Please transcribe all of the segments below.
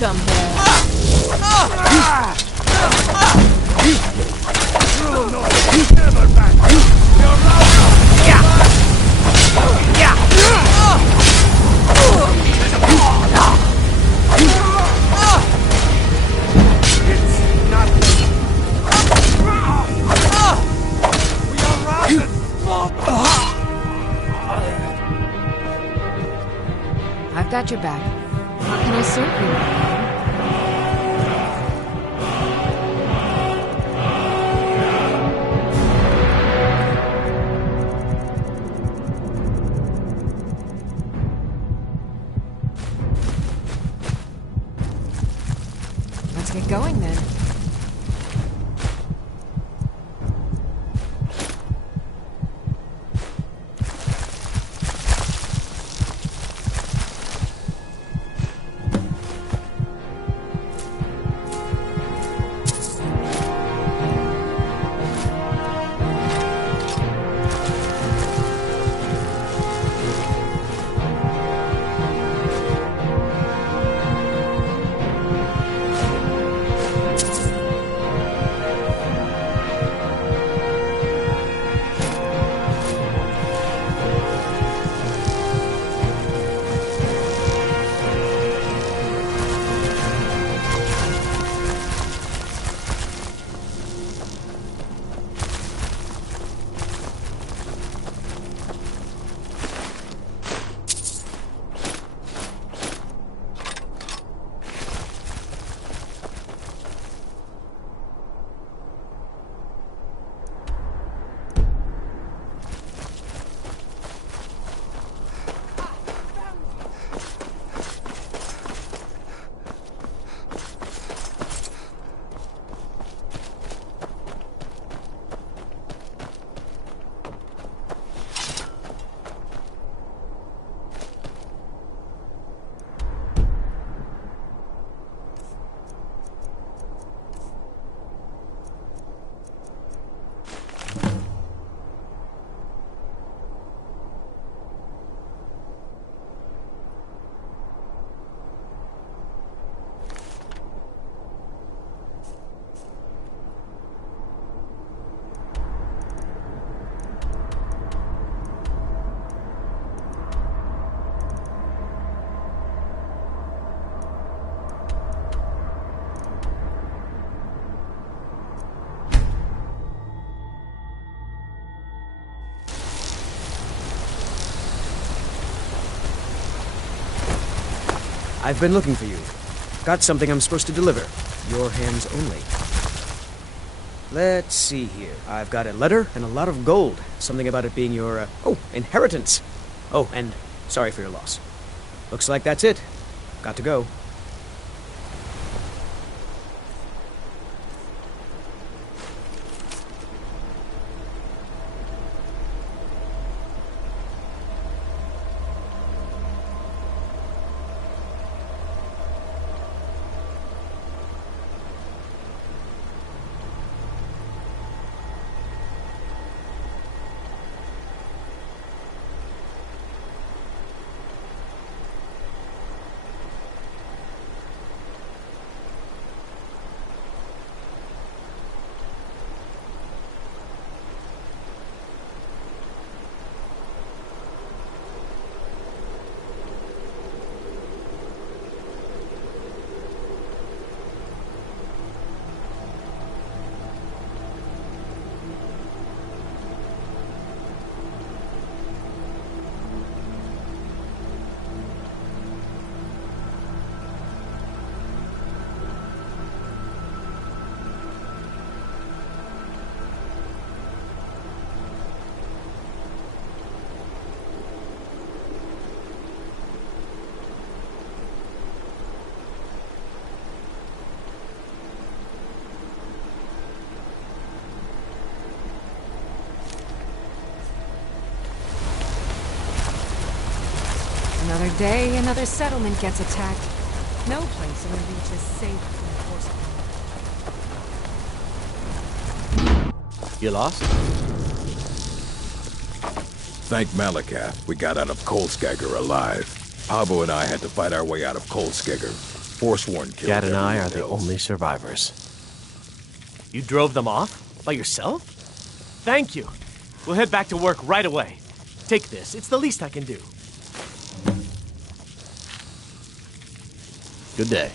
Welcome, Hare. I've got your back. How can I serve you? Let's get going then. I've been looking for you. Got something I'm supposed to deliver. Your hands only. Let's see here. I've got a letter and a lot of gold. Something about it being your, inheritance. Oh, and sorry for your loss. Looks like that's it. Got to go. Another day, another settlement gets attacked. No place in the beach is safe from enforcement. You lost? Thank Malakath, we got out of Kolskagger alive. Pavo and I had to fight our way out of Kolskagger. Forsworn killed Gad and I everyone are the else. only survivors. You drove them off? By yourself? Thank you. We'll head back to work right away. Take this. It's the least I can do. Good day.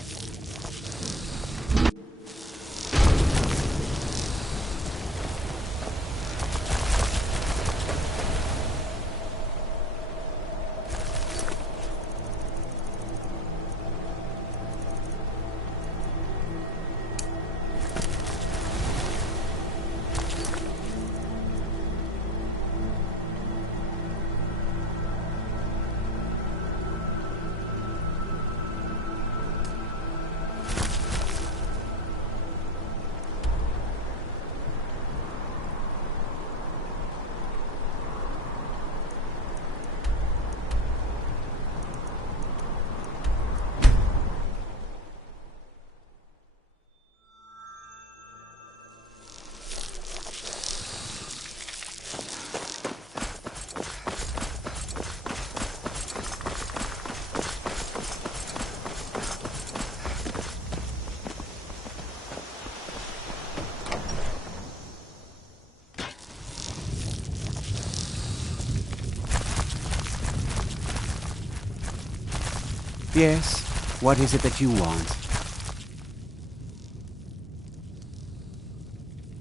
Yes, what is it that you want?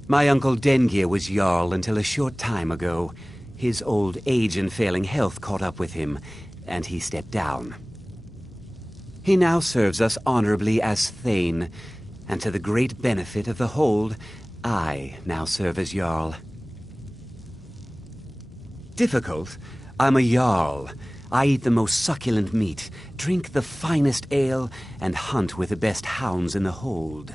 My uncle Dengir was Jarl until a short time ago. His old age and failing health caught up with him, and he stepped down. He now serves us honorably as Thane, and to the great benefit of the Hold, I now serve as Jarl. Difficult? I'm a Jarl. I eat the most succulent meat, drink the finest ale, and hunt with the best hounds in the Hold.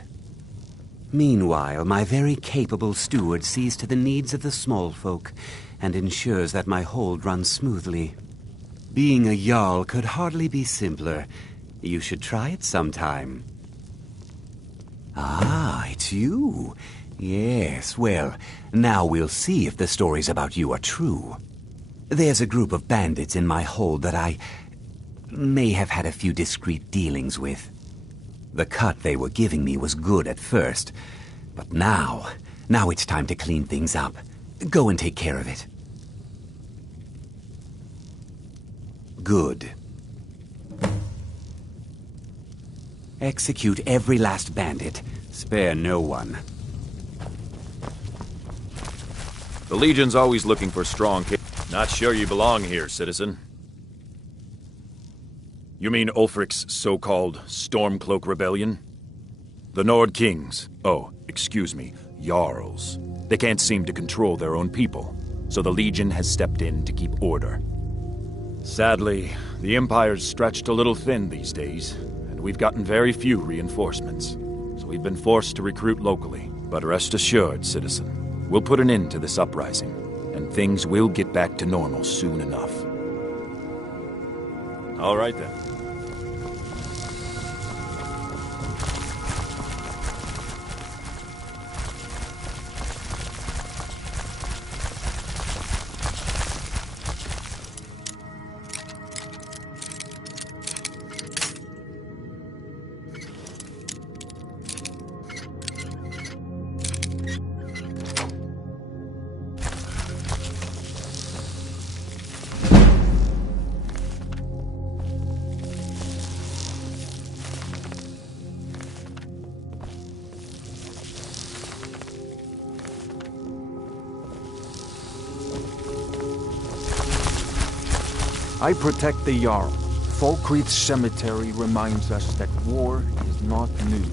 Meanwhile, my very capable steward sees to the needs of the small folk and ensures that my hold runs smoothly. Being a Jarl could hardly be simpler. You should try it sometime. Ah, it's you. Yes, well, now we'll see if the stories about you are true. There's a group of bandits in my hold that I may have had a few discreet dealings with. The cut they were giving me was good at first, but now it's time to clean things up. Go and take care of it. Good. Execute every last bandit. Spare no one. The Legion's always looking for strong kids. Not sure you belong here, citizen. You mean Ulfric's so-called Stormcloak Rebellion? The Nord Kings, excuse me, Jarls. They can't seem to control their own people, so the Legion has stepped in to keep order. Sadly, the Empire's stretched a little thin these days, and we've gotten very few reinforcements, so we've been forced to recruit locally. But rest assured, citizen, we'll put an end to this uprising, and things will get back to normal soon enough. All right, then. I protect the Jarl. Falkreath's cemetery reminds us that war is not new.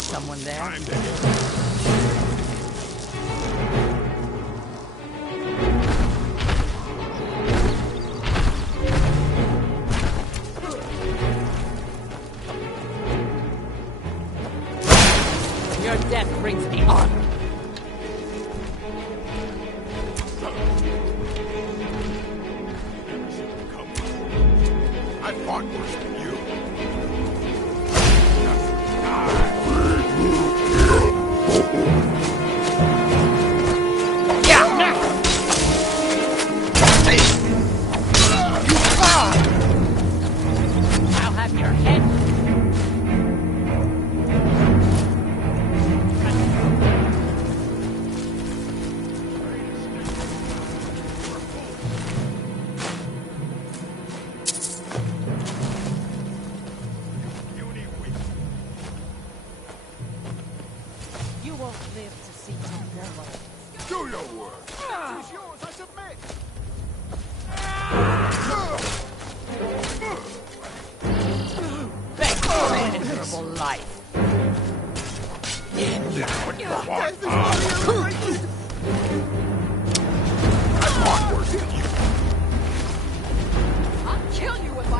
Someone there? Your death brings me honor. I fought worse than you. I'll have your head. You won't live to see tomorrow. Do your work. It's yours, I submit. Beg for a miserable life. This is what you want. I fought worse than you. I'll kill you if I...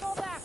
Go back!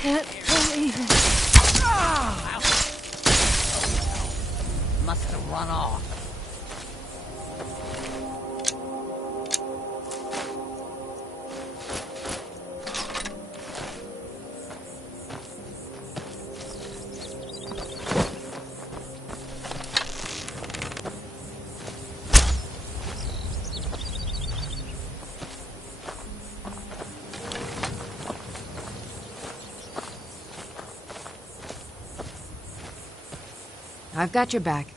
Can't believe it. Must have run off. I've got your back.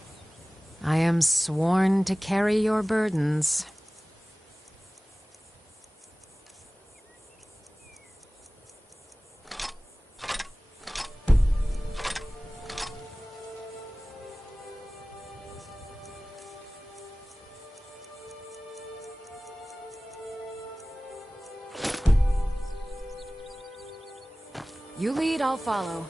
I am sworn to carry your burdens. You lead, I'll follow.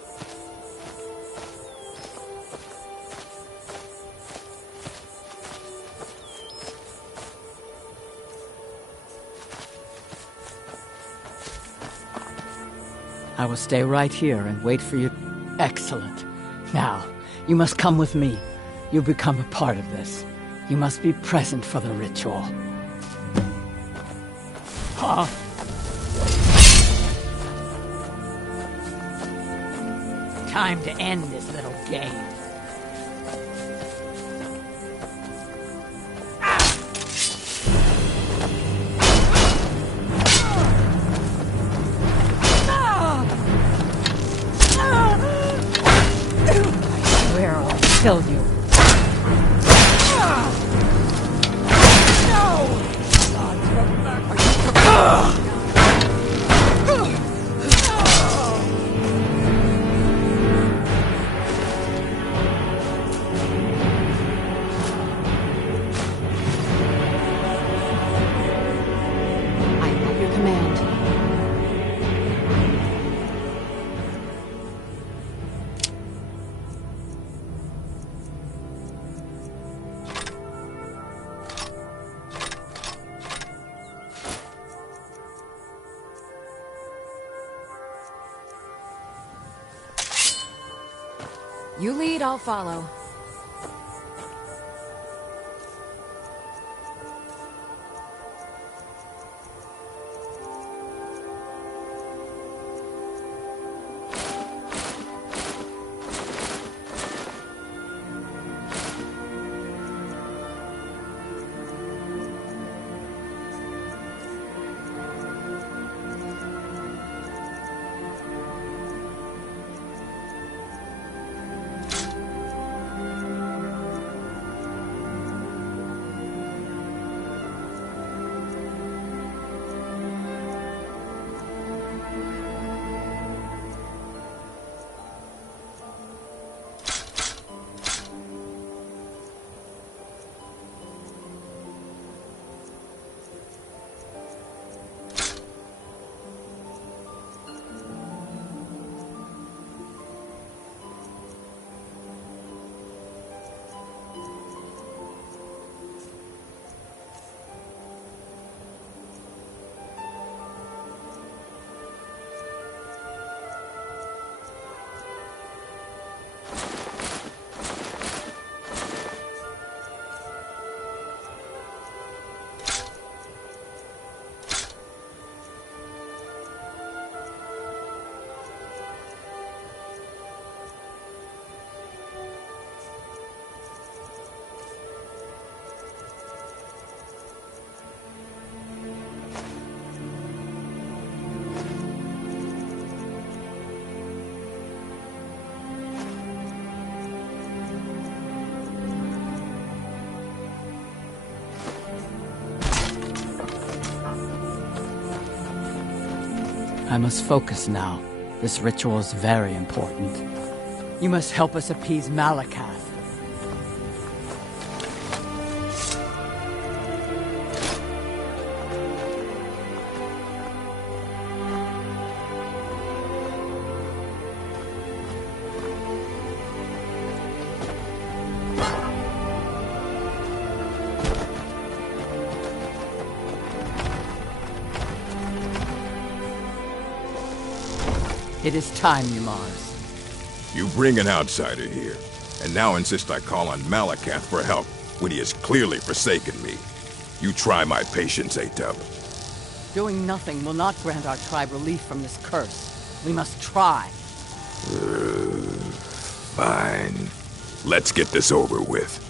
I will stay right here and wait for you. Excellent. Now, you must come with me. You'll become a part of this. You must be present for the ritual. Huh? Time to end this little game. Kill you. You lead, I'll follow. I must focus now. This ritual is very important. You must help us appease Malakath. It is time, Ymars. You bring an outsider here, and now insist I call on Malakath for help when he has clearly forsaken me. You try my patience, Atub. Doing nothing will not grant our tribe relief from this curse. We must try. Fine. Let's get this over with.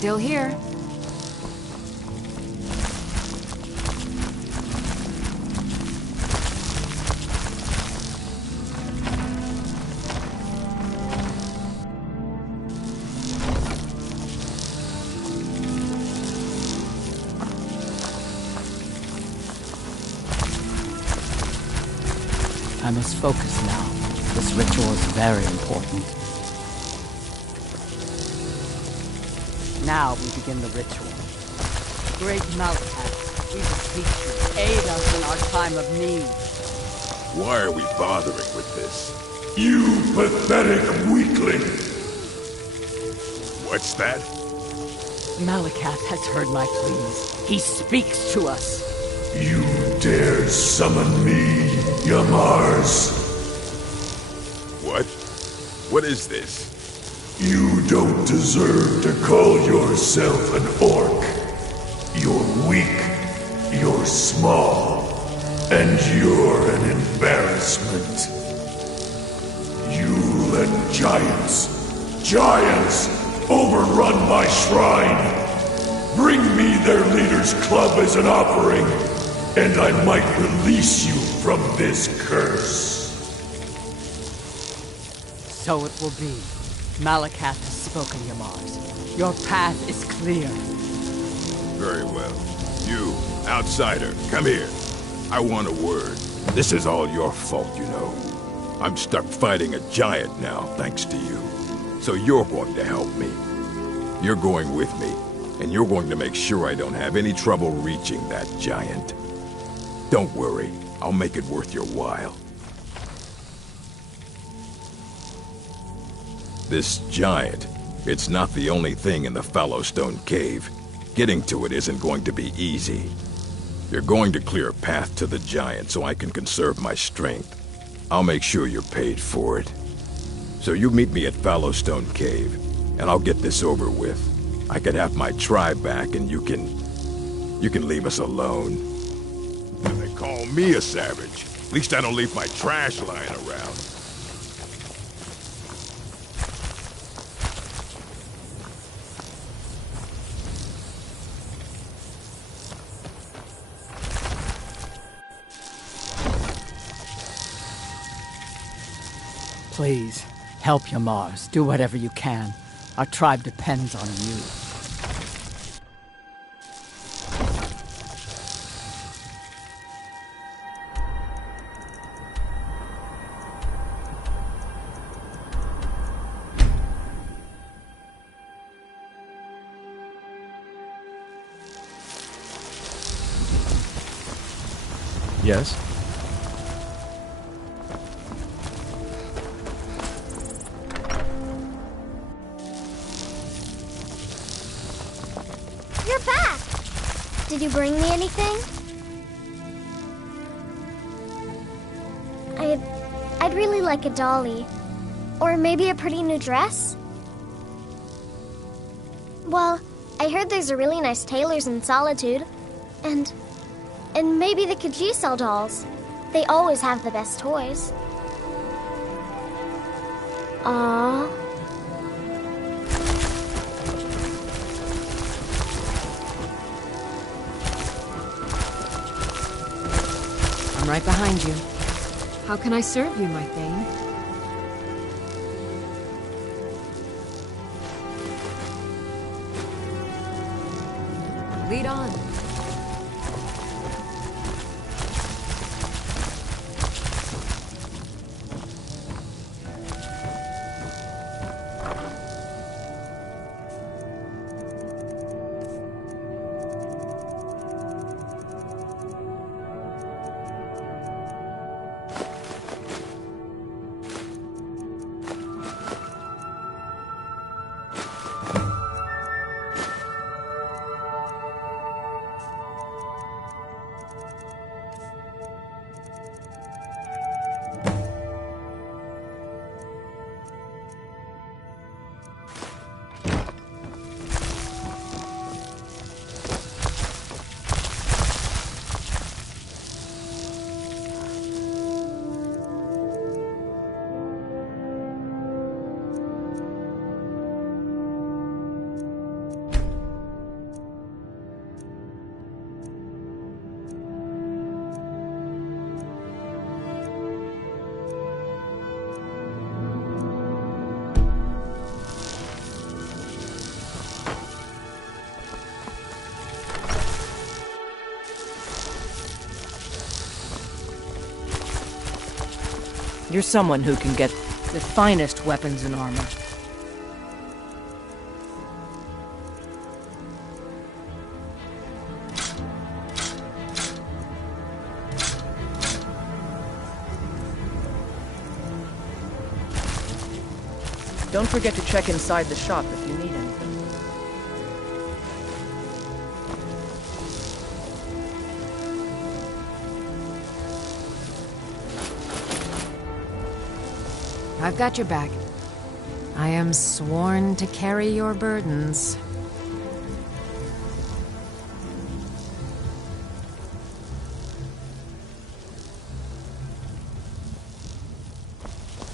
Still here. I must focus now. This ritual is very important. Now we begin the ritual. Great Malakath, we beseech you, aid us in our time of need. Why are we bothering with this? You pathetic weakling! What's that? Malakath has heard my pleas. He speaks to us. You dare summon me, Yamars? What? What is this? You don't deserve to call yourself an orc. You're weak, you're small, and you're an embarrassment. You let giants, overrun my shrine. Bring me their leader's club as an offering, and I might release you from this curse. So it will be. Malakath has spoken, Yamars. Your path is clear. Very well. You, outsider, come here. I want a word. This is all your fault, you know. I'm stuck fighting a giant now, thanks to you. So you're going to help me. You're going with me, and you're going to make sure I don't have any trouble reaching that giant. Don't worry, I'll make it worth your while. This giant, it's not the only thing in the Fallowstone Cave. Getting to it isn't going to be easy. You're going to clear a path to the giant so I can conserve my strength. I'll make sure you're paid for it. So you meet me at Fallowstone Cave, and I'll get this over with. I can have my tribe back, and you can leave us alone. And they call me a savage. At least I don't leave my trash lying around. Please, help Yamars. Do whatever you can. Our tribe depends on you. Yes? You're back! Did you bring me anything? I'd really like a dolly. Or maybe a pretty new dress? Well, I heard there's a really nice tailor's in Solitude. And maybe the Khajiit sell dolls. They always have the best toys. Aww. I'm right behind you. How can I serve you, my Thane? Lead on. You're someone who can get the finest weapons and armor. Don't forget to check inside the shop if you need anything. I've got your back. I am sworn to carry your burdens.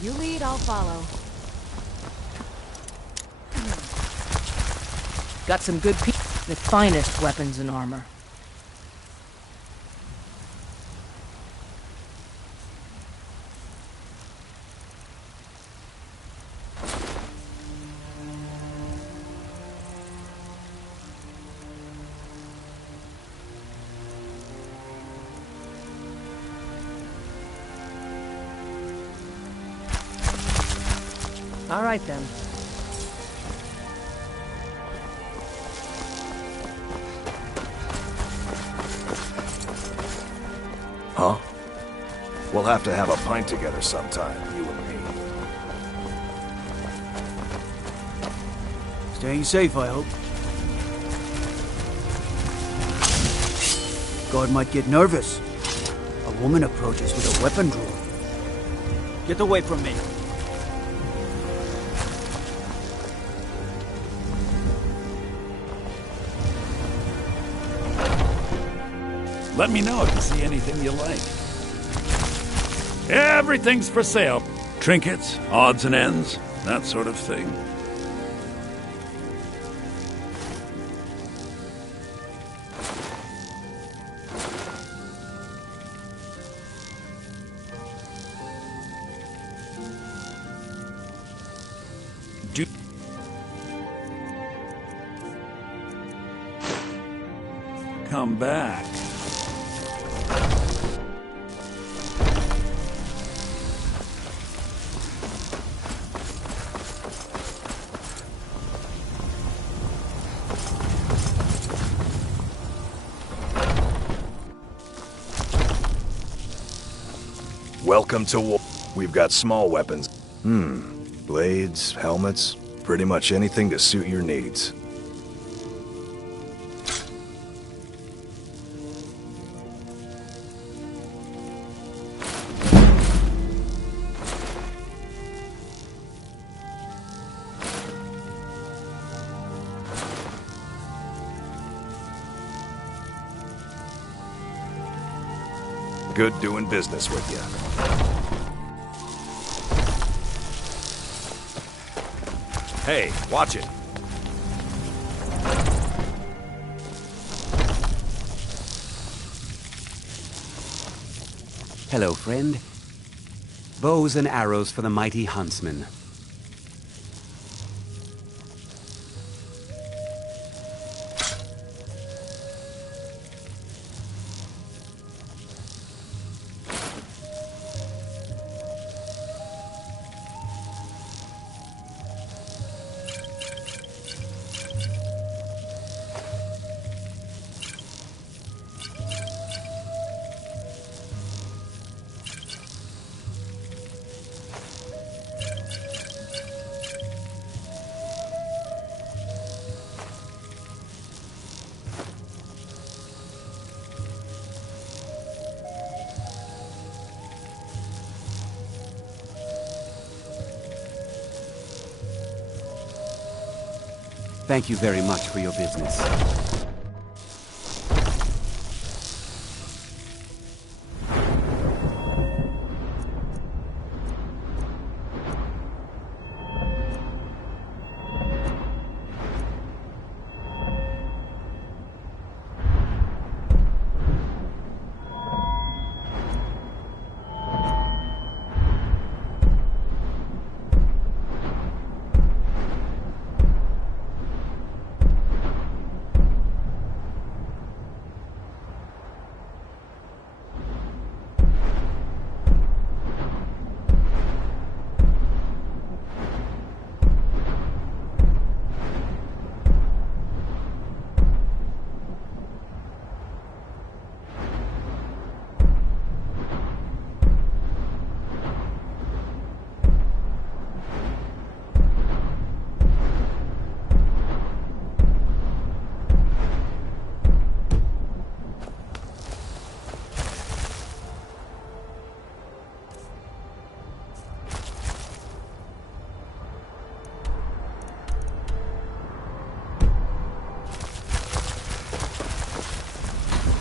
You lead, I'll follow. Got some good people. The finest weapons and armor. All right, then. Huh? We'll have to have a pint together sometime, you and me. Staying safe, I hope. Guard might get nervous. A woman approaches with a weapon drawn. Get away from me. Let me know if you see anything you like. Everything's for sale. Trinkets, odds and ends, that sort of thing. Come back. Welcome to war. We've got small weapons. Blades, helmets, pretty much anything to suit your needs. Good doing business with you. Hey, watch it. Hello, friend. Bows and arrows for the mighty huntsman. Thank you very much for your business.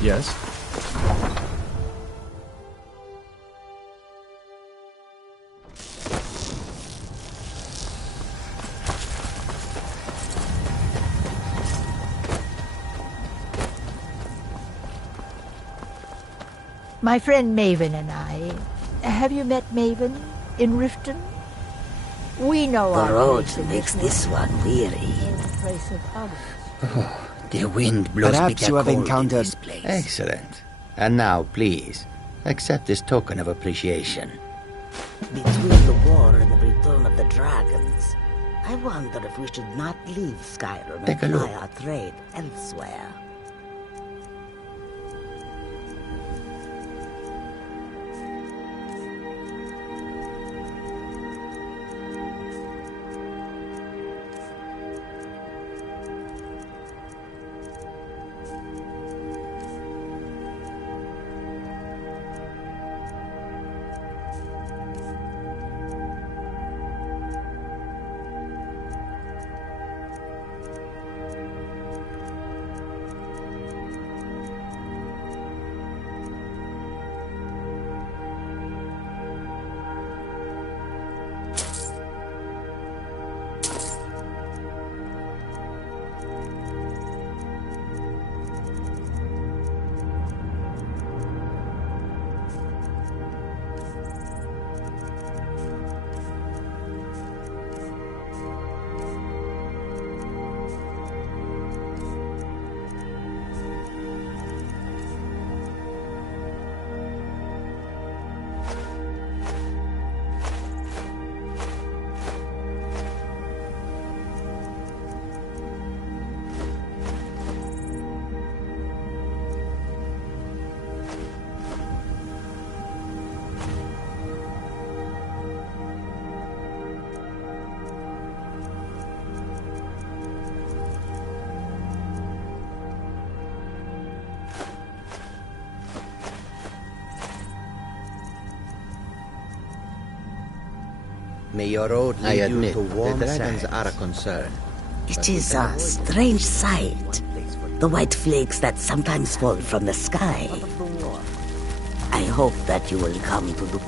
Yes? My friend Maven and I. Have you met Maven in Riften? We know The our road place in makes this this one weary. in the place of others. The wind blows Perhaps bitter you have cold in encountered... this place. Excellent. And now, please, accept this token of appreciation. Between the war and the return of the dragons, I wonder if we should not leave Skyrim Take a and look. ply our trade elsewhere. May your road I lead you admit to warm the dragons sands. are a concern. It is a strange sight. The white flakes that sometimes fall from the sky. I hope that you will come to the...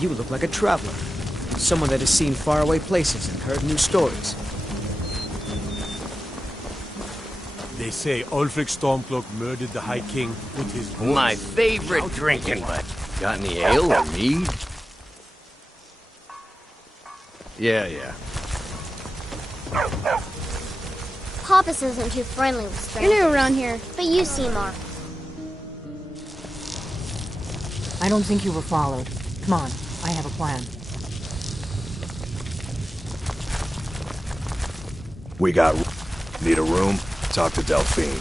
You look like a traveler. Someone that has seen faraway places and heard new stories. They say Ulfric Stormcloak murdered the High King with his voice. My favorite drinking bud. Got any ale or mead? Yeah. Papas isn't too friendly with strangers. You're new around here. But you seem are. I don't think you were followed. Come on, I have a plan. Need a room? Talk to Delphine.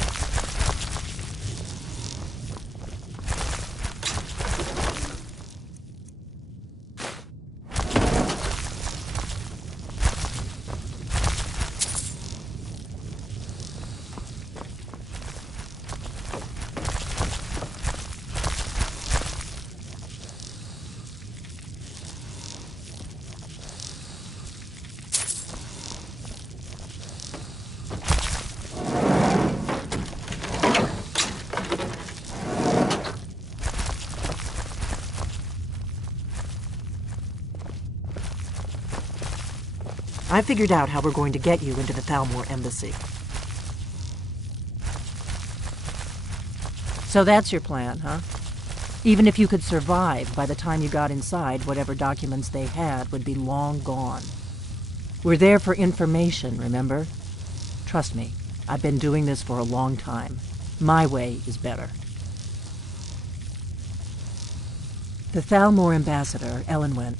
I figured out how we're going to get you into the Thalmor embassy. So that's your plan, huh? Even if you could survive, by the time you got inside, whatever documents they had would be long gone. We're there for information, remember? Trust me, I've been doing this for a long time. My way is better. The Thalmor ambassador, Elenwen,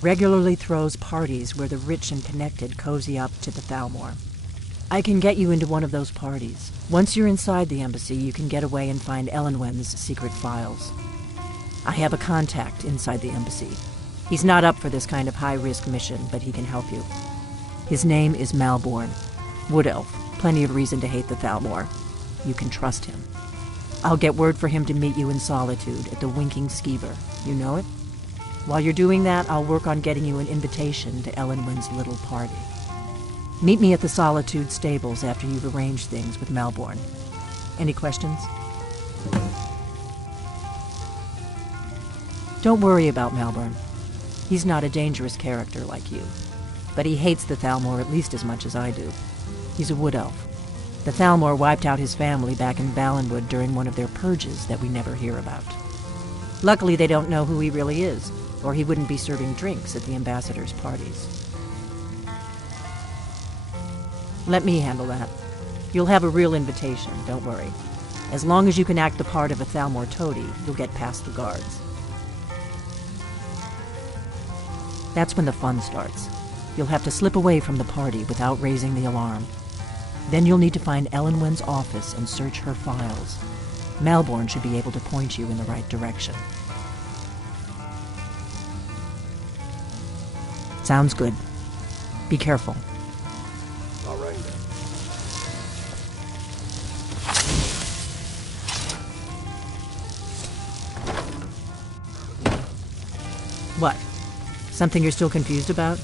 regularly throws parties where the rich and connected cozy up to the Thalmor. I can get you into one of those parties. Once you're inside the embassy, you can get away and find Elenwen's secret files. I have a contact inside the embassy. He's not up for this kind of high-risk mission, but he can help you. His name is Malborn. Wood Elf. Plenty of reason to hate the Thalmor. You can trust him. I'll get word for him to meet you in Solitude at the Winking Skeever. You know it? While you're doing that, I'll work on getting you an invitation to Elenwen's little party. Meet me at the Solitude stables after you've arranged things with Malborn. Any questions? Don't worry about Malborn. He's not a dangerous character like you. But he hates the Thalmor at least as much as I do. He's a wood elf. The Thalmor wiped out his family back in Valenwood during one of their purges that we never hear about. Luckily, they don't know who he really is, or he wouldn't be serving drinks at the ambassador's parties. Let me handle that. You'll have a real invitation, don't worry. As long as you can act the part of a Thalmor toady, you'll get past the guards. That's when the fun starts. You'll have to slip away from the party without raising the alarm. Then you'll need to find Elenwen's office and search her files. Malborn should be able to point you in the right direction. Sounds good. Be careful. All right, then. What? Something you're still confused about?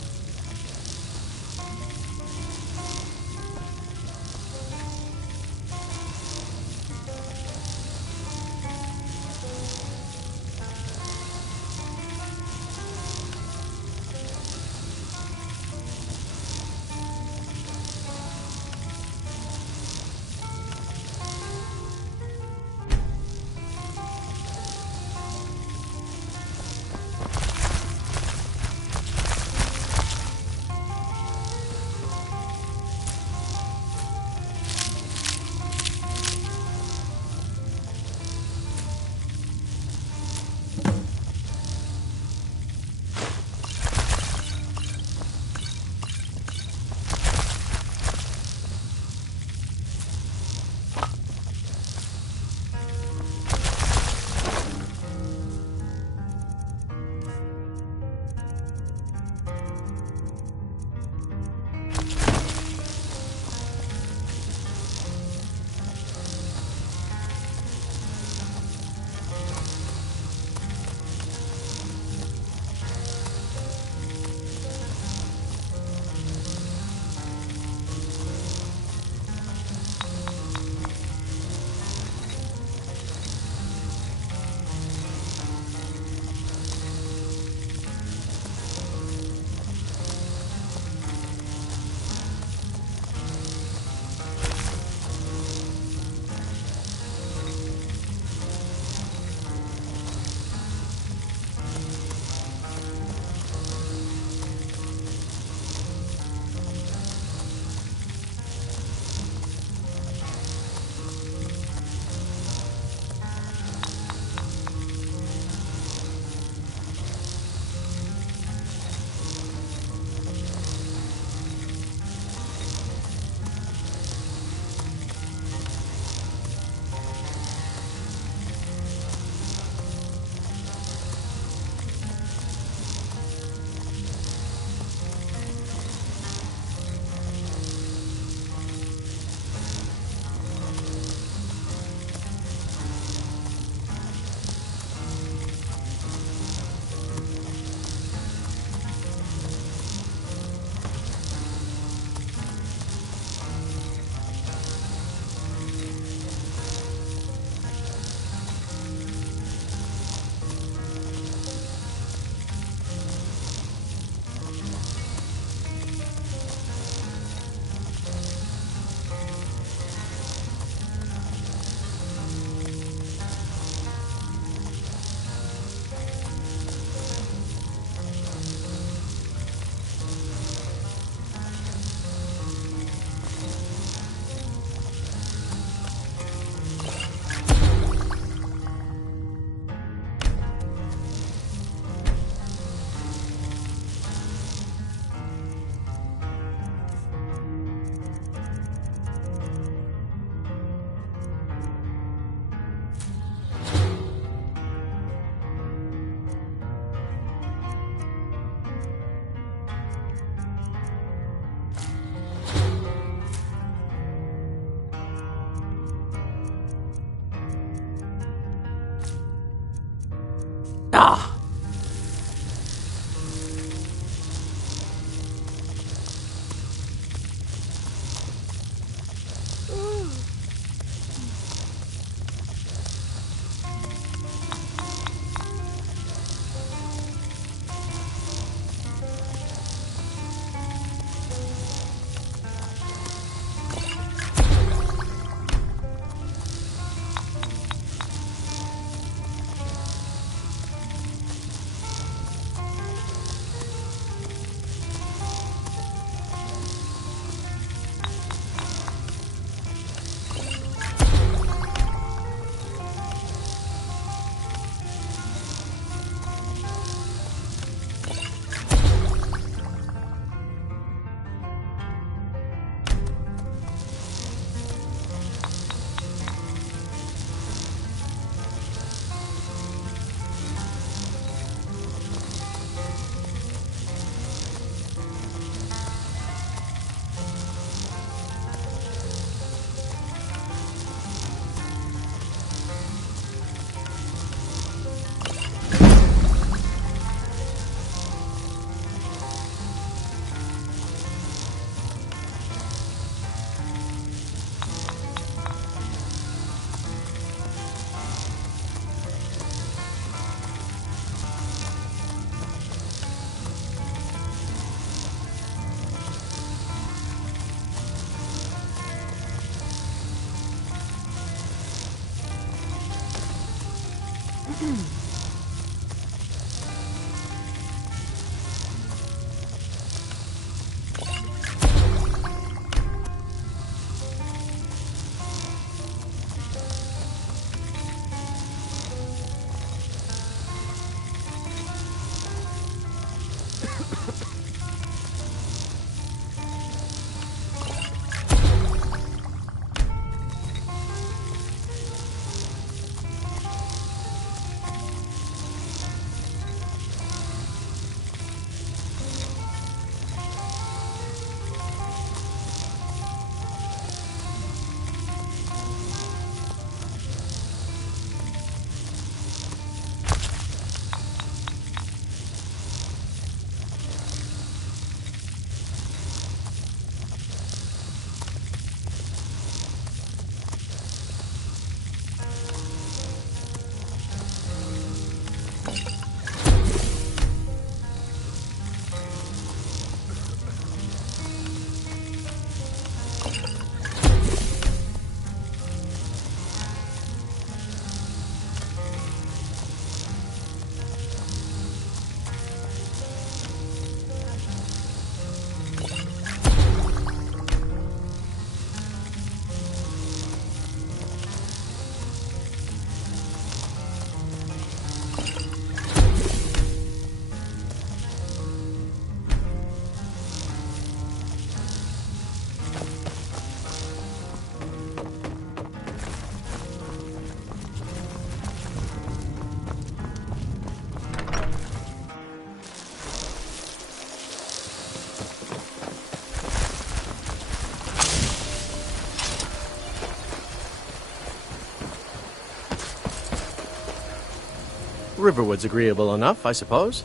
Riverwood's agreeable enough, I suppose,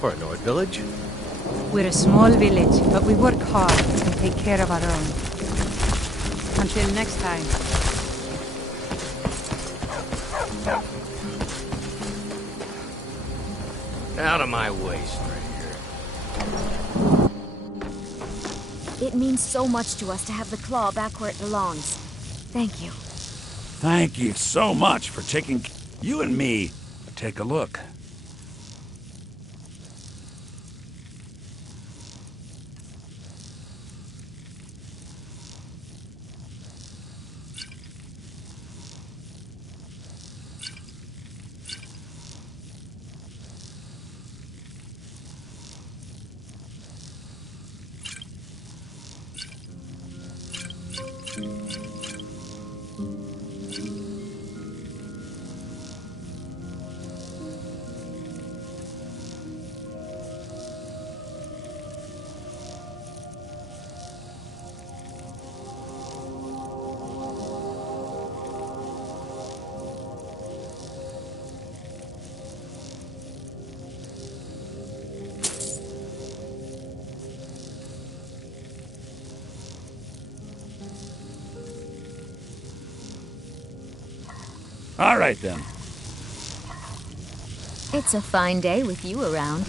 for a Nord village. We're a small village, but we work hard and take care of our own. Until next time. Out of my way, stranger. It means so much to us to have the claw back where it belongs. Thank you. Thank you so much for taking... You and me, take a look. All right, then. It's a fine day with you around.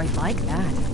quite like that.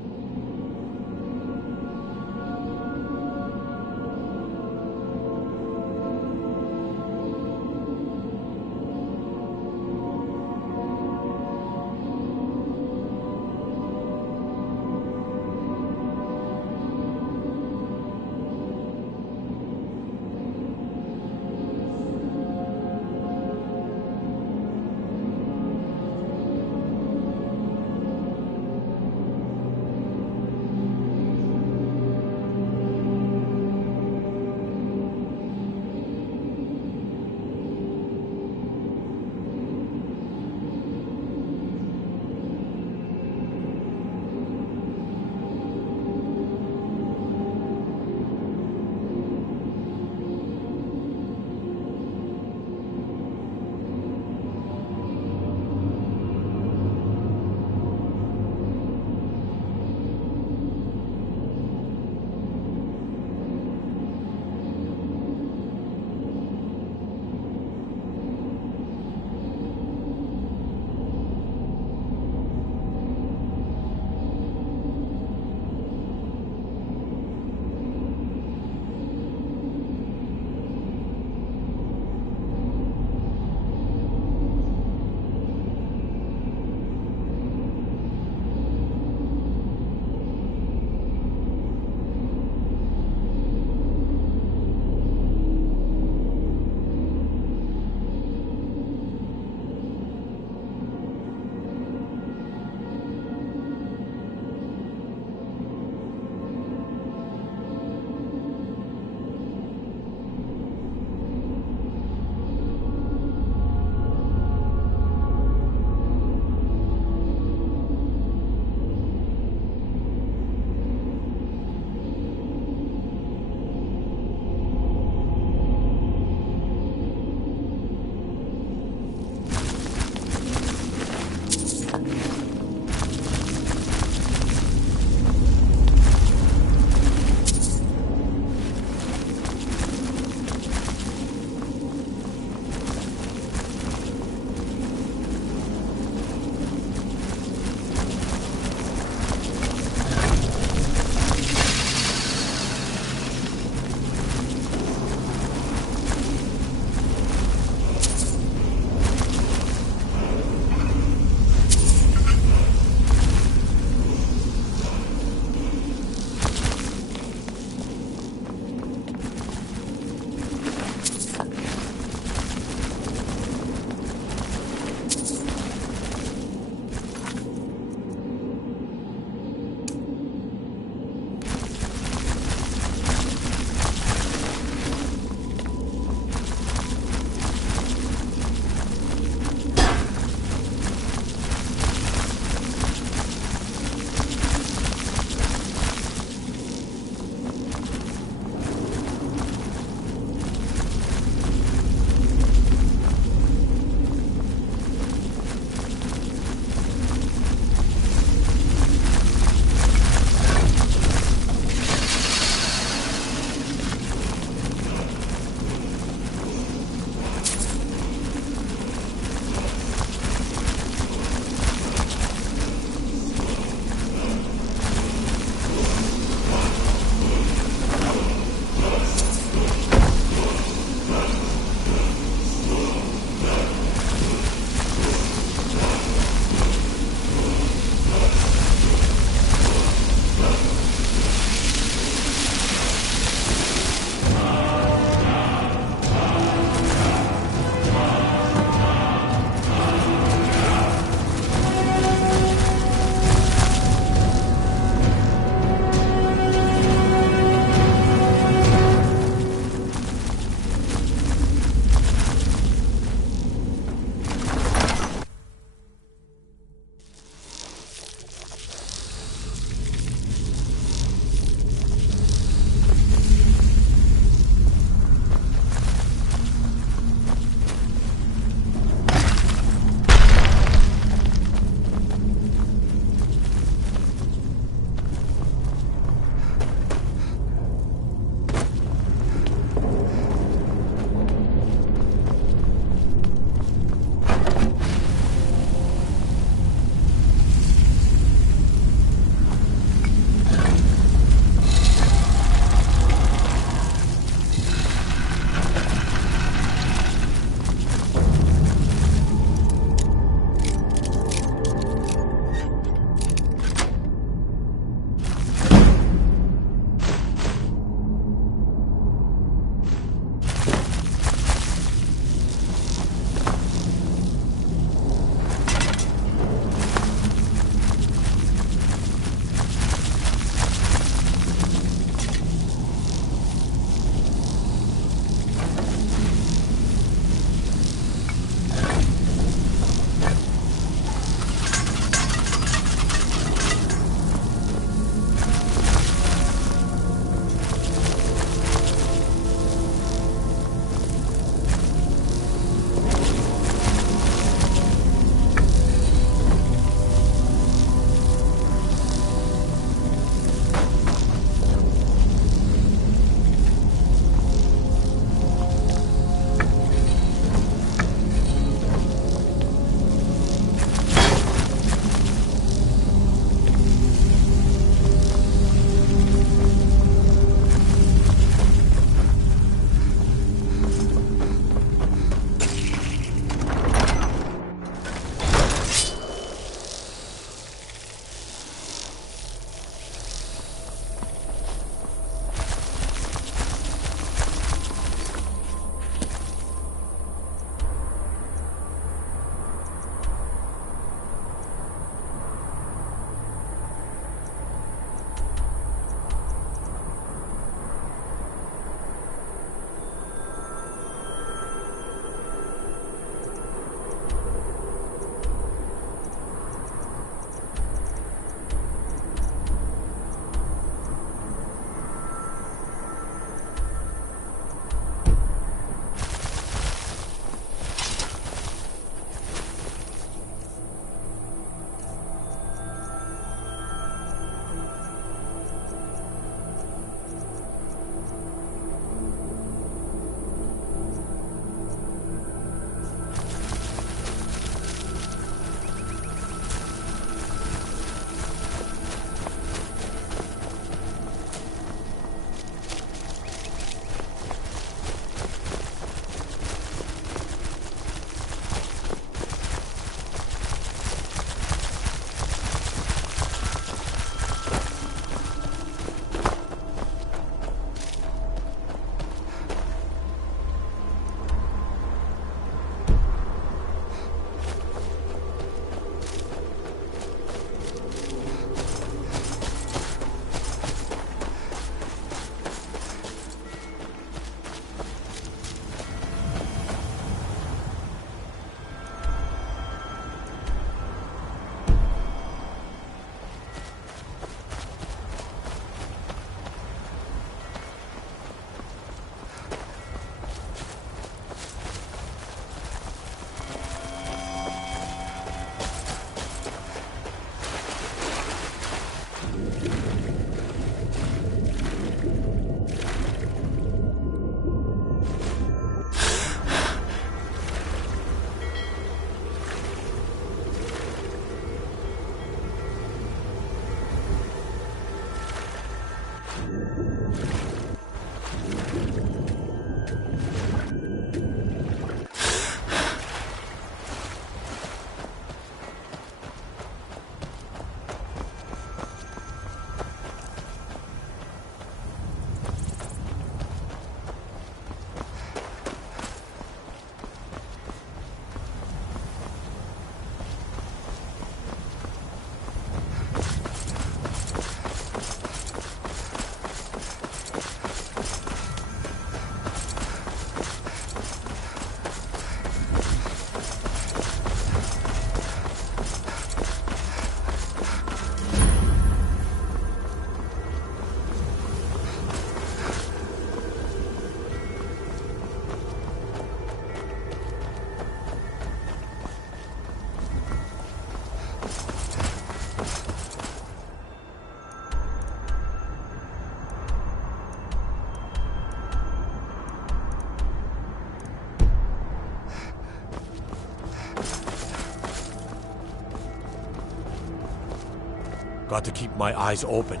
Got to keep my eyes open.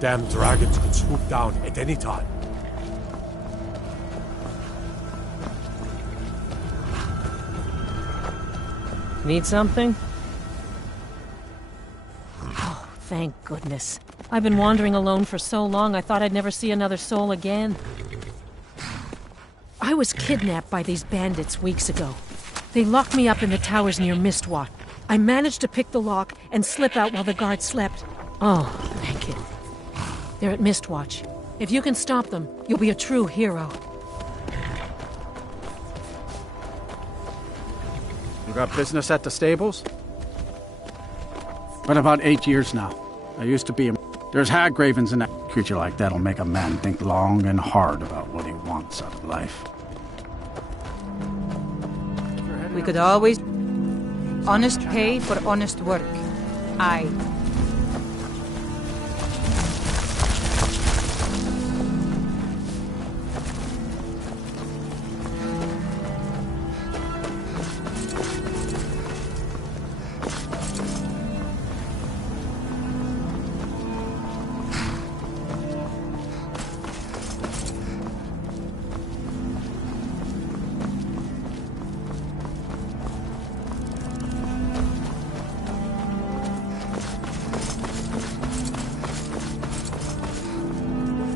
Damn dragons could swoop down at any time. Need something? Oh, thank goodness. I've been wandering alone for so long, I thought I'd never see another soul again. I was kidnapped by these bandits weeks ago. They locked me up in the towers near Mistwatch. I managed to pick the lock and slip out while the guards slept. Oh, thank you. They're at Mistwatch. If you can stop them, you'll be a true hero. You got business at the stables? Been about 8 years now. I used to be a... There's hag ravens in that. Creature like that'll make a man think long and hard about what he wants out of life. We could always... Honest pay for honest work. Aye.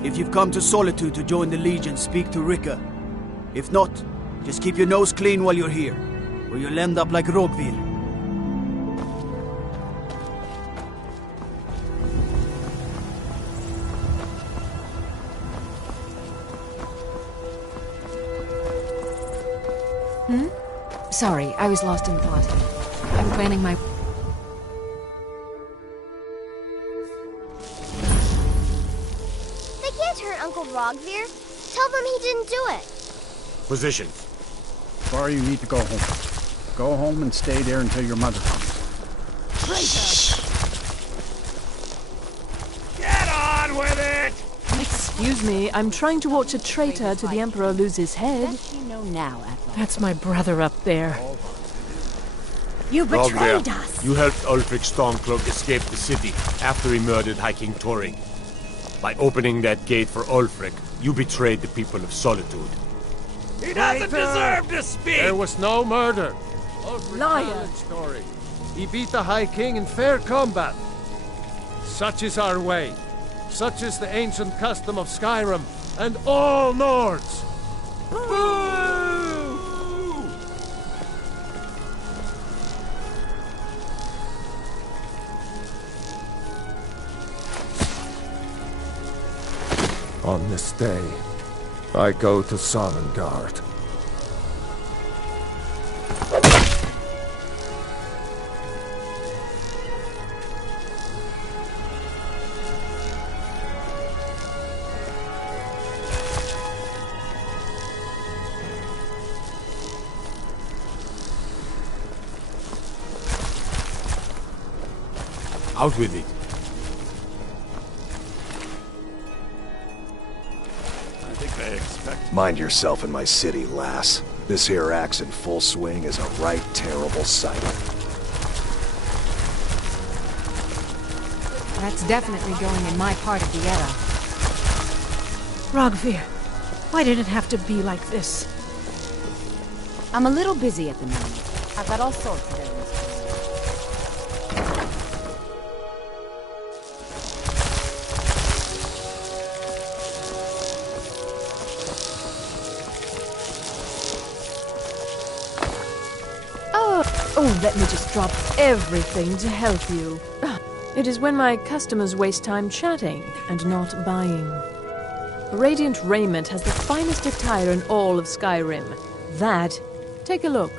If you've come to Solitude to join the Legion, speak to Rika. If not, just keep your nose clean while you're here, or you'll end up like Rogvir. Sorry, I was lost in thought. I'm planning my... They can't hurt Uncle Rogvir. Tell them he didn't do it. Position. Or you need to go home. Go home and stay there until your mother comes. Get on with it! Excuse me, I'm trying to watch a traitor to the Emperor lose his head. That's my brother up there. You betrayed Rogvir, us! you helped Ulfric Stormcloak escape the city after he murdered High King Thorin. By opening that gate for Ulfric, you betrayed the people of Solitude. He doesn't deserve to speak! There was no murder. Liar! Story. He beat the High King in fair combat. Such is our way. Such is the ancient custom of Skyrim and all Nords. On this day, I go to Sovngarde. Out with it. Mind yourself in my city, lass. This here axe in full swing is a right terrible sight. That's definitely going in my part of the Edda. Rogvir, why did it have to be like this? I'm a little busy at the moment. I've got all sorts of errands. Oh, let me just drop everything to help you. It is when my customers waste time chatting and not buying. Radiant Raiment has the finest attire in all of Skyrim. That, take a look.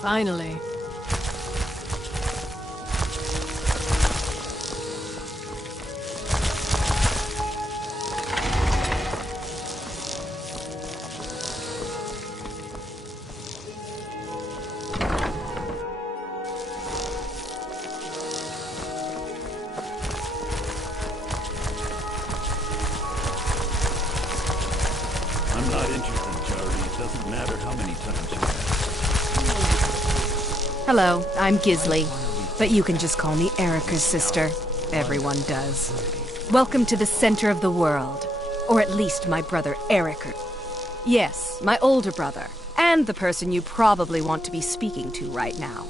Finally. how many times you have. Hello, I'm Gisli, but you can just call me Erica's sister. Everyone does. Welcome to the center of the world. Or at least my brother Erica. Yes, my older brother, and the person you probably want to be speaking to right now.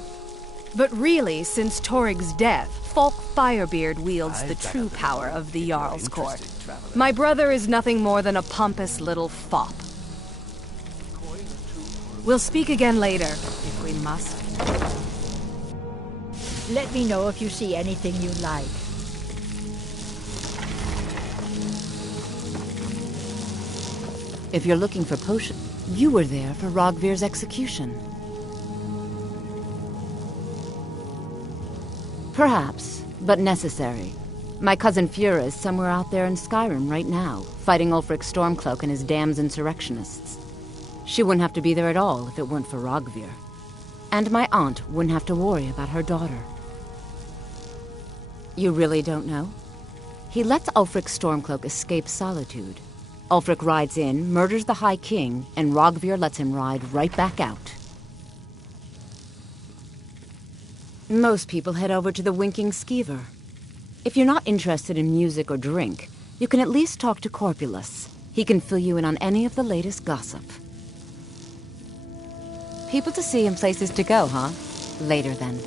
But really, since Torig's death, Falk Firebeard wields the true power of the Jarl's court. My brother is nothing more than a pompous little fop. We'll speak again later, if we must. Let me know if you see anything you like. If you're looking for potion, you were there for Rogvir's execution. Perhaps, but necessary. My cousin Fura is somewhere out there in Skyrim right now, fighting Ulfric Stormcloak and his damned insurrectionists. She wouldn't have to be there at all if it weren't for Rogvir. And my aunt wouldn't have to worry about her daughter. You really don't know? He lets Ulfric Stormcloak escape Solitude. Ulfric rides in, murders the High King, and Rogvir lets him ride right back out. Most people head over to the Winking Skeever. If you're not interested in music or drink, you can at least talk to Corpulus. He can fill you in on any of the latest gossip. People to see and places to go, huh? Later, then.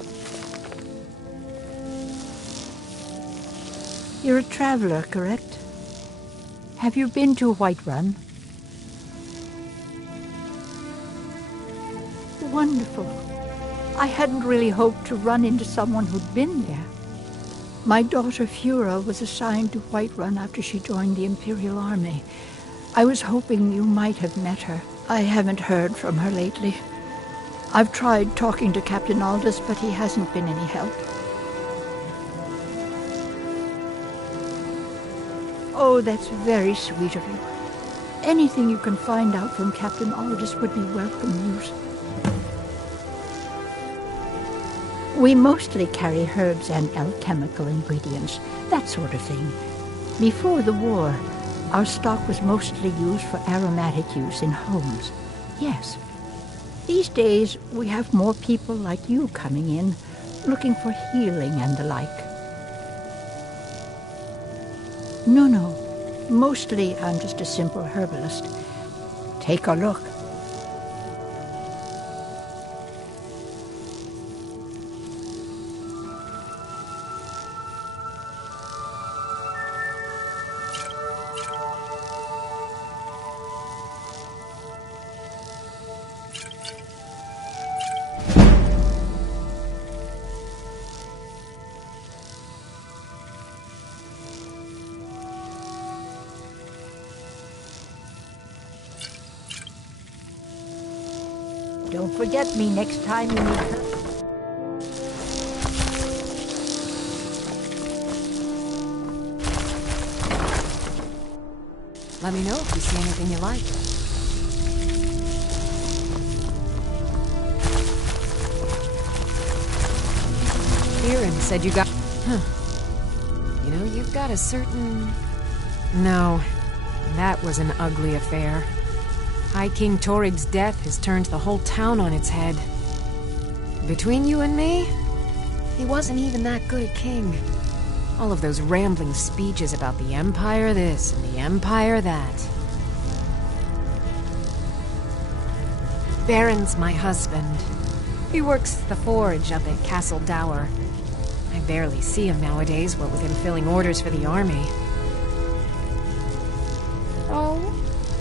You're a traveler, correct? Have you been to Whiterun? Wonderful. I hadn't really hoped to run into someone who'd been there. My daughter Fura was assigned to Whiterun after she joined the Imperial Army. I was hoping you might have met her. I haven't heard from her lately. I've tried talking to Captain Aldous, but he hasn't been any help. Oh, that's very sweet of you. Anything you can find out from Captain Aldous would be welcome news. We mostly carry herbs and alchemical ingredients, that sort of thing. Before the war, our stock was mostly used for aromatic use in homes. Yes. These days, we have more people like you coming in, looking for healing and the like. No. Mostly, I'm just a simple herbalist. Take a look. Don't forget me next time you meet her. Let me know if you see anything you like. Kieran said you got... You know, you've got a certain... No, that was an ugly affair. High King Torig's death has turned the whole town on its head. Between you and me, he wasn't even that good a king. All of those rambling speeches about the Empire this and the Empire that. Baron's my husband. He works the forge up at Castle Dower. I barely see him nowadays, what with him filling orders for the army. Oh,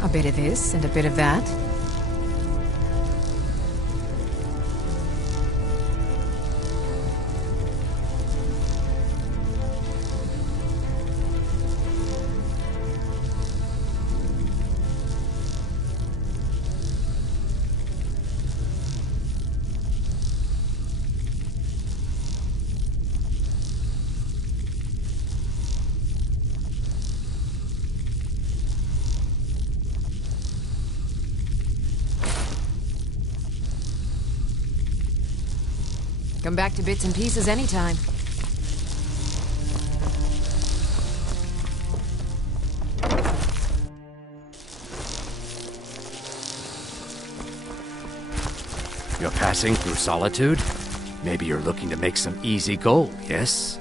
a bit of this and a bit of that. Come back to bits and pieces anytime. You're passing through Solitude? Maybe you're looking to make some easy gold, yes?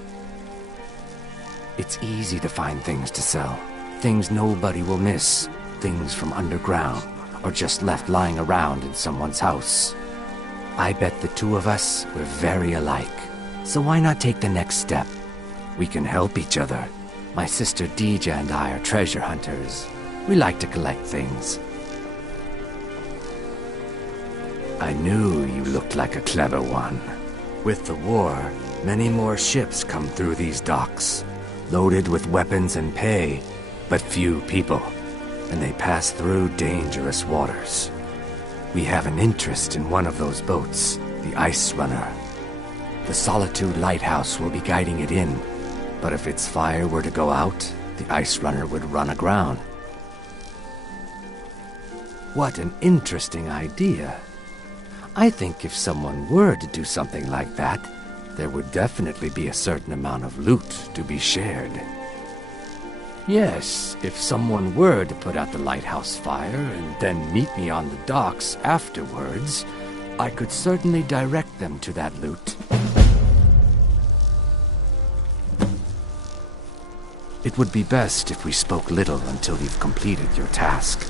It's easy to find things to sell. Things nobody will miss. Things from underground, or just left lying around in someone's house. I bet the two of us, we're very alike. So why not take the next step? We can help each other. My sister Deja and I are treasure hunters. We like to collect things. I knew you looked like a clever one. With the war, many more ships come through these docks, loaded with weapons and pay, but few people, and they pass through dangerous waters. We have an interest in one of those boats, the Ice Runner. The Solitude Lighthouse will be guiding it in, but if its fire were to go out, the Ice Runner would run aground. What an interesting idea. I think if someone were to do something like that, there would definitely be a certain amount of loot to be shared. Yes, if someone were to put out the lighthouse fire and then meet me on the docks afterwards, I could certainly direct them to that loot. It would be best if we spoke little until you've completed your task.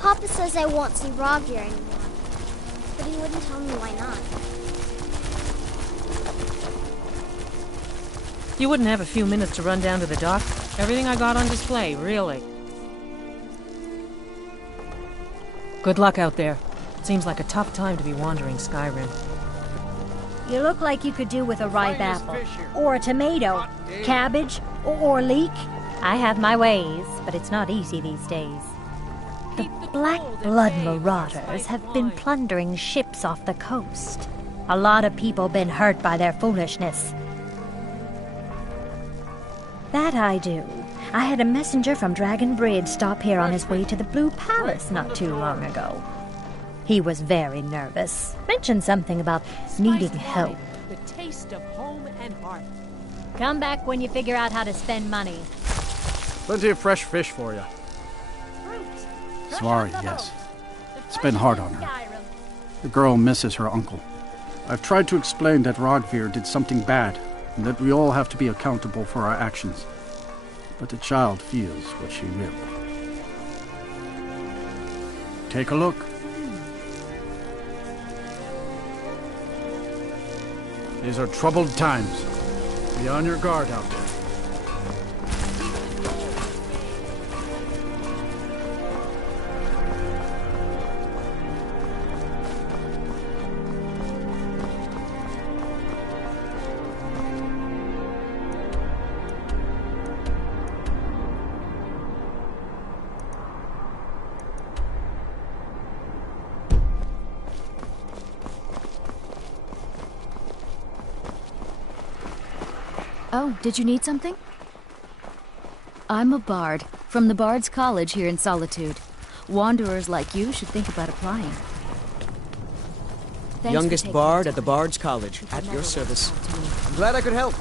Papa says I won't see Rovir anymore, but he wouldn't tell me why not. You wouldn't have a few minutes to run down to the dock? Everything I got on display, really. Good luck out there. Seems like a tough time to be wandering Skyrim. You look like you could do with a ripe apple, or a tomato, cabbage, or leek. I have my ways, but it's not easy these days. The Black Blood marauders have been plundering ships off the coast. A lot of people been hurt by their foolishness. That I do. I had a messenger from Dragon Bridge stop here on his way to the Blue Palace not too long ago. He was very nervous. Mentioned something about needing help. The taste of home and heart. Come back when you figure out how to spend money. Plenty of fresh fish for you. Svari, yes. It's been hard on her. The girl misses her uncle. I've tried to explain that Rodvir did something bad, and that we all have to be accountable for our actions. But the child feels what she will. Take a look. These are troubled times. Be on your guard out there. Oh, did you need something? I'm a bard, from the Bard's College here in Solitude. Wanderers like you should think about applying. Thanks Youngest bard at the Bard's College, at your service. I'm glad I could help.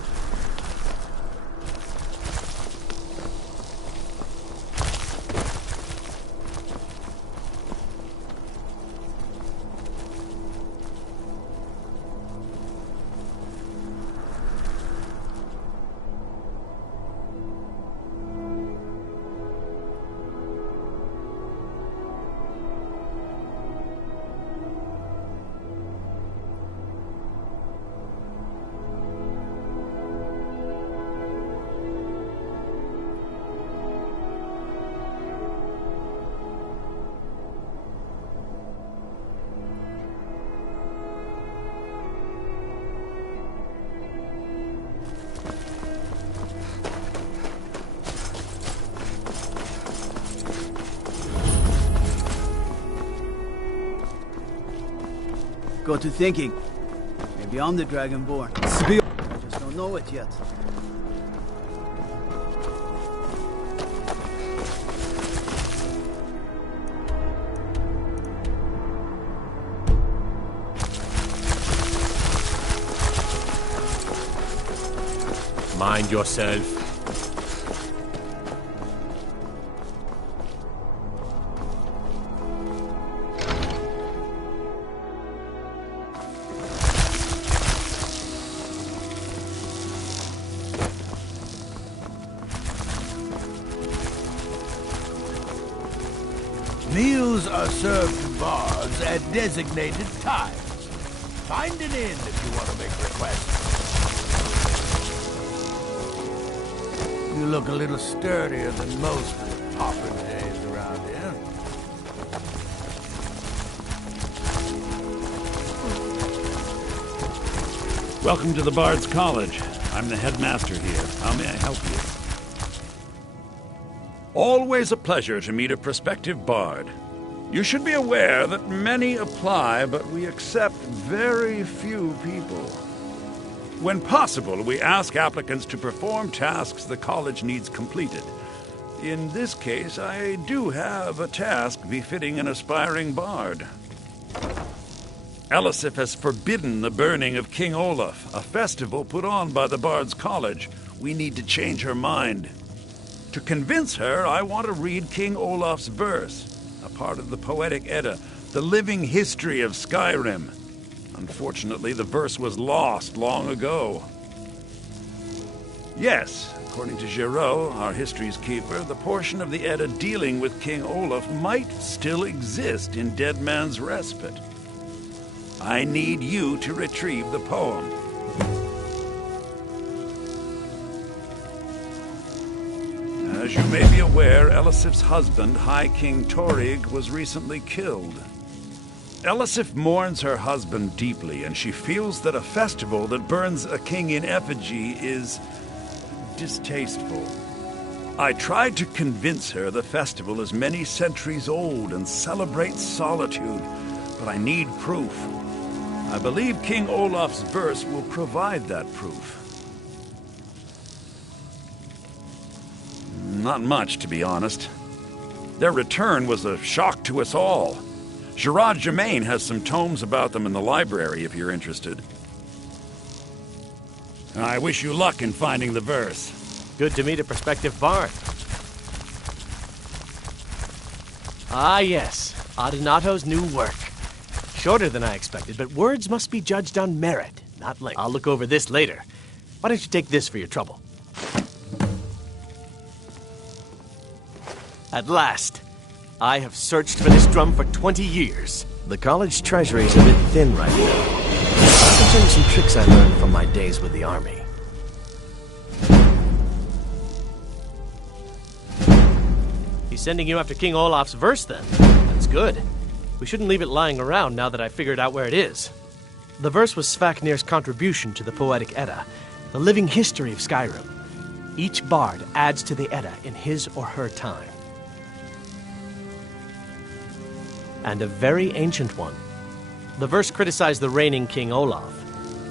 Got to thinking. Maybe I'm the Dragonborn. I just don't know it yet. Mind yourself. Meals are served to bards at designated times. Find an inn if you want to make requests. You look a little sturdier than most of the popinjays around here. Welcome to the Bard's College. I'm the headmaster here. How may I help you? Always a pleasure to meet a prospective bard. You should be aware that many apply, but we accept very few people. When possible, we ask applicants to perform tasks the college needs completed. In this case, I do have a task befitting an aspiring bard. Elisif has forbidden the burning of King Olaf, a festival put on by the Bard's College. We need to change her mind. To convince her, I want to read King Olaf's verse, a part of the Poetic Edda, the living history of Skyrim. Unfortunately, the verse was lost long ago. Yes, according to Giraud, our history's keeper, the portion of the Edda dealing with King Olaf might still exist in Dead Man's Respite. I need you to retrieve the poem. As you may be aware, Elisif's husband, High King Torrig, was recently killed. Elisif mourns her husband deeply, and she feels that a festival that burns a king in effigy is distasteful. I tried to convince her the festival is many centuries old and celebrates solitude, but I need proof. I believe King Olaf's verse will provide that proof. Not much, to be honest. Their return was a shock to us all. Gerard Germain has some tomes about them in the library, if you're interested. I wish you luck in finding the verse. Good to meet a prospective bard. Ah, yes. Adonato's new work. Shorter than I expected, but words must be judged on merit, not length. I'll look over this later. Why don't you take this for your trouble? At last. I have searched for this drum for 20 years. The college treasury is a bit thin right now. I can show you some tricks I learned from my days with the army. He's sending you after King Olaf's verse, then. That's good. We shouldn't leave it lying around now that I figured out where it is. The verse was Svafnir's contribution to the Poetic Edda, the living history of Skyrim. Each bard adds to the Edda in his or her time. And a very ancient one. The verse criticized the reigning King Olaf.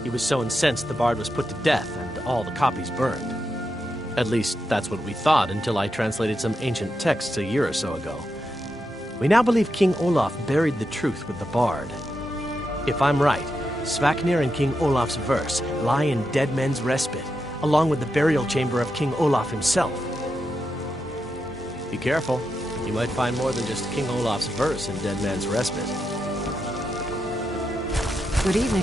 He was so incensed the bard was put to death and all the copies burned. At least, that's what we thought until I translated some ancient texts a year or so ago. We now believe King Olaf buried the truth with the bard. If I'm right, Svafnir and King Olaf's verse lie in Dead Men's Respite, along with the burial chamber of King Olaf himself. Be careful. You might find more than just King Olaf's verse in Dead Man's Respite. Good evening.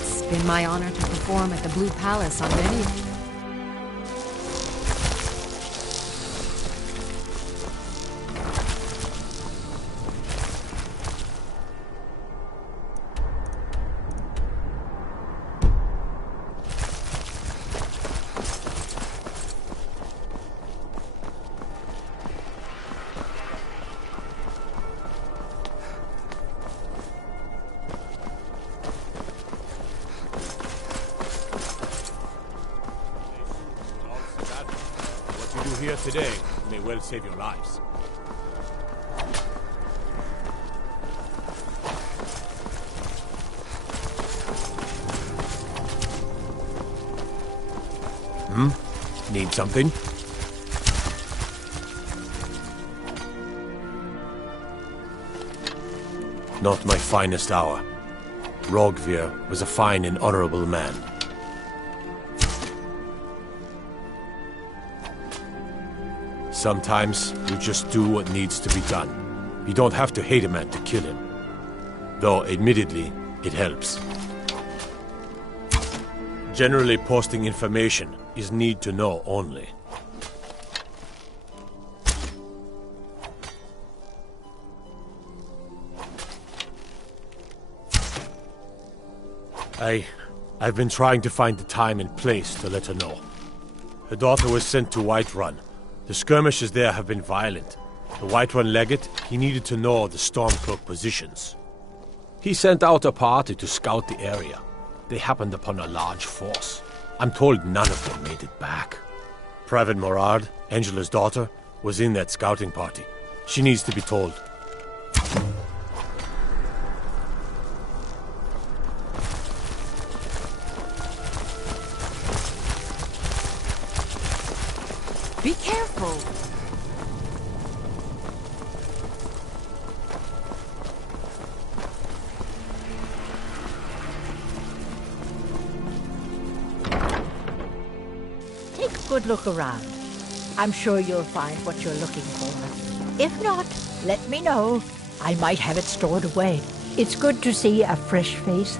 It's been my honor to perform at the Blue Palace on many... Here today may well save your lives. Need something? Not my finest hour. Rogvir was a fine and honorable man. Sometimes you just do what needs to be done. You don't have to hate a man to kill him. Though, admittedly, it helps. Generally, posting information is need to know only. I've been trying to find the time and place to let her know. Her daughter was sent to Whiterun. The skirmishes there have been violent. The Whiterun legate, he needed to know the Stormcloak positions. He sent out a party to scout the area. They happened upon a large force. I'm told none of them made it back. Private Morard, Angela's daughter, was in that scouting party. She needs to be told. Be careful. Take a good look around. I'm sure you'll find what you're looking for. If not, let me know. I might have it stored away. It's good to see a fresh face.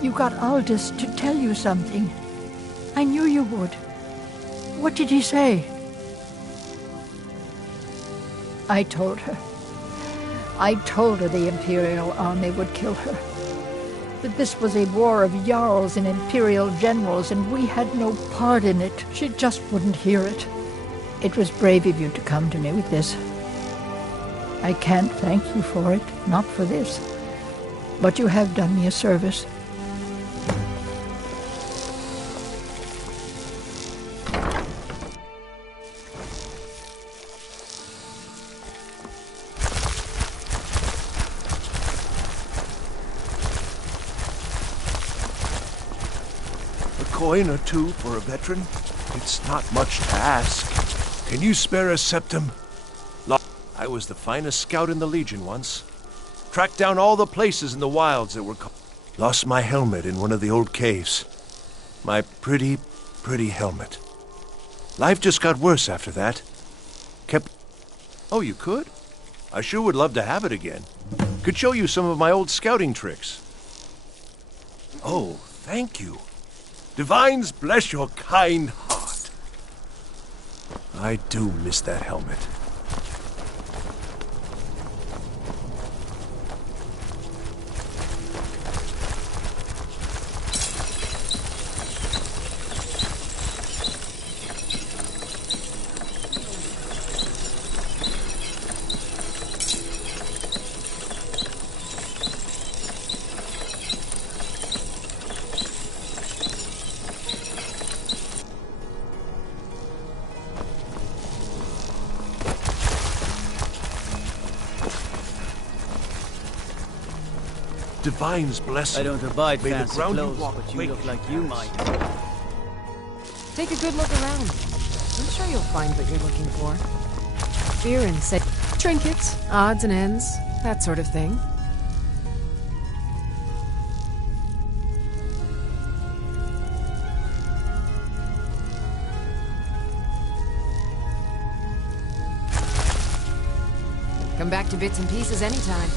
You got Aldous to tell you something. I knew you would. What did he say? I told her. I told her the Imperial army would kill her. That this was a war of Jarls and Imperial generals, and we had no part in it. She just wouldn't hear it. It was brave of you to come to me with this. I can't thank you for it, not for this. But you have done me a service. Coin or two for a veteran? It's not much to ask. Can you spare a septum? I was the finest scout in the Legion once. Tracked down all the places in the wilds that were lost my helmet in one of the old caves. My pretty, pretty helmet. Life just got worse after that. Oh, you could? I sure would love to have it again. Could show you some of my old scouting tricks. Oh, thank you. Divines bless your kind heart. I do miss that helmet. Divine's blessing. I don't abide May fancy the ground clothes, you walk but you quick look like you might. Take a good look around. I'm sure you'll find what you're looking for. Fear and say trinkets, odds and ends, that sort of thing. Come back to bits and pieces anytime.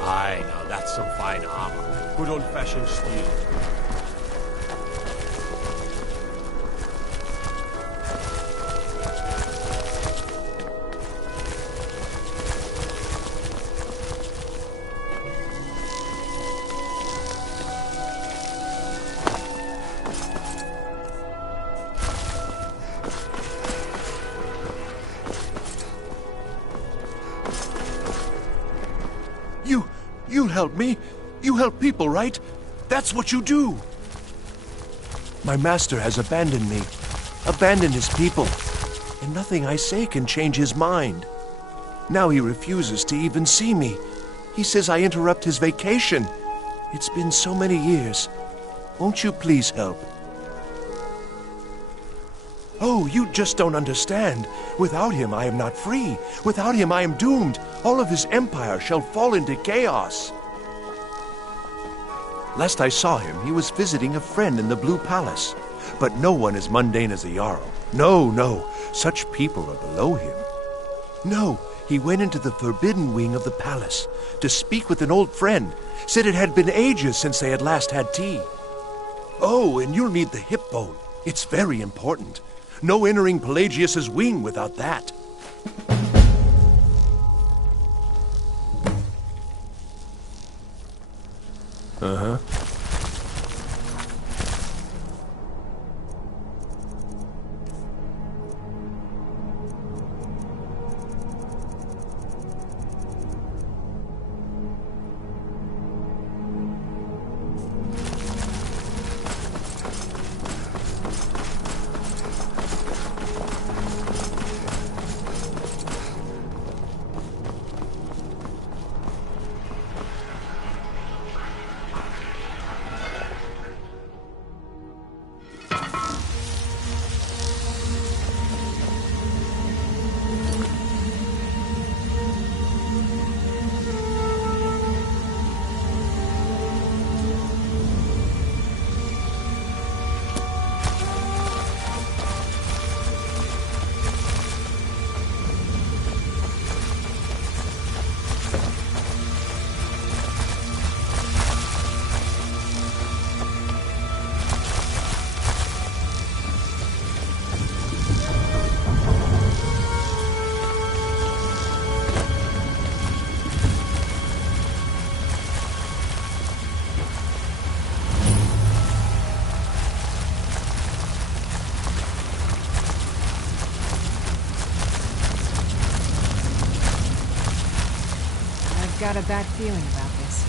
Aye, now that's some fine armor. Good old-fashioned steel. help me. You help people, right? That's what you do. My master has abandoned me, abandoned his people, and nothing I say can change his mind. Now he refuses to even see me. He says I interrupt his vacation. It's been so many years. Won't you please help? Oh, you just don't understand. Without him, I am not free. Without him, I am doomed. All of his empire shall fall into chaos. Last I saw him, he was visiting a friend in the Blue Palace. But no one as mundane as the Jarl. No, no. Such people are below him. No, he went into the forbidden wing of the palace to speak with an old friend. Said it had been ages since they had last had tea. Oh, and you'll need the hip bone. It's very important. No entering Pelagius's wing without that. Uh-huh. Got a bad feeling about this.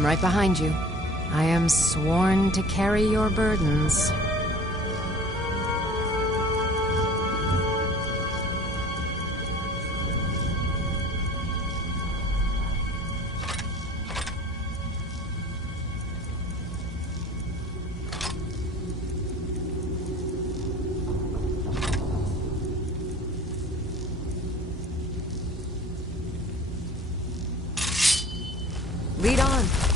I'm right behind you. I am sworn to carry your burdens. Lead on.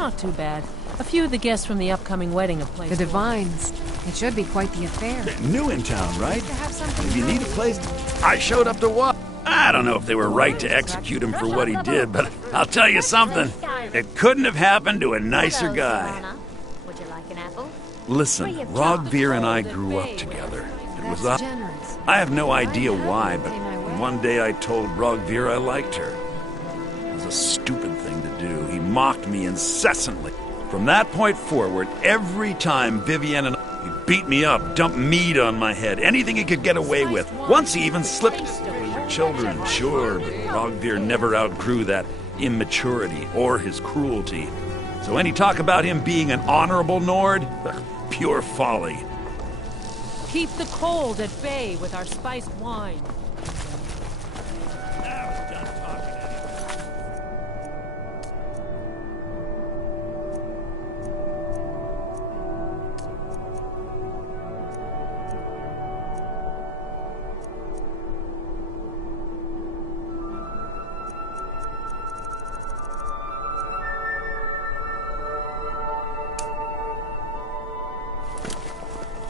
Not too bad. A few of the guests from the upcoming wedding have played. The Divines. It should be quite the affair. New in town, right? If you need a place, I showed up to what? I don't know if they were right to execute him for what he did, but I'll tell you something. It couldn't have happened to a nicer guy. Would you like an apple? Listen, Rogvir and I grew up together. It was I have no idea why, but one day I told Rogvir I liked her. It was a stupid thing to do. He mocked me incessantly. From that point forward, every time Vivienne and he beat me up, dumped meat on my head, anything he could get away with. Once he even slipped. We were children, sure, but Rogvir never outgrew that immaturity or his cruelty. So any talk about him being an honorable Nord? Pure folly. Keep the cold at bay with our spiced wine.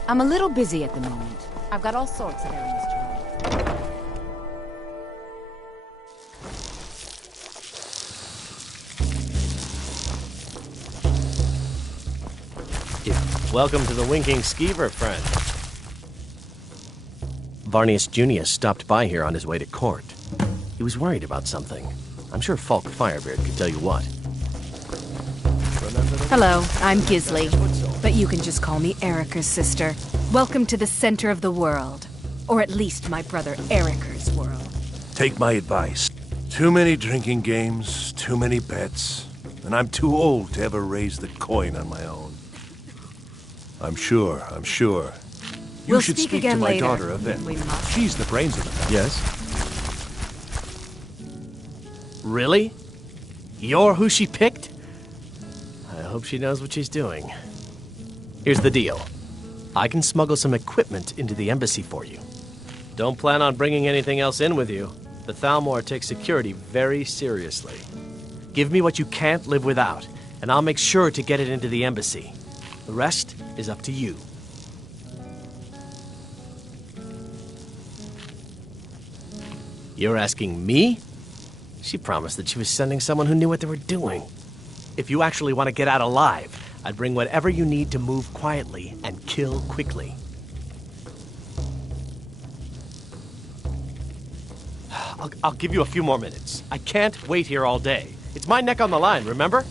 I'm a little busy at the moment. I've got all sorts of errands to run. Welcome to the Winking Skeever, friend. Varnius Junius stopped by here on his way to court. He was worried about something. I'm sure Falk Firebeard could tell you what. Hello, I'm Gisli, but you can just call me Erica's sister. Welcome to the center of the world. Or at least my brother Erica's world. Take my advice. Too many drinking games, too many bets, and I'm too old to ever raise the coin on my own. I'm sure. You We'll should speak speak to again my later. daughter, Yvette. She's the brains of the family. Yes? Really? You're who she picked? I hope she knows what she's doing. Here's the deal. I can smuggle some equipment into the embassy for you. Don't plan on bringing anything else in with you. The Thalmor takes security very seriously. Give me what you can't live without, and I'll make sure to get it into the embassy. The rest is up to you. You're asking me? She promised that she was sending someone who knew what they were doing. If you actually want to get out alive, I'd bring whatever you need to move quietly and kill quickly. I'll give you a few more minutes. I can't wait here all day. It's my neck on the line, remember?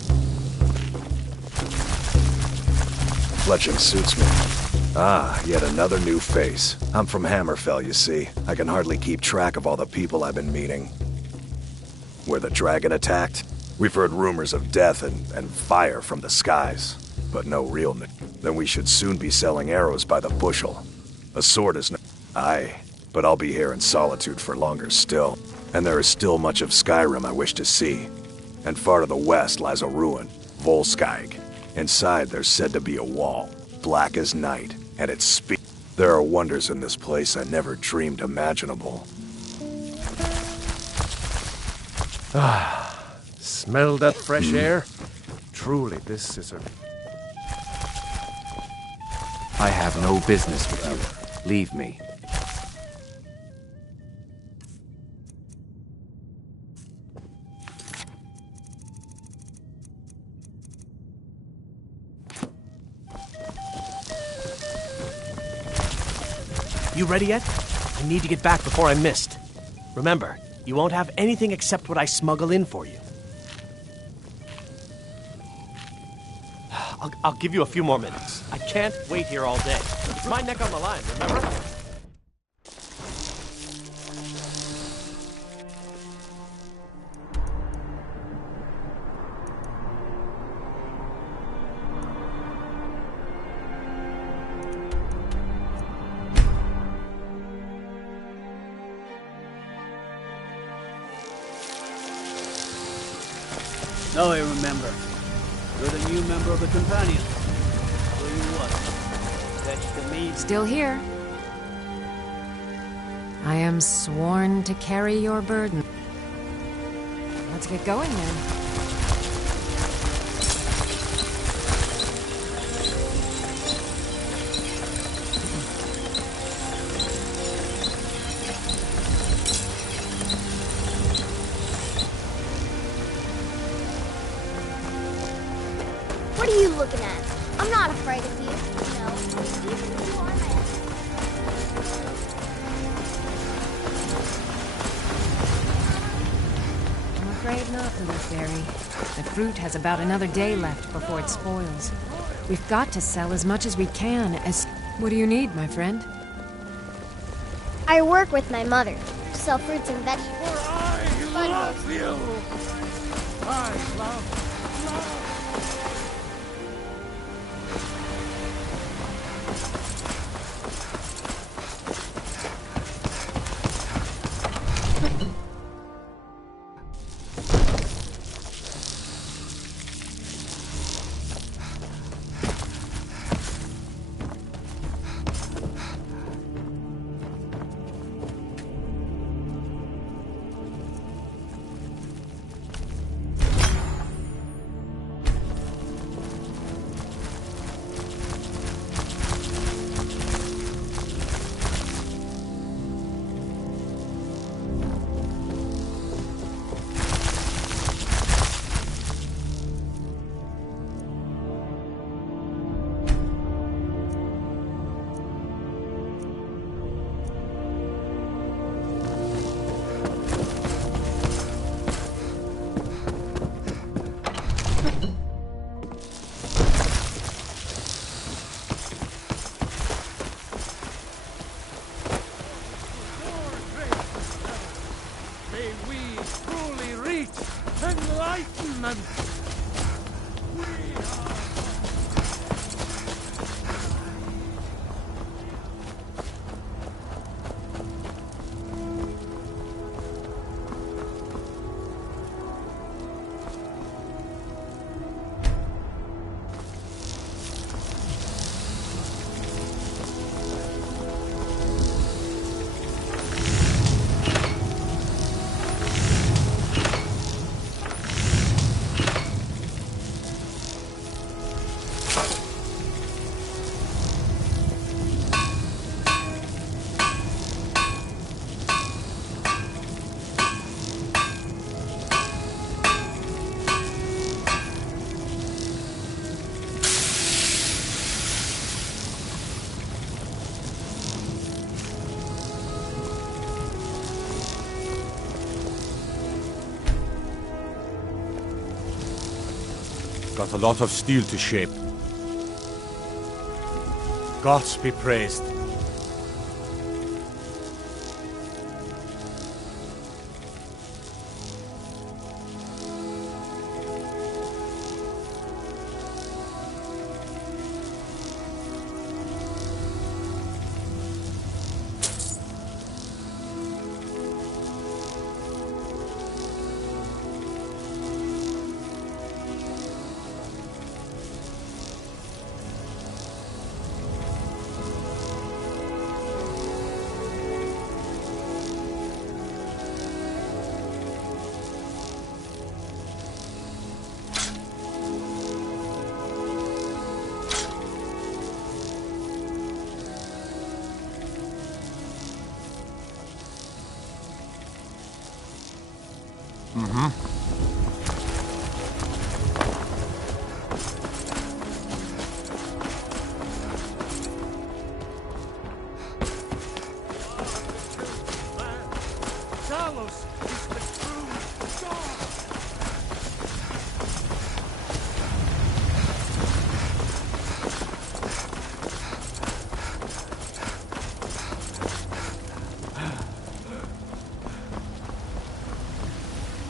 Fletching suits me. Ah, yet another new face. I'm from Hammerfell, you see. I can hardly keep track of all the people I've been meeting. Where the dragon attacked? We've heard rumors of death and fire from the skies, but no real. Then we should soon be selling arrows by the bushel. A sword is no. Aye, but I'll be here in solitude for longer still. And there is still much of Skyrim I wish to see. And far to the west lies a ruin, Volskyg. Inside there's said to be a wall, black as night, and it speaks. There are wonders in this place I never dreamed imaginable. Ah, smell that fresh air? Truly, this is a... I have no business with you. Leave me. You ready yet? I need to get back before I'm missed. Remember, you won't have anything except what I smuggle in for you. I'll give you a few more minutes. I can't wait here all day. It's my neck on the line, remember? Now I remember. You're the new member of the companion. So you what? Fetch the meat. Still here. I am sworn to carry your burden. Let's get going then. are you looking at? I'm not afraid of you. No. Even if you are my I'm afraid not, little fairy. The fruit has about another day left before it spoils. We've got to sell as much as we can as... What do you need, my friend? I work with my mother to sell fruits and vegetables. I love you! I love enlightenment! Got a lot of steel to shape. Gods be praised.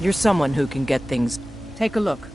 You're someone who can get things. Take a look.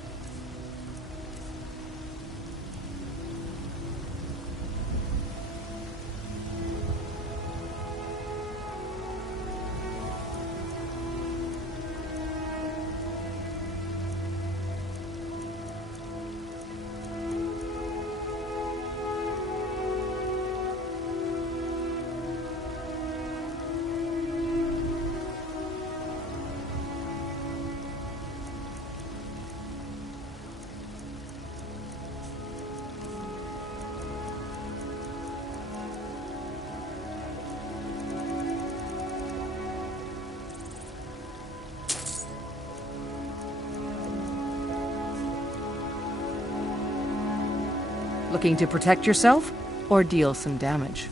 Looking to protect yourself or deal some damage?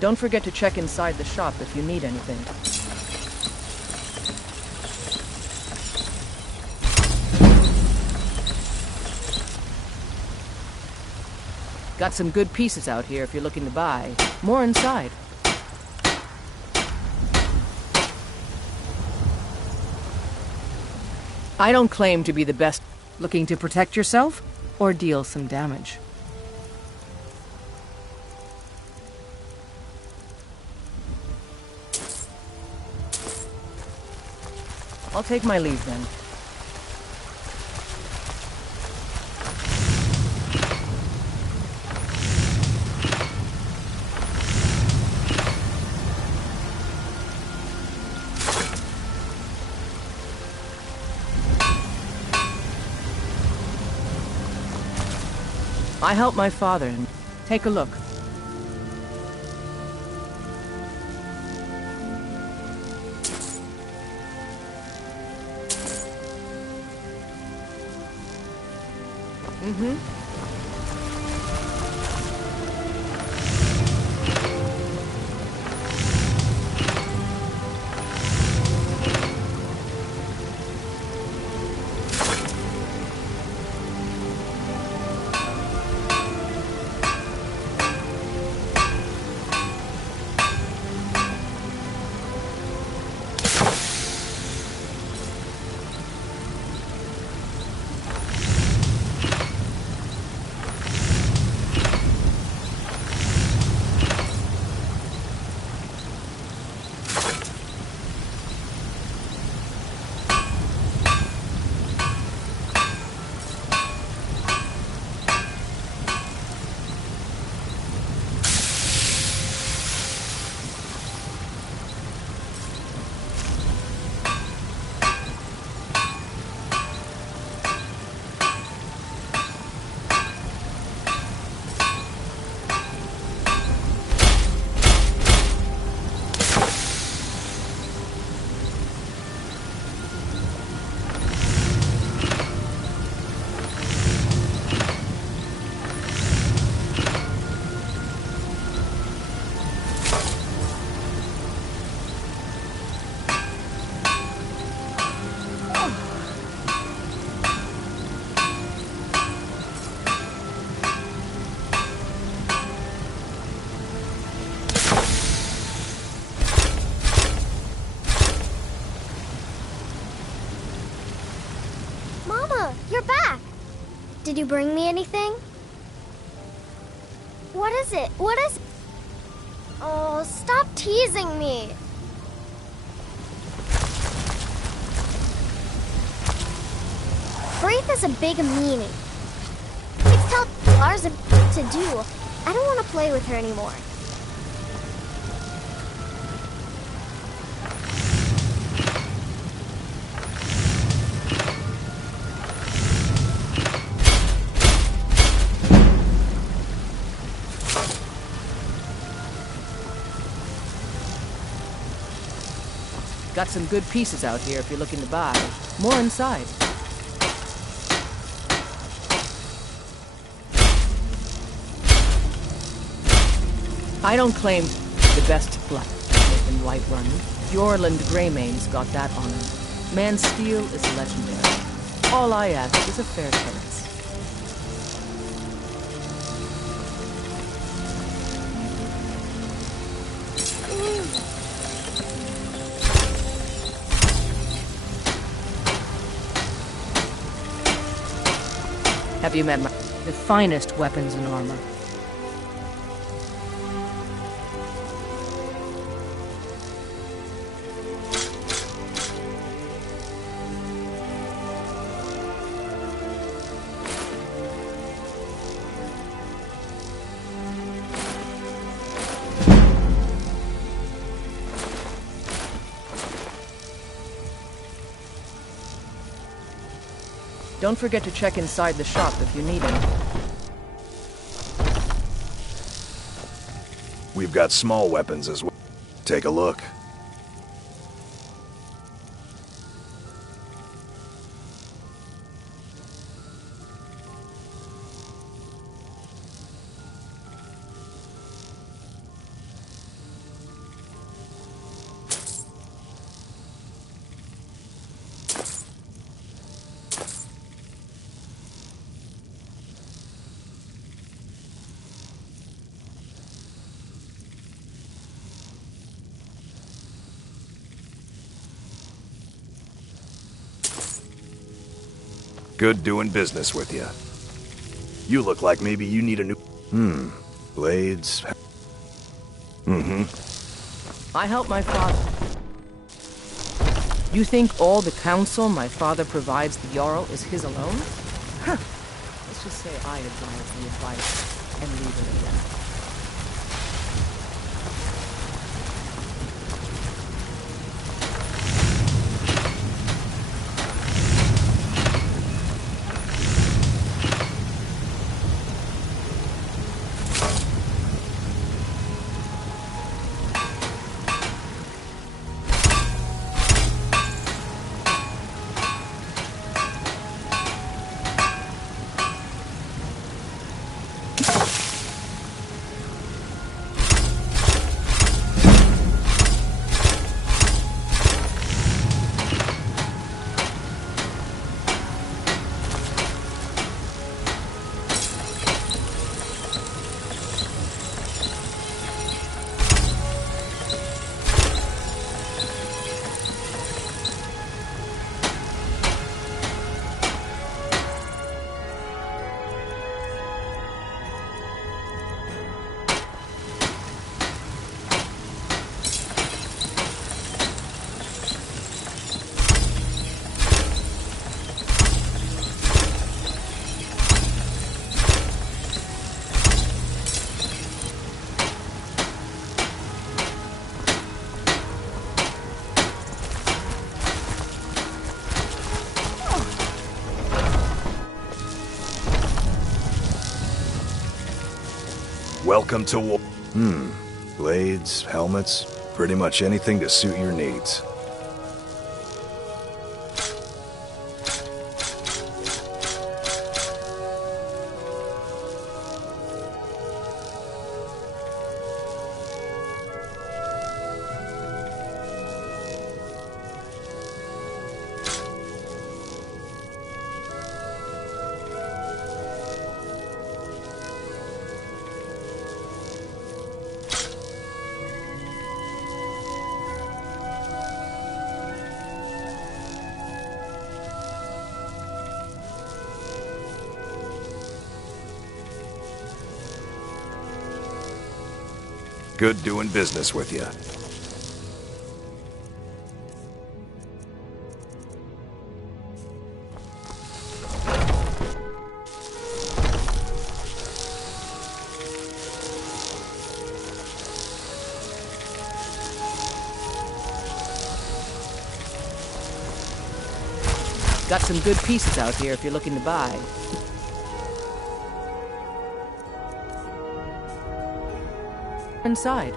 Don't forget to check inside the shop if you need anything. Got some good pieces out here if you're looking to buy. More inside. I don't claim to be the best. Looking to protect yourself or deal some damage? I'll take my leave then. I helped my father and take a look. Mm-hmm. You're back! Did you bring me anything? What is it? What is... Oh, stop teasing me! Wraith has a big meaning. Please tell Lars what to do. I don't want to play with her anymore. Got some good pieces out here if you're looking to buy. More inside. I don't claim the best black in Whiterun. Fjorland Greymane's got that honor. Man's steel is legendary. All I ask is a fair chance. Have you met the finest weapons and armor? Don't forget to check inside the shop if you need it. We've got small weapons as well. Take a look. Good doing business with you. You look like maybe you need a new... Blades... I help my father. You think all the counsel my father provides the Jarl is his alone? Huh. Let's just say I advise the advice and leave it at that. Welcome to war. Blades, helmets, pretty much anything to suit your needs. Good doing business with you. Got some good pieces out here if you're looking to buy. Inside.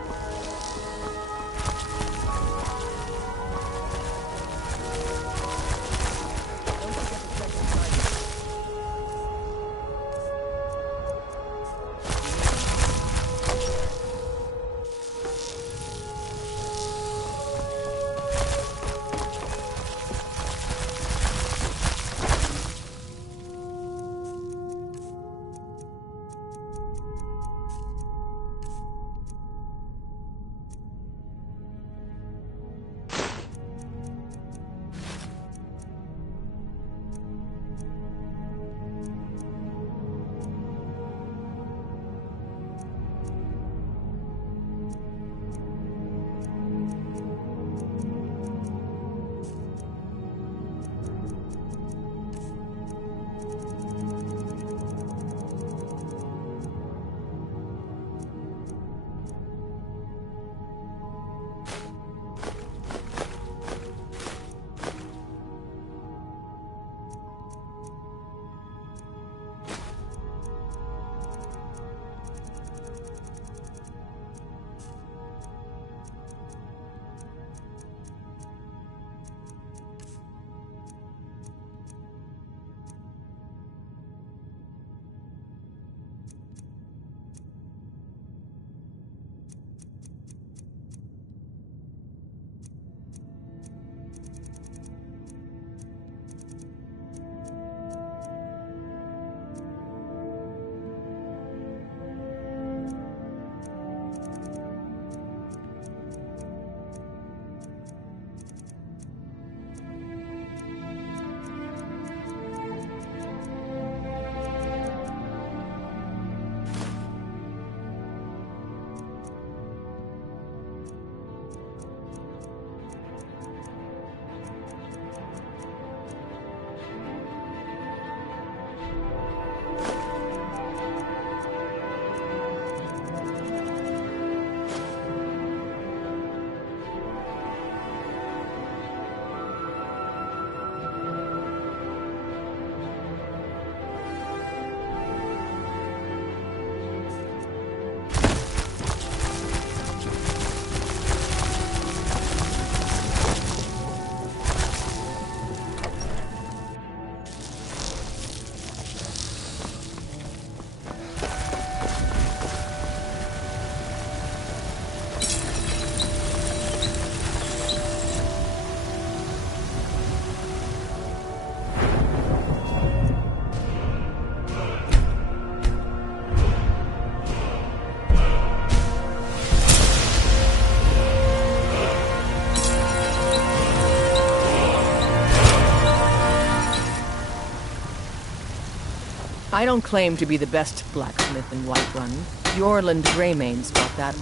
I don't claim to be the best blacksmith in Whiterun. Yorland Greymane's got that.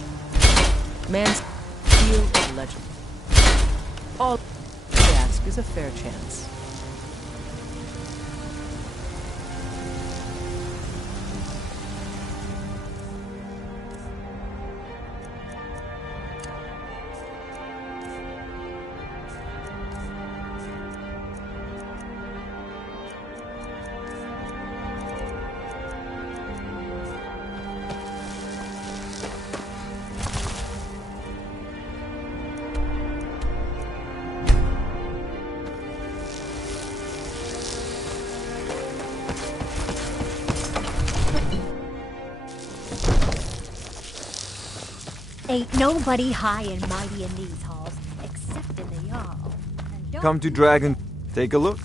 Man's steel is legend. All I ask is a fair chance. Ain't nobody high and mighty in these halls, except in the Jarl. Come to Dragon. Take a look.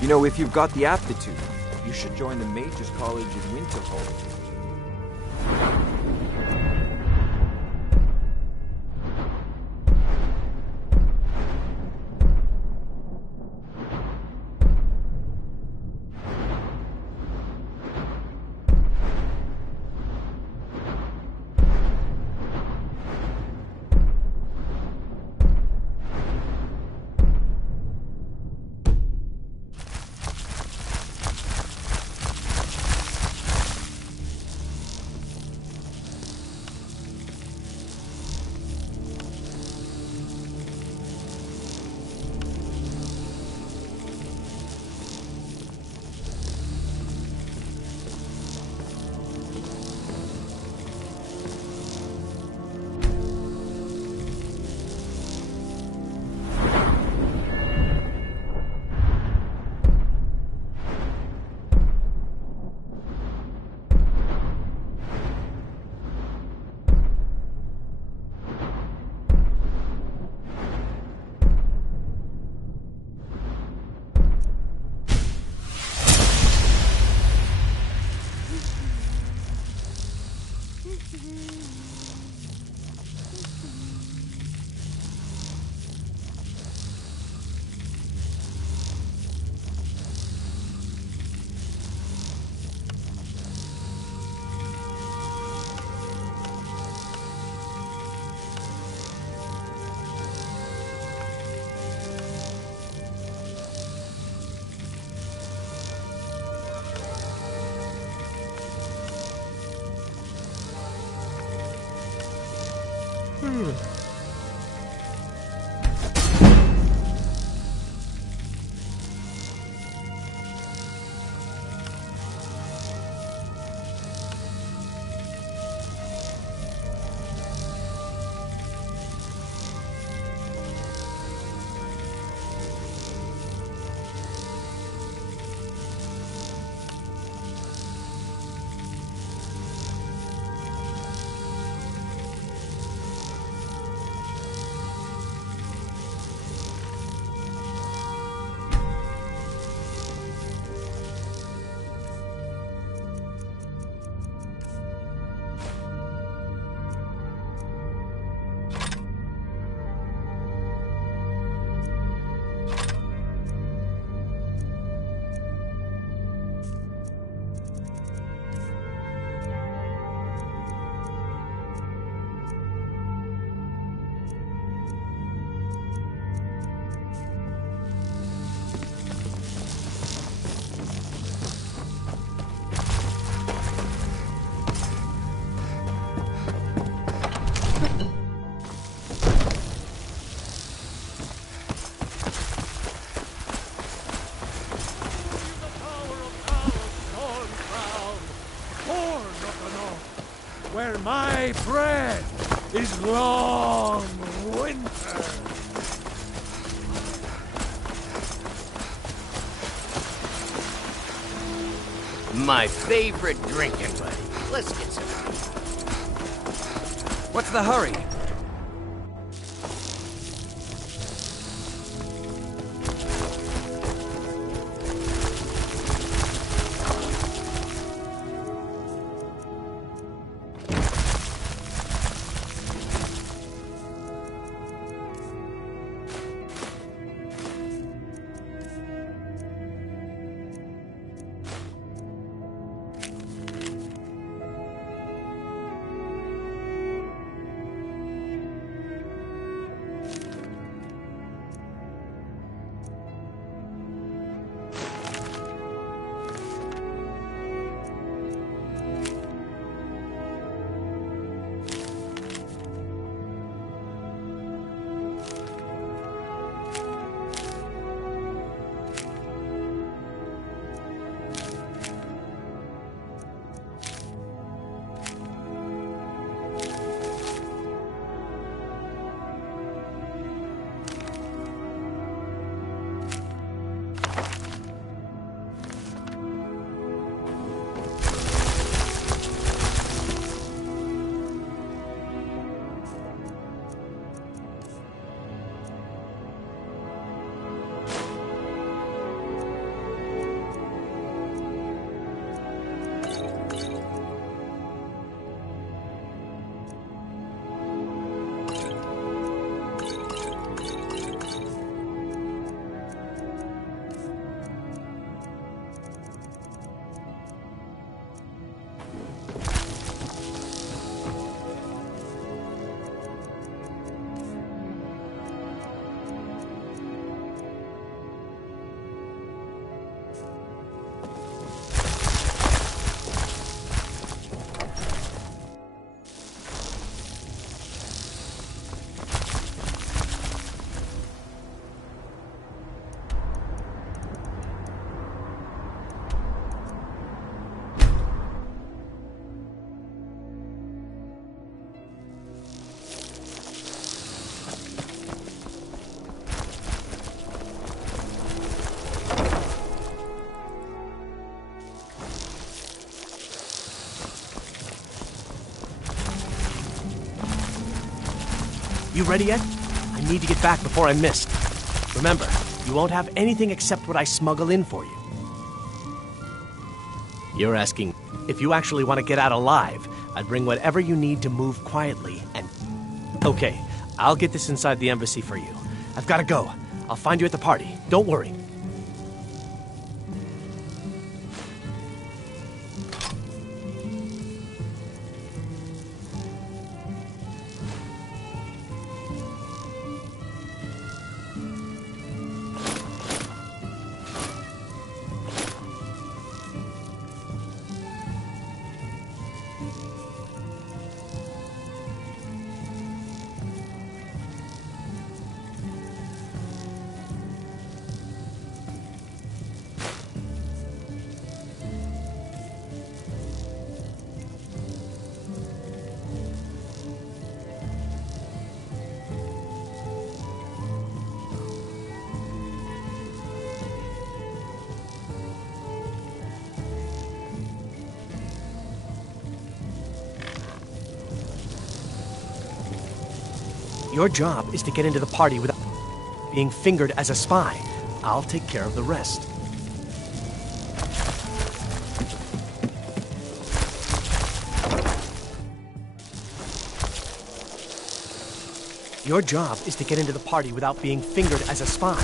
You know, if you've got the aptitude, you should join the Mages College in Winterhold. where my bread is long winter. My favorite drinking buddy. Let's get some. What's the hurry? You ready yet? I need to get back before I'm missed. Remember, you won't have anything except what I smuggle in for you. You're asking if you actually want to get out alive. I'd bring whatever you need to move quietly and... Okay, I'll get this inside the embassy for you. I've got to go. I'll find you at the party. Don't worry. Your job is to get into the party without being fingered as a spy. I'll take care of the rest. Your job is to get into the party without being fingered as a spy.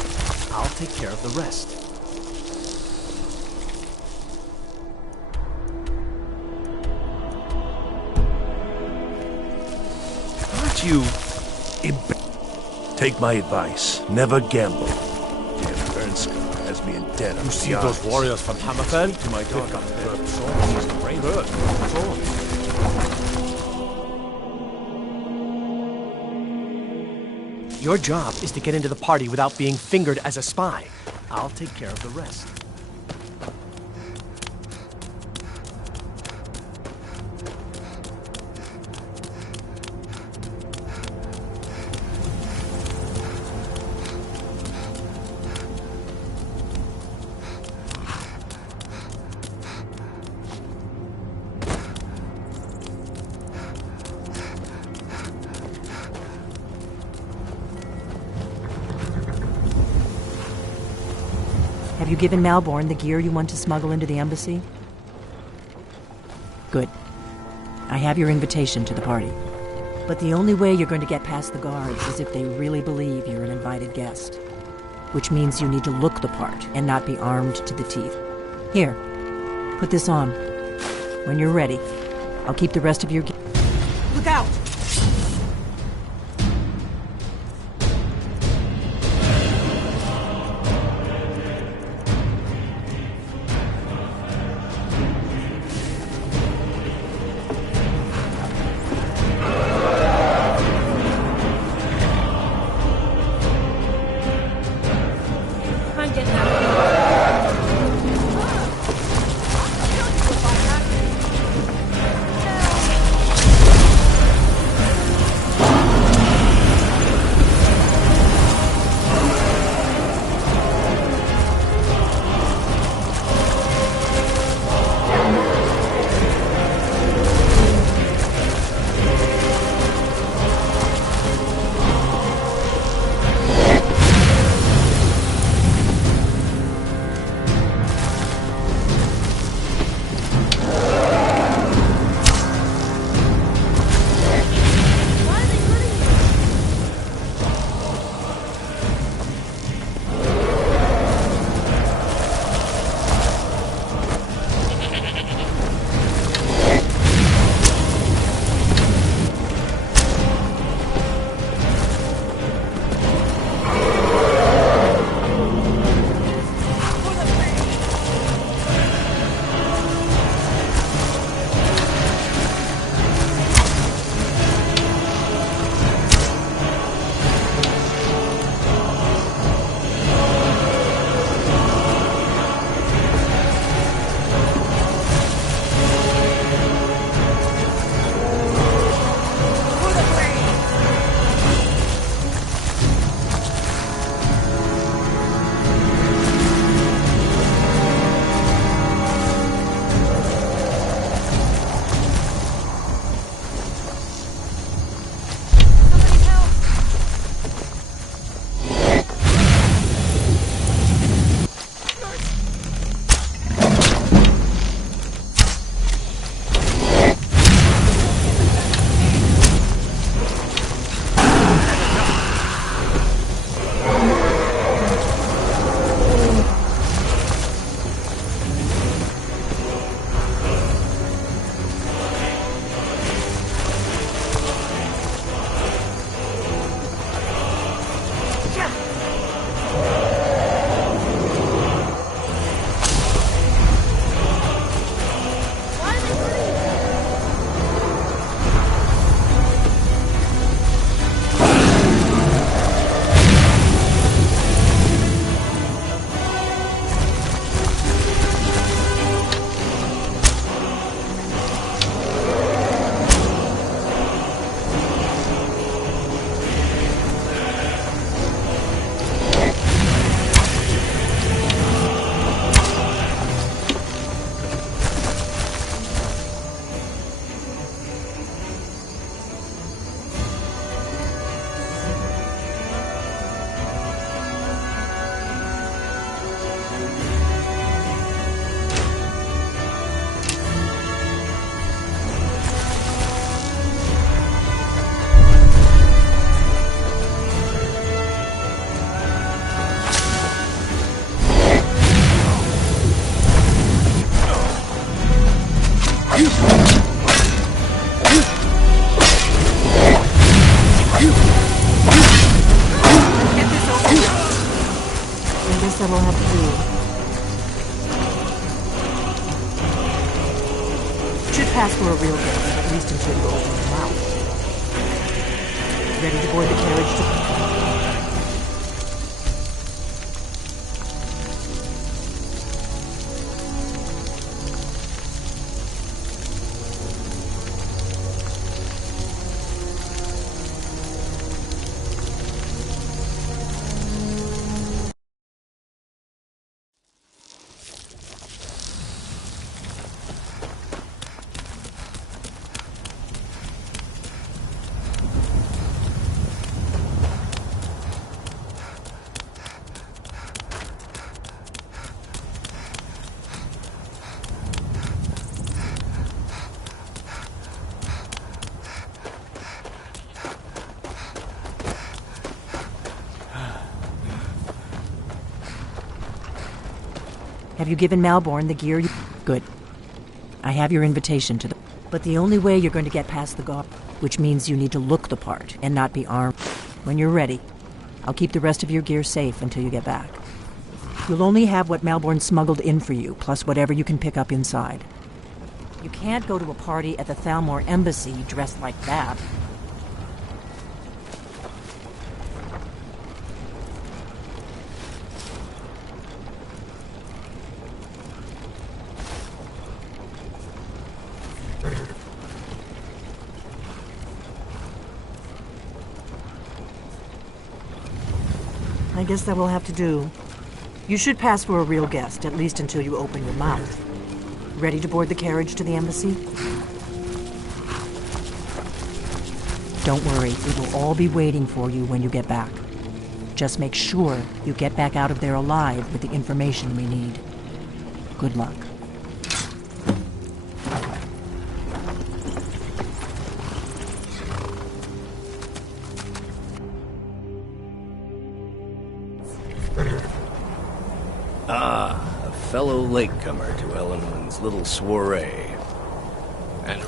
I'll take care of the rest. Aren't you... Take my advice. Never gamble. Damn Bernska has me in debt. You see those warriors from Hammerfell? To my daughter. Your job is to get into the party without being fingered as a spy. I'll take care of the rest. Have you given Malborn the gear you want to smuggle into the embassy? Good. I have your invitation to the party. But the only way you're going to get past the guards is if they really believe you're an invited guest. Which means you need to look the part and not be armed to the teeth. Here, put this on. When you're ready, I'll keep the rest of your gear. Look out! guess that'll have to do. Should pass for a real guest, at least until you open your mouth. Ready to board the carriage to... Have you given Malborn the gear you... Good. I have your invitation to the... But the only way you're going to get past the guard, which means you need to look the part and not be armed. When you're ready, I'll keep the rest of your gear safe until you get back. You'll only have what Malborn smuggled in for you, plus whatever you can pick up inside. You can't go to a party at the Thalmor Embassy dressed like that. I guess that will have to do. You should pass for a real guest, at least until you open your mouth. Ready to board the carriage to the embassy? Don't worry, it will all be waiting for you when you get back. Just make sure you get back out of there alive with the information we need. Good luck. A fellow latecomer to Ellenman's little soiree. And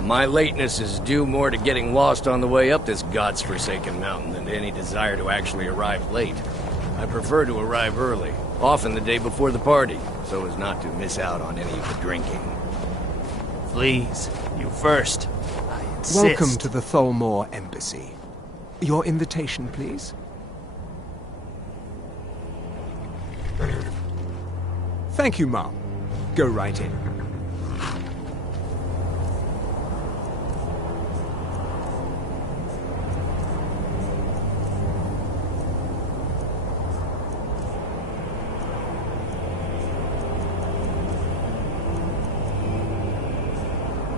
my lateness is due more to getting lost on the way up this god's-forsaken mountain than to any desire to actually arrive late. I prefer to arrive early, often the day before the party, so as not to miss out on any of the drinking. Please, you first. I insist. Welcome to the Thalmor Embassy. Your invitation, please. Thank you, Mom. Go right in.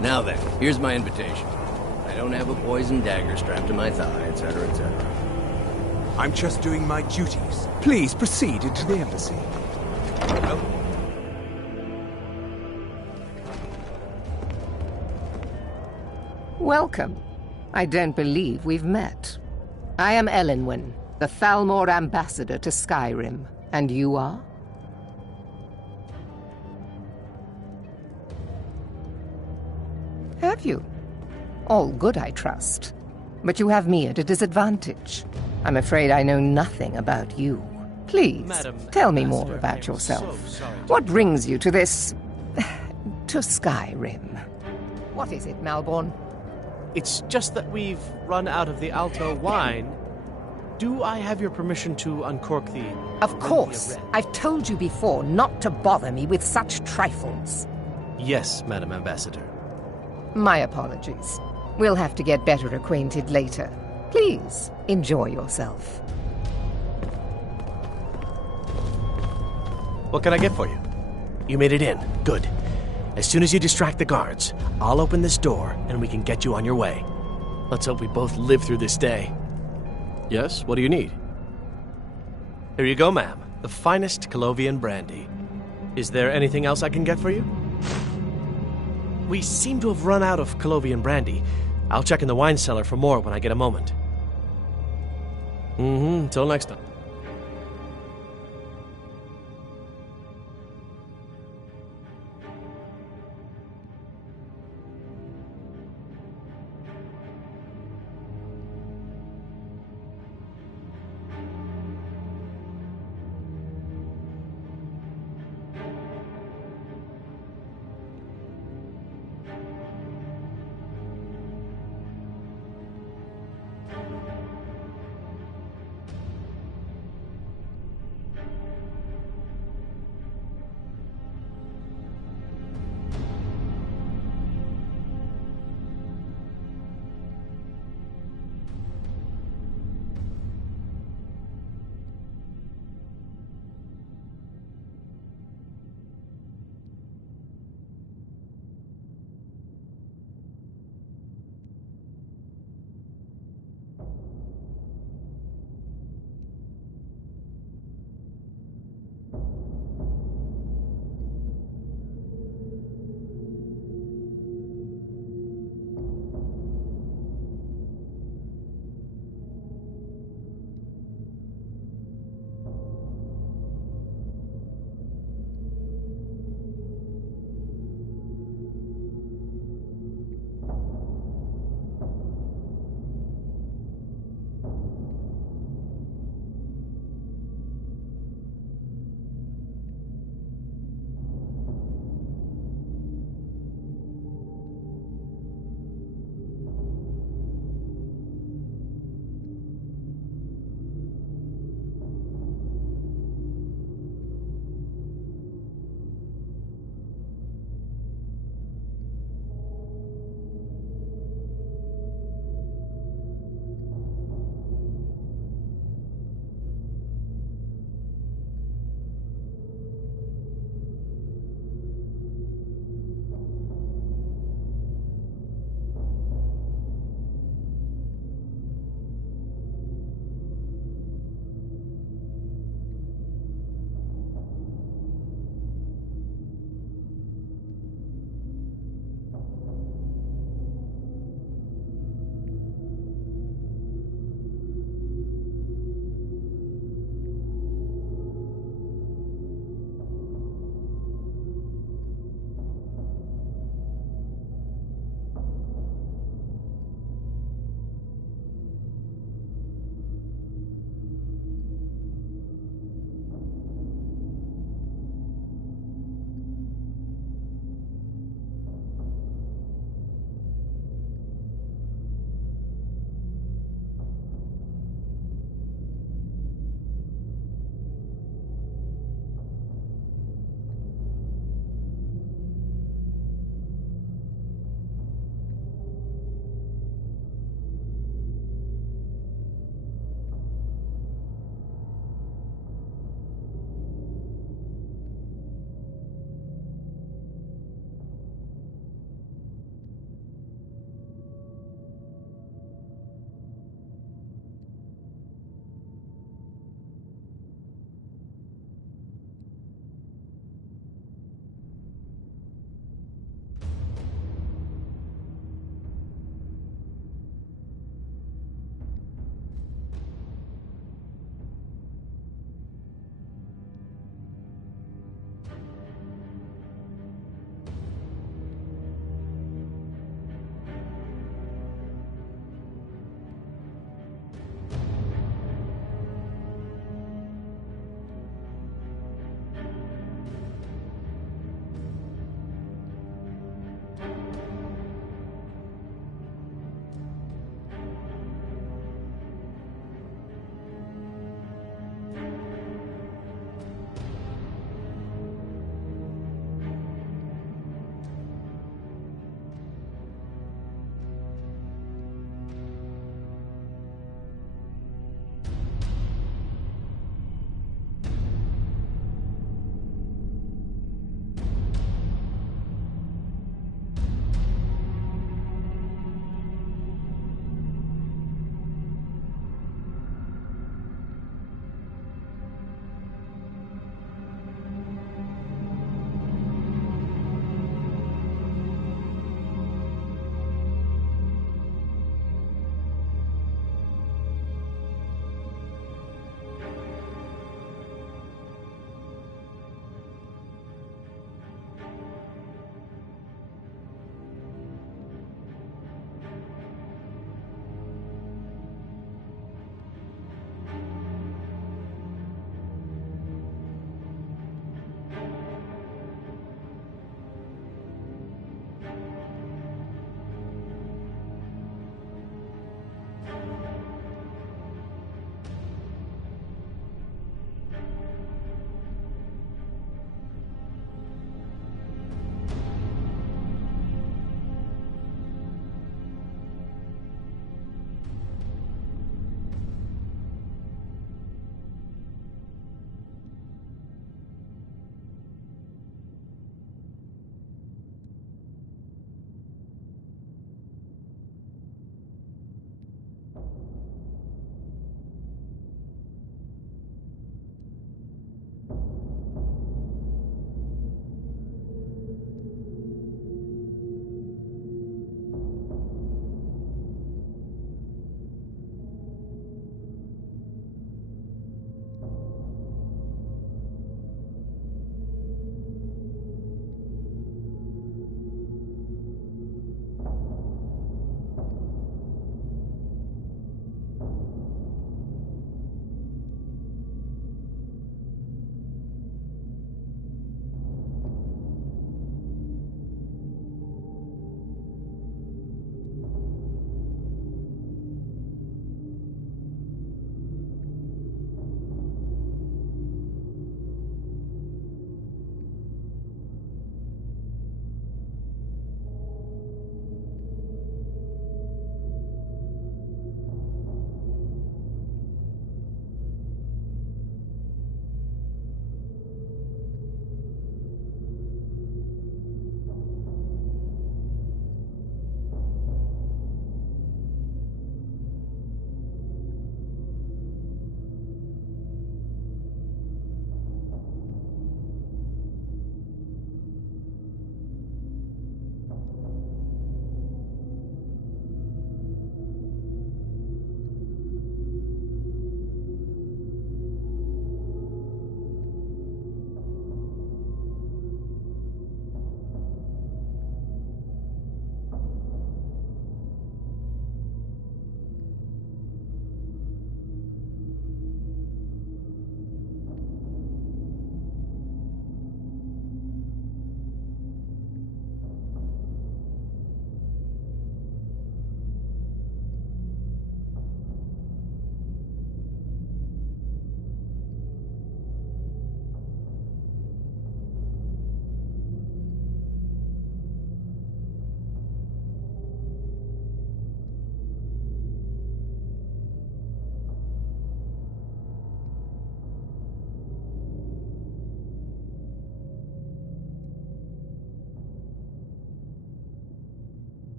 Now then, here's my invitation. I don't have a poison dagger strapped to my thigh, etc., etc. I'm just doing my duties. Please proceed into the embassy. Welcome. I don't believe we've met. I am Elenwen, the Thalmor ambassador to Skyrim. And you are? Have you? All good, I trust. But you have me at a disadvantage. I'm afraid I know nothing about you. Please, tell me more about yourself. What brings you to this... to Skyrim? What is it, Malborn? It's just that we've run out of the Alto wine. Do I have your permission to uncork the... Of course. I've told you before not to bother me with such trifles. Yes, Madam Ambassador. My apologies. We'll have to get better acquainted later. Please, enjoy yourself. What can I get for you? You made it in. Good. As soon as you distract the guards, I'll open this door and we can get you on your way. Let's hope we both live through this day. Yes, what do you need? Here you go, ma'am. The finest Colovian brandy. Is there anything else I can get for you? We seem to have run out of Colovian brandy. I'll check in the wine cellar for more when I get a moment. Until next time.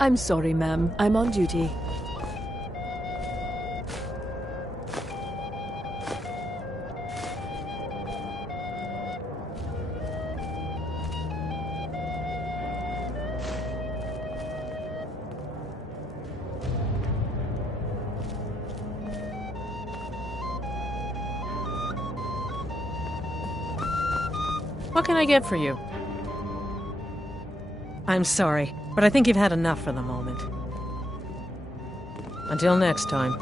I'm sorry, ma'am. I'm on duty. What can I get for you? I'm sorry, but I think you've had enough for the moment. Until next time.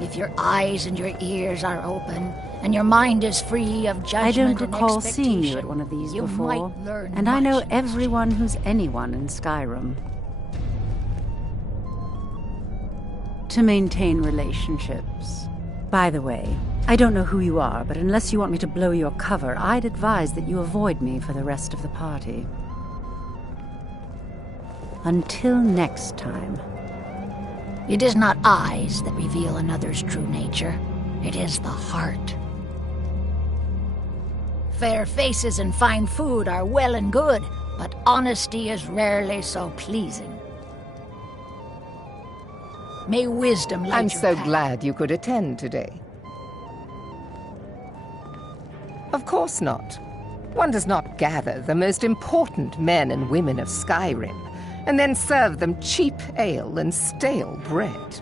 If your eyes and your ears are open, and your mind is free of judgment I don't and recall seeing you expectation, at one of these you before. might learn And I know much. everyone who's anyone in Skyrim. To maintain relationships. By the way, I don't know who you are, but unless you want me to blow your cover, I'd advise that you avoid me for the rest of the party. Until next time. It is not eyes that reveal another's true nature. It is the heart. Fair faces and fine food are well and good, but honesty is rarely so pleasing. May wisdom light I'm your so path. glad you could attend today. Of course not. One does not gather the most important men and women of Skyrim and then serve them cheap ale and stale bread.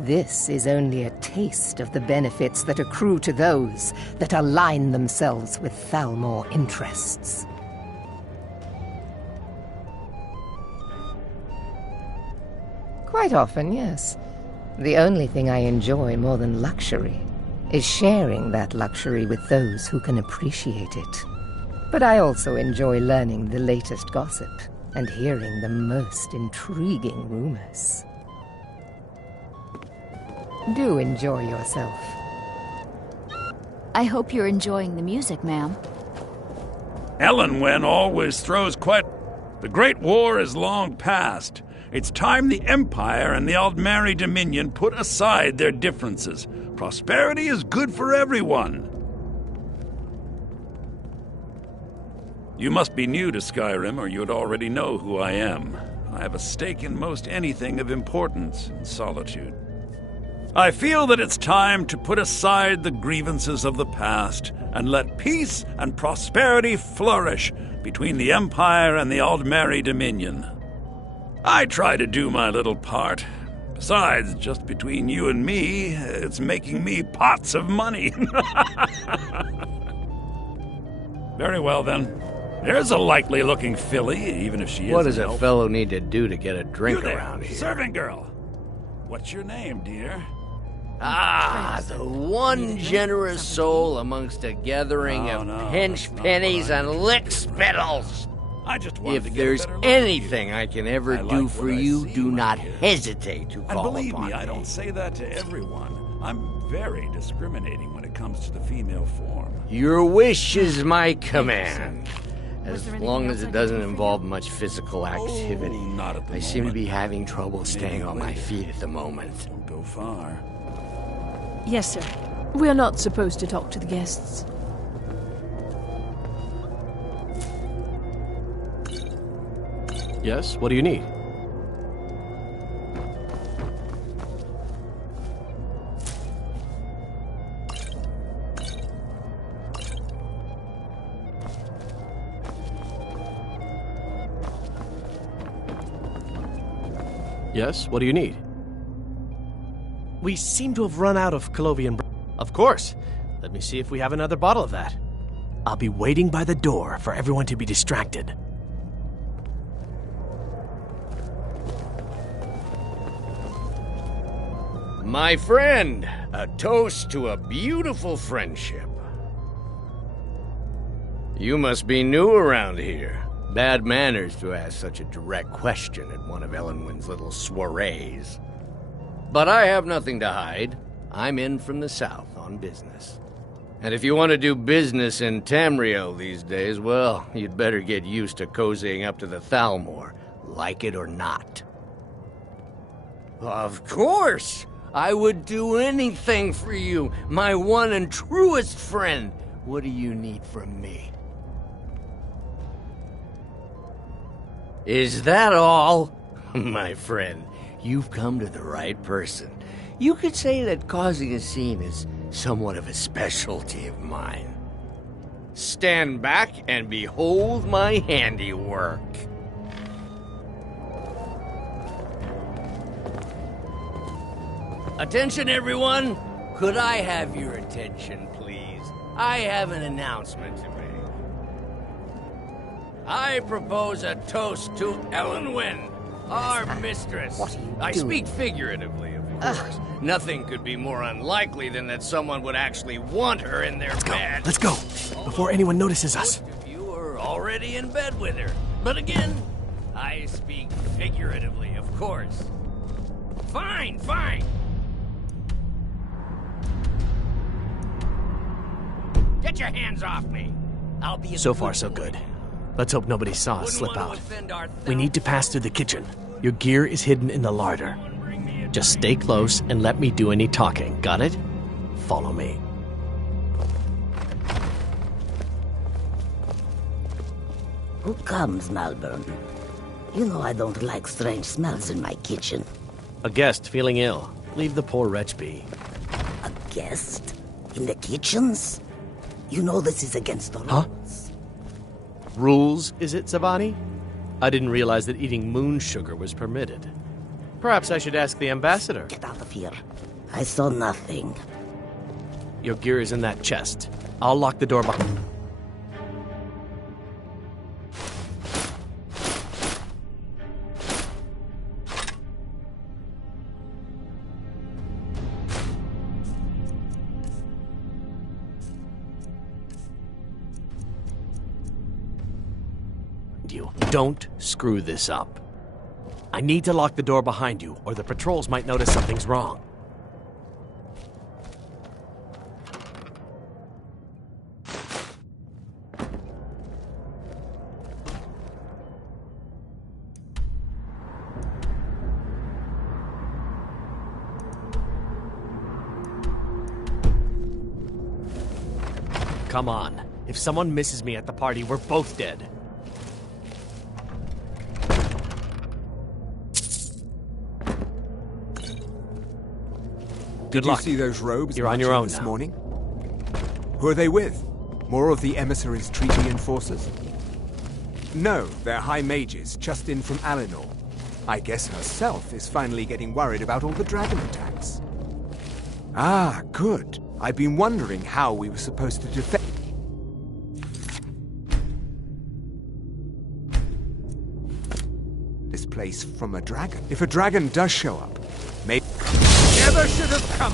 This is only a taste of the benefits that accrue to those that align themselves with Thalmor interests. Quite often, yes. The only thing I enjoy more than luxury is sharing that luxury with those who can appreciate it. But I also enjoy learning the latest gossip and hearing the most intriguing rumors. Do enjoy yourself. I hope you're enjoying the music, ma'am. Elenwen always throws quite... The Great War is long past. It's time the Empire and the Aldmeri Dominion put aside their differences. Prosperity is good for everyone. You must be new to Skyrim, or you'd already know who I am. I have a stake in most anything of importance in Solitude. I feel that it's time to put aside the grievances of the past and let peace and prosperity flourish between the Empire and the Aldmeri Dominion. I try to do my little part. Besides, just between you and me, it's making me pots of money. Very well, then. There's a likely-looking filly, even if she is. What does an a elf. fellow need to do to get a drink You there, around here? Servant girl. What's your name, dear? Ah, the one generous soul amongst a gathering of pinch pennies and lick spittles. I just wanted to If get a there's better look at you. anything I can ever I do like for what I you, see do right not here. hesitate to And call believe upon me, I don't say that to everyone. I'm very discriminating when it comes to the female form. Your wish is my command. As long as it doesn't involve much physical activity. Not at the I seem to moment. be having trouble staying Maybe on my later. feet at the moment. Don't go far. Yes, sir. We are not supposed to talk to the guests. Yes, what do you need? Yes, what do you need? We seem to have run out of Colovian. Of course. Let me see if we have another bottle of that. I'll be waiting by the door for everyone to be distracted. My friend, a toast to a beautiful friendship. You must be new around here. Bad manners to ask such a direct question at one of Elenwen's little soirees. But I have nothing to hide. I'm in from the south on business. And if you want to do business in Tamriel these days, well, you'd better get used to cozying up to the Thalmor, like it or not. Of course! I would do anything for you, my one and truest friend. What do you need from me? Is that all? My friend, you've come to the right person. You could say that causing a scene is somewhat of a specialty of mine. Stand back and behold my handiwork. Attention, everyone! Could I have your attention, please? I have an announcement to make. I propose a toast to Elenwen, our mistress. What are you I doing? speak figuratively, of course. Nothing could be more unlikely than that someone would actually want her in their bed. Let's go, before anyone notices us. Most of you are already in bed with her. But again, I speak figuratively, of course. Fine, fine. Get your hands off me. I'll be So far, so good. Let's hope nobody saw us slip out. We need to pass through the kitchen. Your gear is hidden in the larder. Just stay close and let me do any talking. Got it? Follow me. Who comes, Malburn? You know I don't like strange smells in my kitchen. A guest feeling ill. Leave the poor wretch be. A guest? In the kitchens? You know this is against the law. Huh? Rules, is it, Zavani? I didn't realize that eating moon sugar was permitted. Perhaps I should ask the ambassador. Get out of here. I saw nothing. Your gear is in that chest. I'll lock the door behind. You. Don't screw this up. I need to lock the door behind you, or the patrols might notice something's wrong. Come on. If someone misses me at the party, we're both dead. Good luck. Did you see those robes? You're on your own this now. morning? Who are they with? More of the emissaries' treaty enforcers? No, they're high mages, just in from Alinor. I guess herself is finally getting worried about all the dragon attacks. Ah, good. I've been wondering how we were supposed to defend... this place from a dragon. If a dragon does show up, maybe... Never should have come!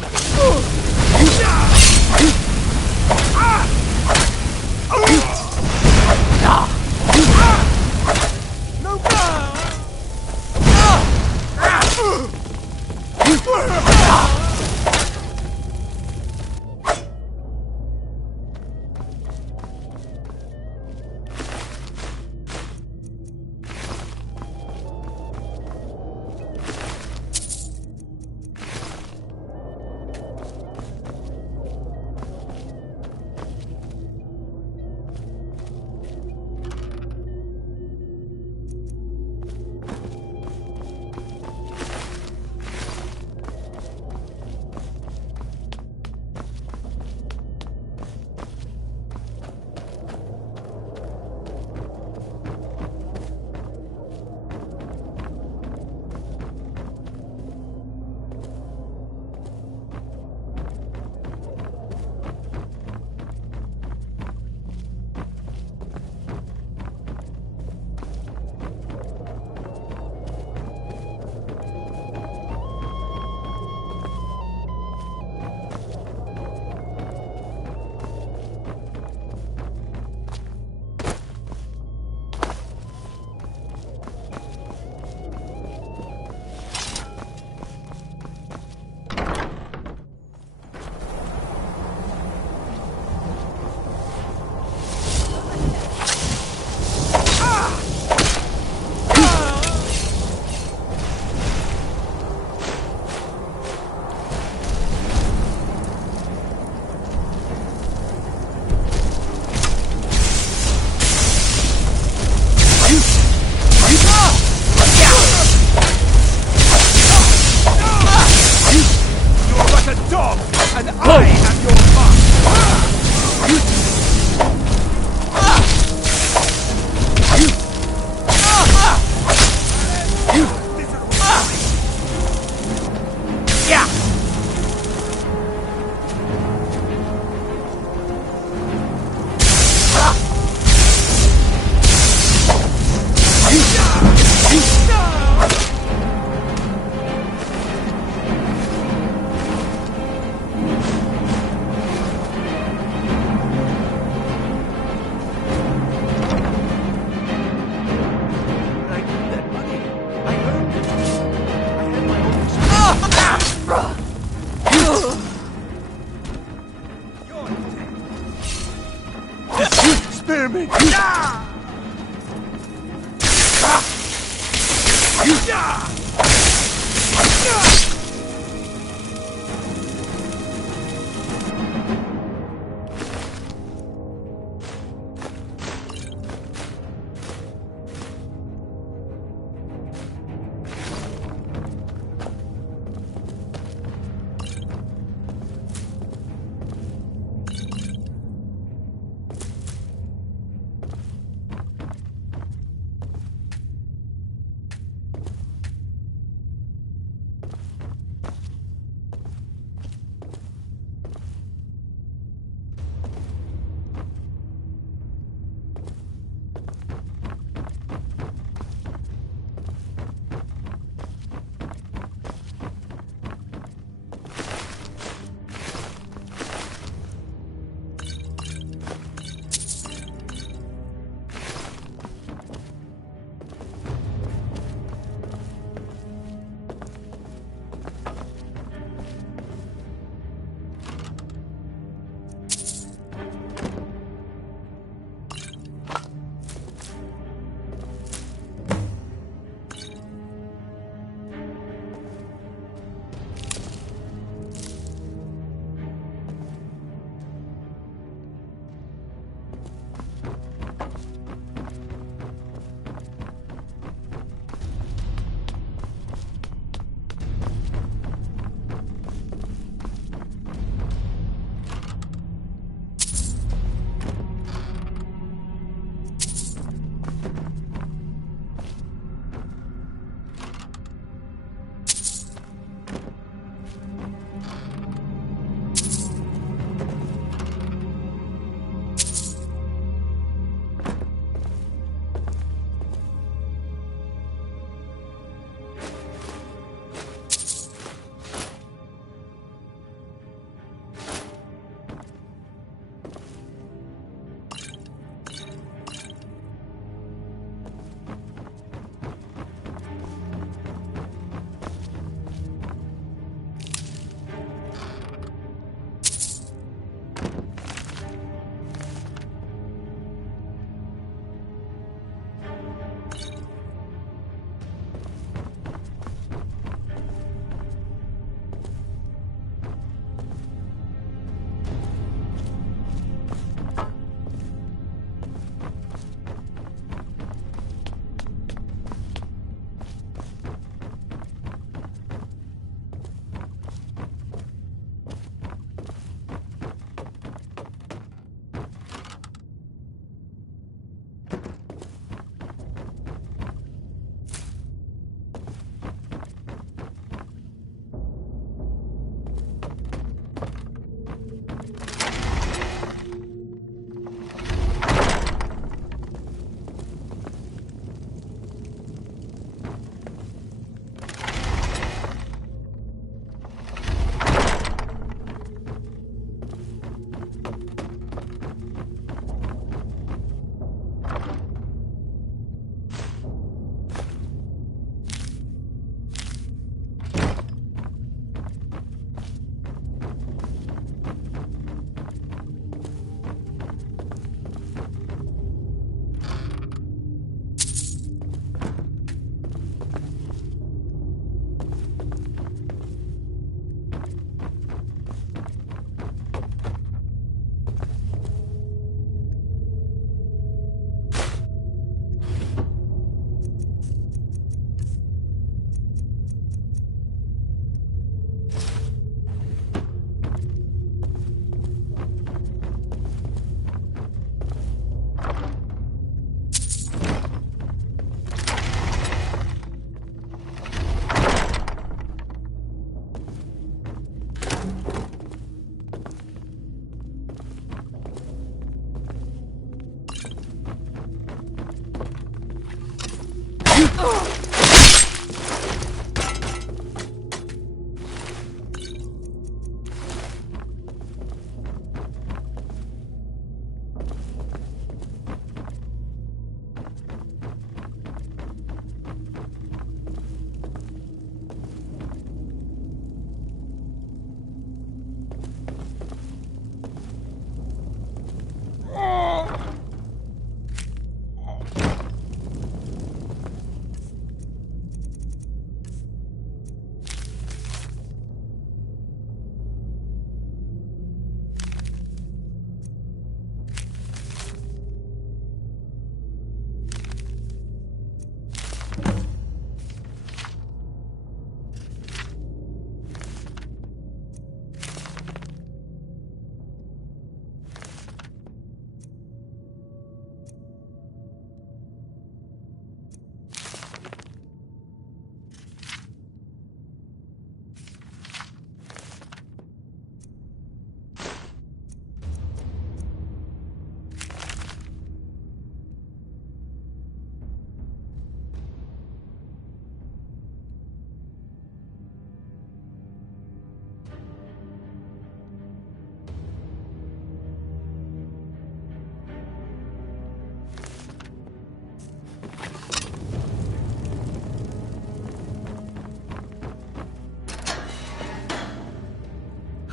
me!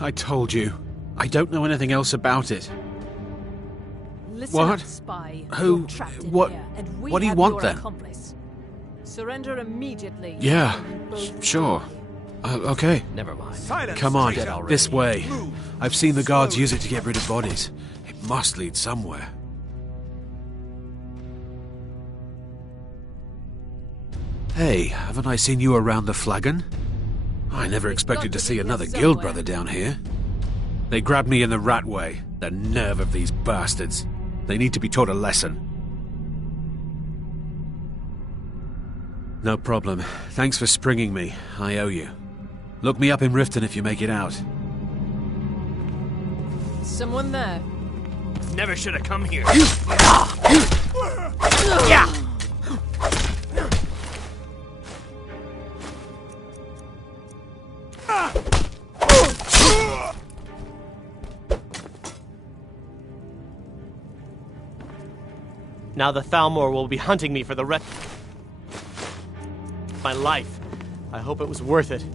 I told you. I don't know anything else about it. Listen What? up, spy. Who? You're trapped in What? here, and we What do you have want your then? accomplice. Surrender immediately. Yeah, Both sure. Okay. Never mind. Silence! Come on, Dead already. this way. I've seen the guards use it to get rid of bodies. It must lead somewhere. Hey, haven't I seen you around the flagon? I never expected to see another guild brother down here. They grabbed me in the rat way. The nerve of these bastards. They need to be taught a lesson. No problem. Thanks for springing me. I owe you. Look me up in Riften if you make it out. Someone there. Never should have come here. Yeah. Now the Thalmor will be hunting me for the rest of my life. I hope it was worth it.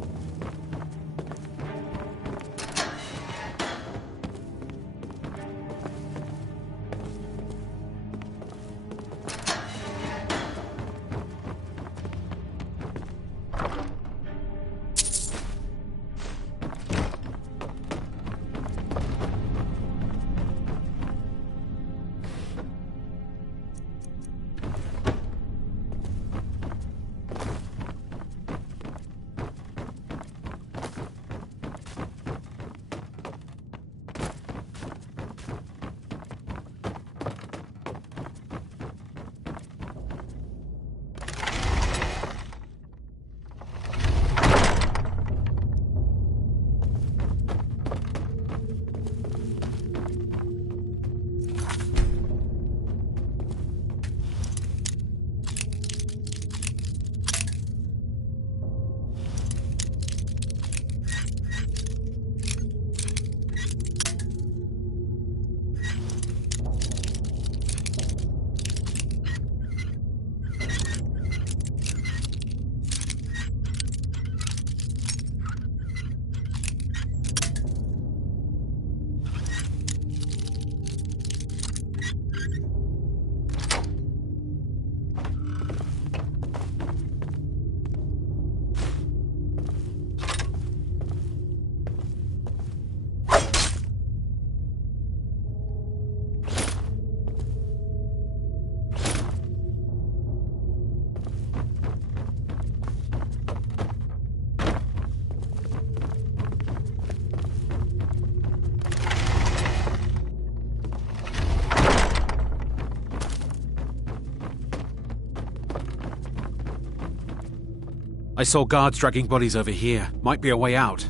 I saw guards dragging bodies over here. Might be a way out.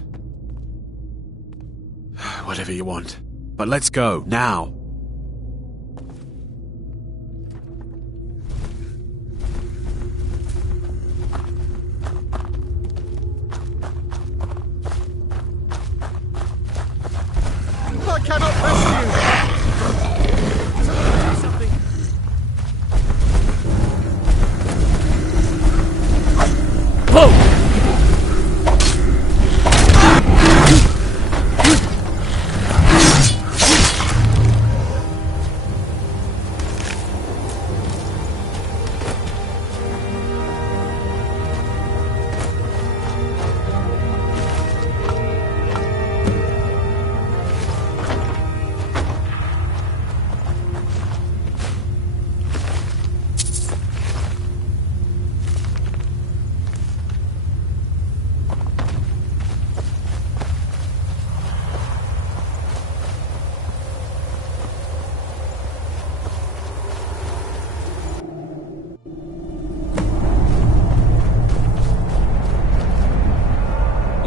Whatever you want. But let's go, now. I cannot rescue!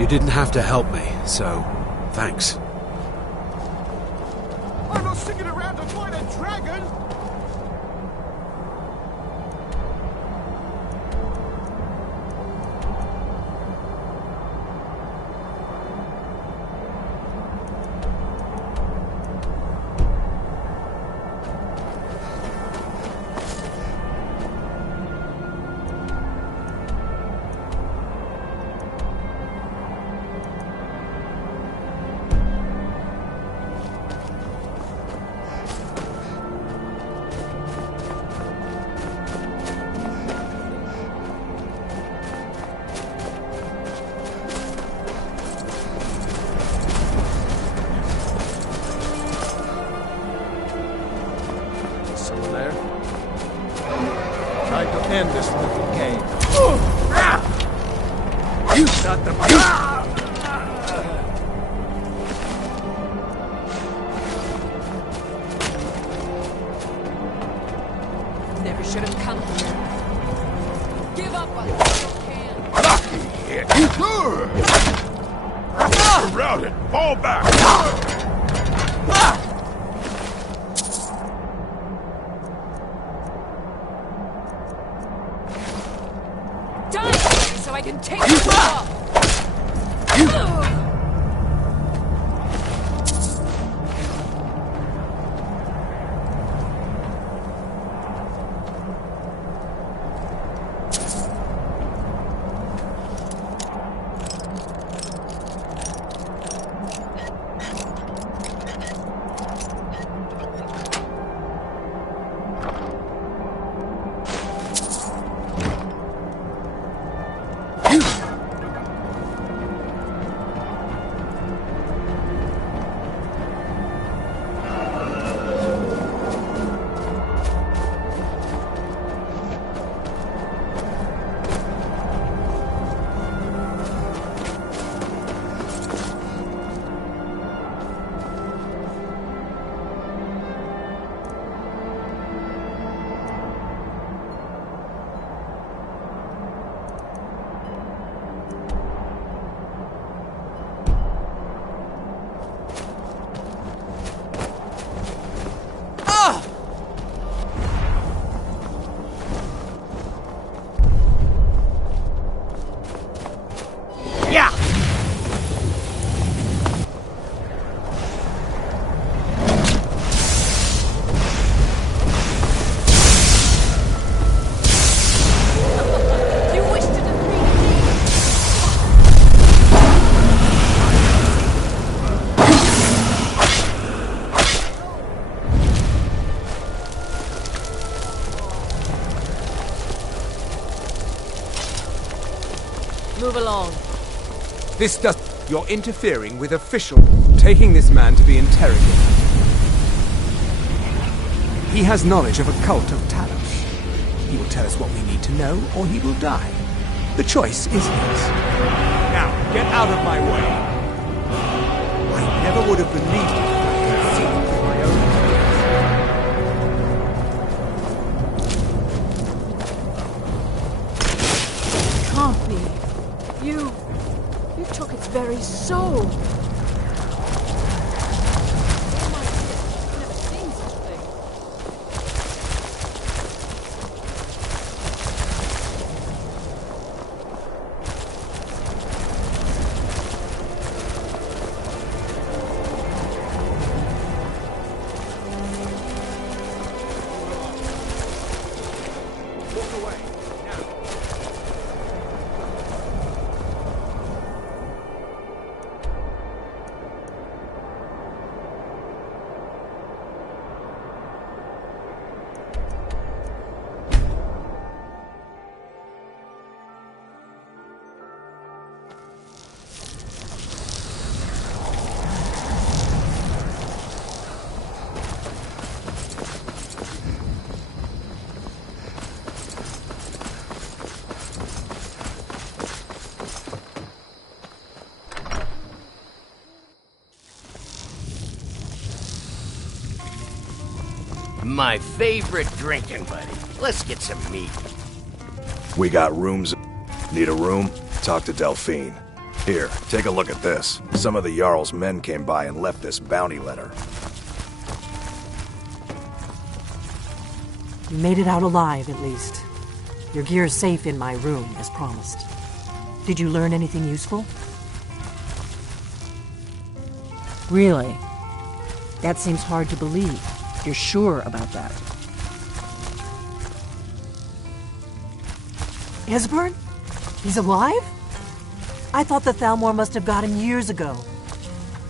You didn't have to help me, so thanks. I'm not sticking around to fight a dragon! vessel there. Try to end this little game. You got the... Never should have come here. Give up while you can. Lucky hit. Routed. Fall back. Die so I can take you off. Move along. This does... You're interfering with official... Taking this man to be interrogated. He has knowledge of a cult of Talos. He will tell us what we need to know, or he will die. The choice is his. Now, get out of my way. I never would have believed it if I could see it with my own Can't be. You took its very soul. My favorite drinking buddy. Let's get some meat. We got rooms. Need a room? Talk to Delphine. Here, take a look at this. Some of the Jarl's men came by and left this bounty letter. You made it out alive, at least. Your gear's safe in my room, as promised. Did you learn anything useful? Really? That seems hard to believe. You're sure about that? Esbern? He's alive? I thought the Thalmor must have got him years ago.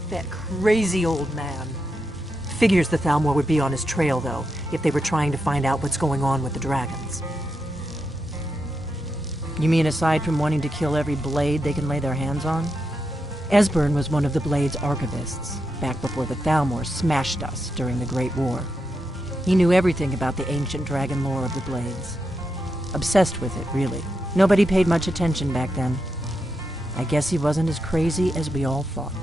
That crazy old man. Figures the Thalmor would be on his trail, though, if they were trying to find out what's going on with the dragons. You mean aside from wanting to kill every blade they can lay their hands on? Esbern was one of the Blade's archivists, back before the Thalmor smashed us during the Great War. He knew everything about the ancient dragon lore of the Blades. Obsessed with it, really. Nobody paid much attention back then. I guess he wasn't as crazy as we all thought.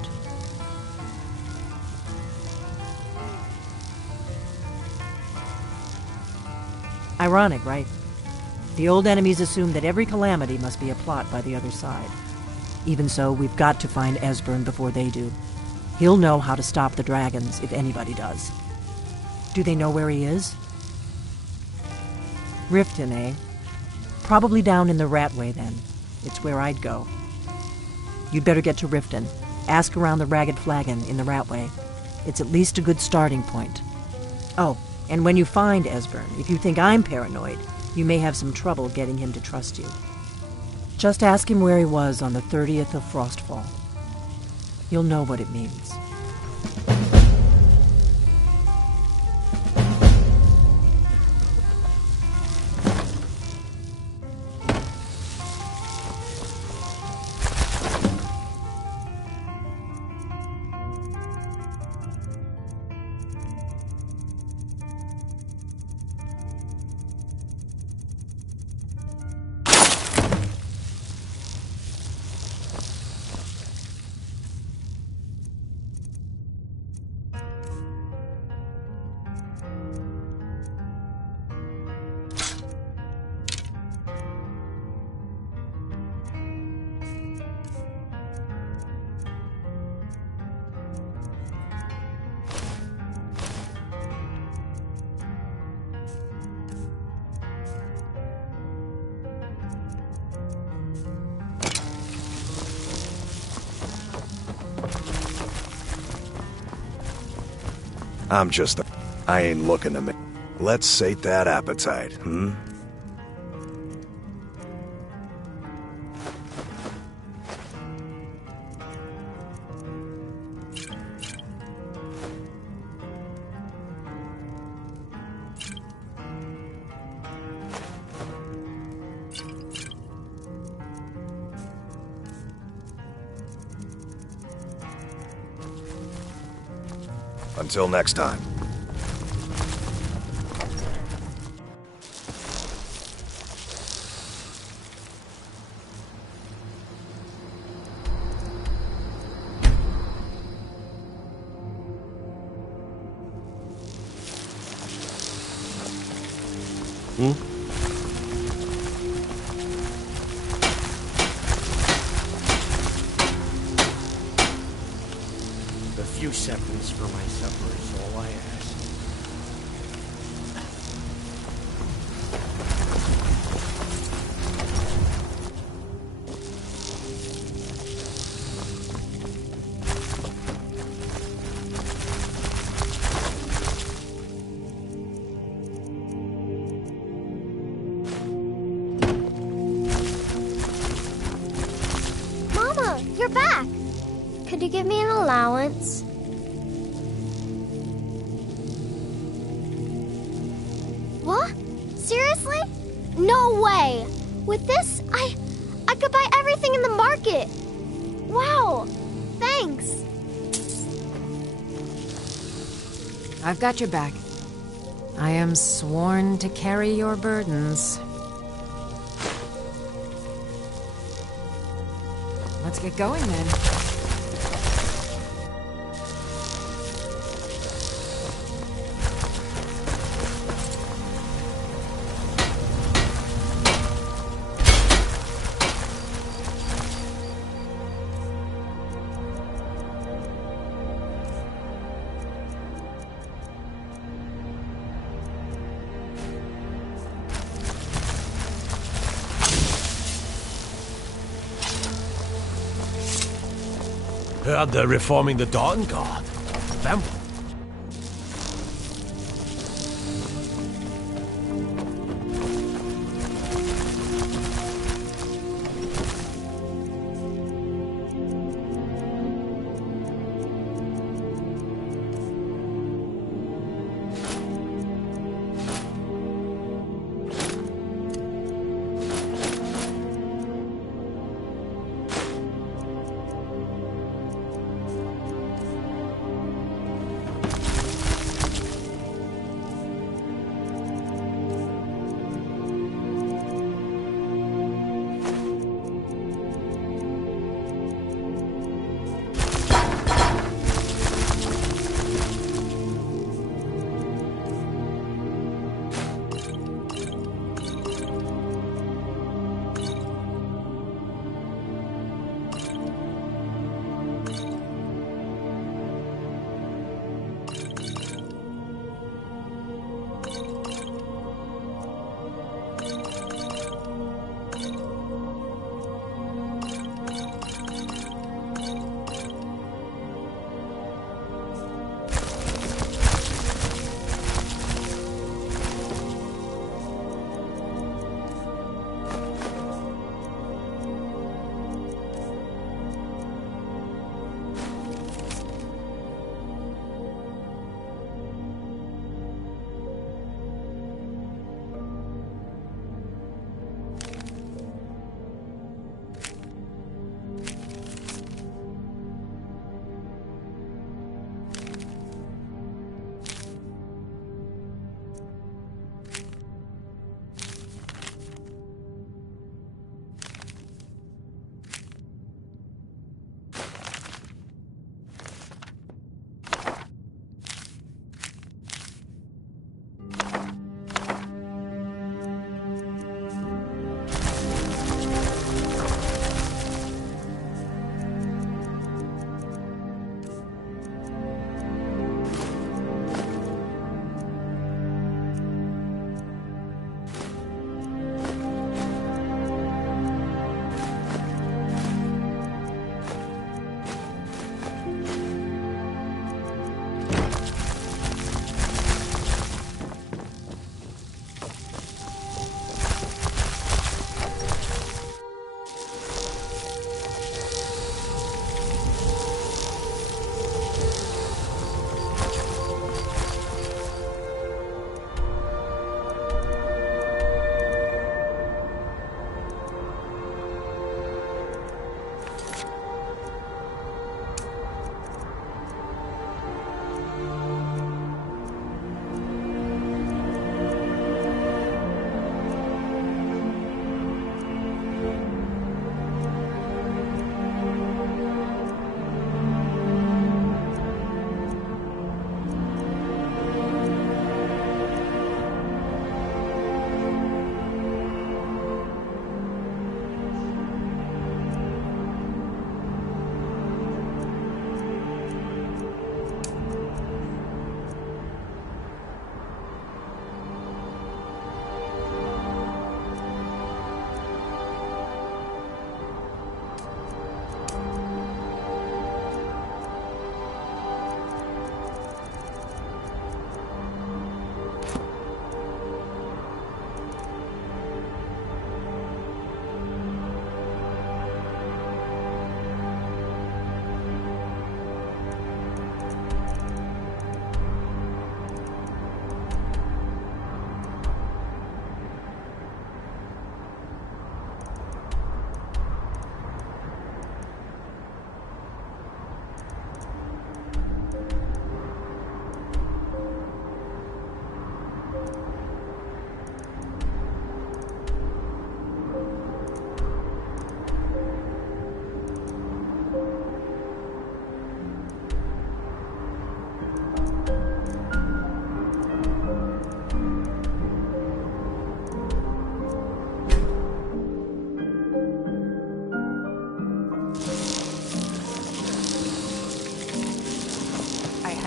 Ironic, right? The old enemies assume that every calamity must be a plot by the other side. Even so, we've got to find Esbern before they do. He'll know how to stop the dragons, if anybody does. Do they know where he is? Riften, eh? Probably down in the Ratway, then. It's where I'd go. You'd better get to Riften. Ask around the Ragged Flagon in the Ratway. It's at least a good starting point. Oh, and when you find Esbern, if you think I'm paranoid, you may have some trouble getting him to trust you. Just ask him where he was on the 30th of Frostfall. You'll know what it means. I ain't looking to me. Let's sate that appetite, hmm? Until next time. A few seconds for my supper is all I ask. Mama, you're back! Could you give me an allowance? What? Seriously? No way! With this, I could buy everything in the market! Wow! Thanks! I've got your back. I am sworn to carry your burdens. Let's get going then. Heard they're reforming the Dawn Guard. Them.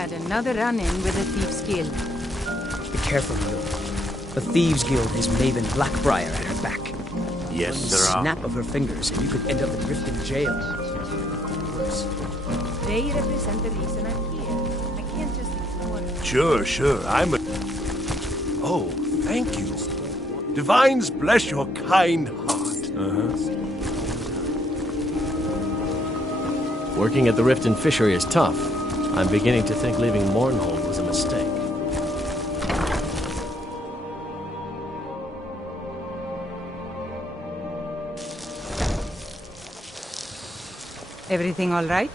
had another run-in with a Thief's Guild. Be careful, Mule. The Thieves Guild has Maven Blackbriar at her back. Yes, One sir. snap of her fingers, and you could end up in Riften jail. They represent the reason I'm here. I can't just ignore them. Sure. I'm a... Oh, thank you. Divines bless your kind heart. Working at the Riften fishery is tough. I'm beginning to think leaving Mournhold was a mistake. Everything all right?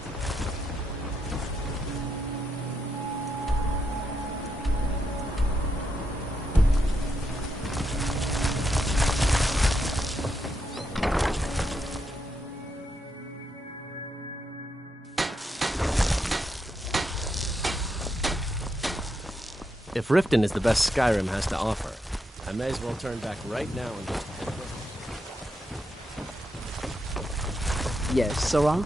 If Riften is the best Skyrim has to offer, I may as well turn back right now and just head for... Yes, Sarah?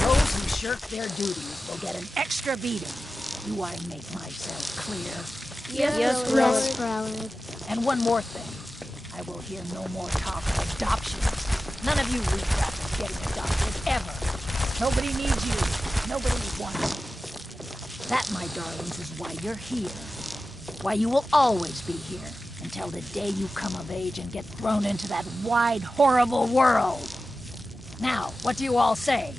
Those who shirk their duties will get an extra beating. Do I make myself clear? Yes, Broward. And one more thing. I will hear no more talk of adoptions. None of you regrets getting adopted, ever. Nobody needs you. Nobody wants you. That, my darlings, is why you're here. Why you will always be here. Until the day you come of age and get thrown into that wide, horrible world. Now, what do you all say?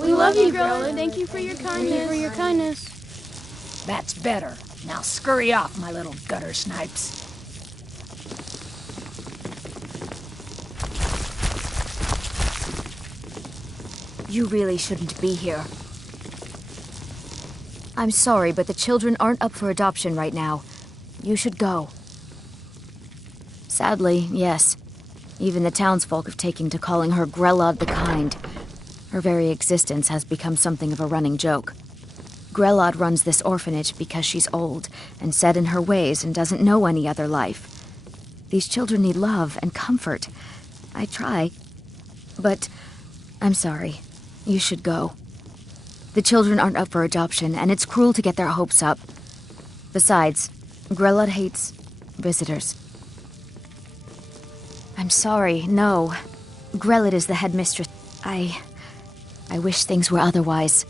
We love you, Grella. Thank you for your kindness. That's better. Now scurry off, my little gutter snipes. You really shouldn't be here. I'm sorry, but the children aren't up for adoption right now. You should go. Sadly, yes. Even the townsfolk have taken to calling her Grelod the Kind. Her very existence has become something of a running joke. Grelod runs this orphanage because she's old and set in her ways and doesn't know any other life. These children need love and comfort. I try, but I'm sorry. You should go. The children aren't up for adoption, and it's cruel to get their hopes up. Besides, Grelod hates visitors. I'm sorry, no. Grelod is the headmistress. I wish things were otherwise.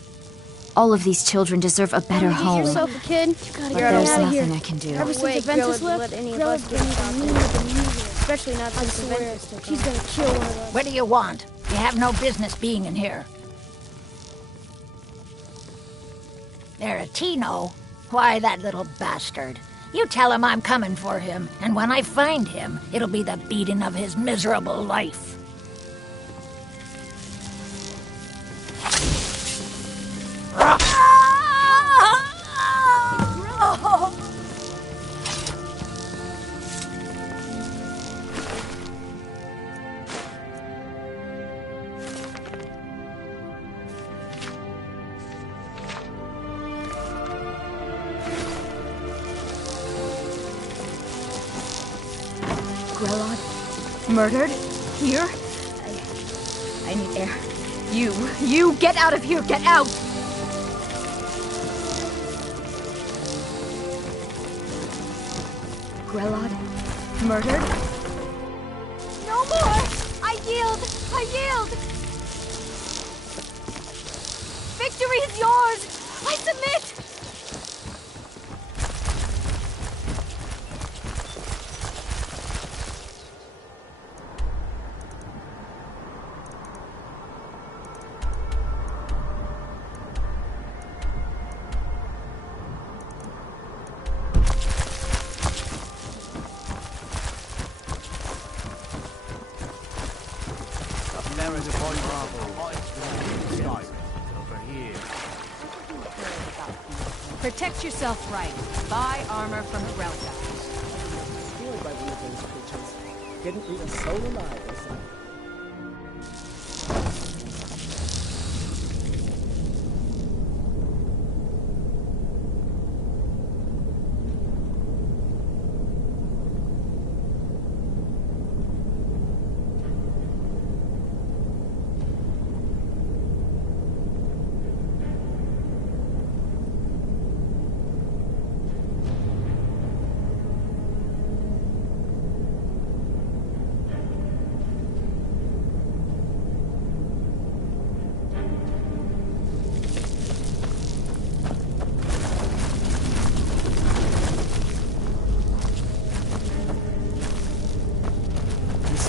All of these children deserve a better home. Get yourself a kid. But there's nothing I can do. Ever since Aventus left, Grella's been even meaner than usual. Especially not since Aventus. She's gonna kill one of us. What do you want? You have no business being in here. Tino? Why, that little bastard. You tell him I'm coming for him, and when I find him, it'll be the beating of his miserable life. Grelod? Murdered? Here? I need air. You, get out of here! Get out! Grelod? Murdered? No more! I yield! Victory is yours! I submit! Protect yourself right. Buy armor from Relka. Destroyed by one of those creatures. Didn't leave a soul alive or something.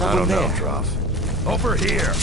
someone I don't know, there. Droff. Over here!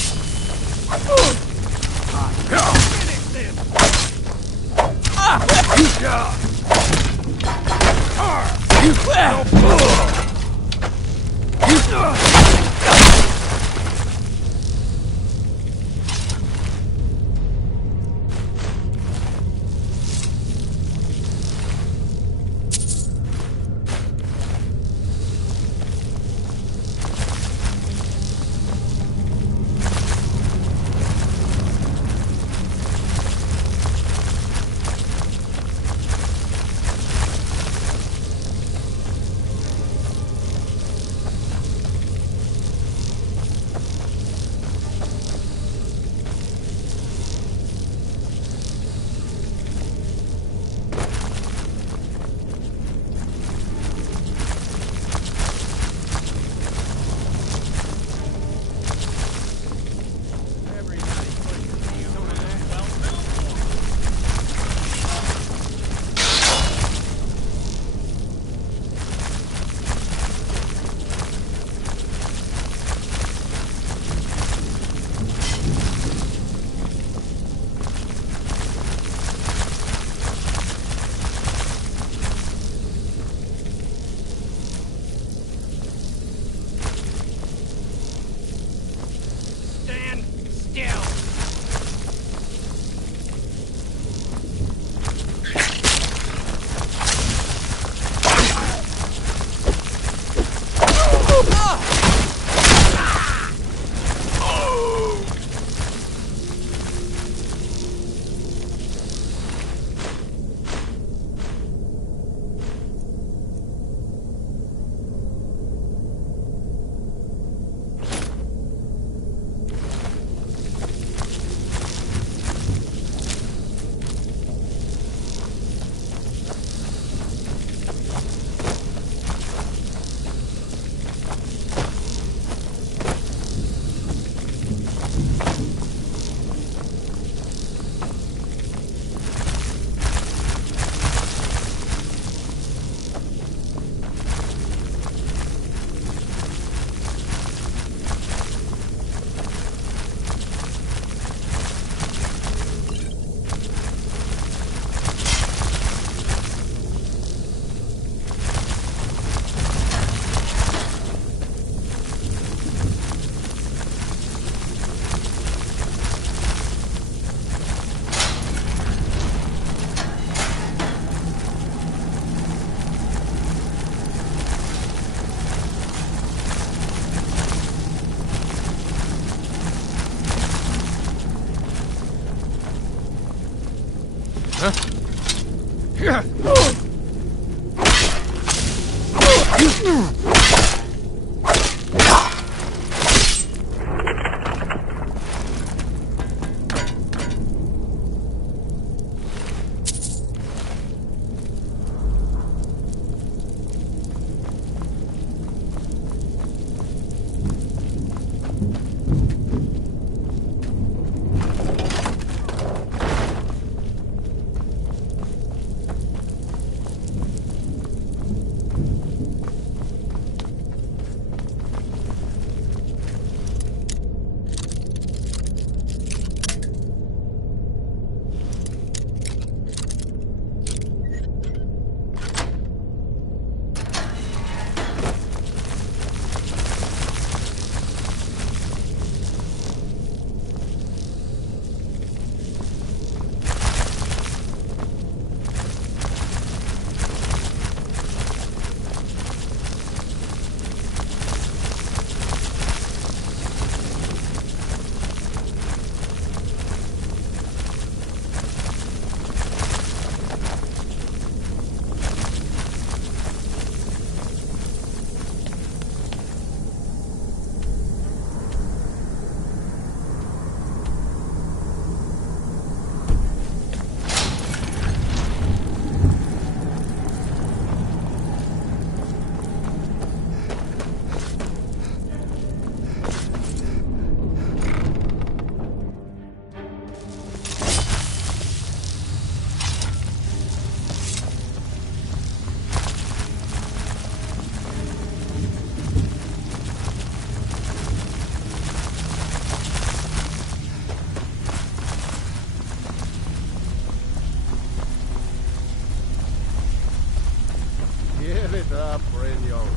Give it up, Brynjolf.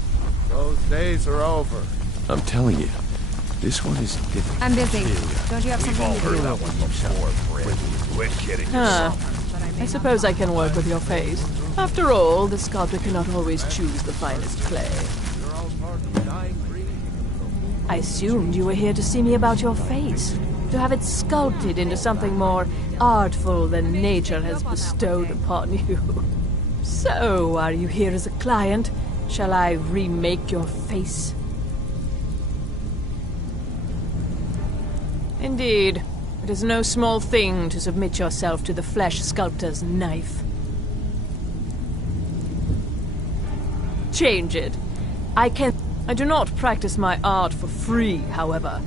Those days are over. I'm telling you, this one is different. I'm busy. Don't you have something to do? That one before, Bryn. Quit kidding Huh. yourself. I suppose I can work with your face. After all, the sculptor cannot always choose the finest clay. I assumed you were here to see me about your face, to have it sculpted into something more artful than nature has bestowed upon you. So, are you here as a client? Shall I remake your face? Indeed. It is no small thing to submit yourself to the flesh sculptor's knife. Change it. I do not practice my art for free, however.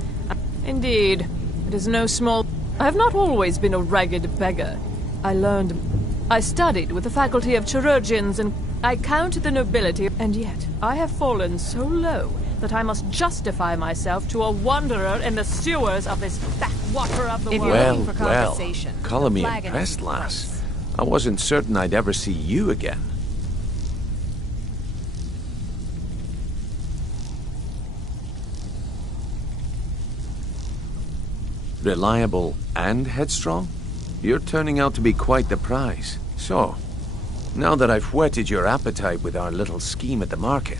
Indeed, it is no small... I have not always been a ragged beggar. I studied with the faculty of chirurgeons, and I counted the nobility, and yet I have fallen so low that I must justify myself to a wanderer in the sewers of this backwater of the world. Well, calling me impressed, lass. I wasn't certain I'd ever see you again. Reliable and headstrong? You're turning out to be quite the prize. So, now that I've whetted your appetite with our little scheme at the market,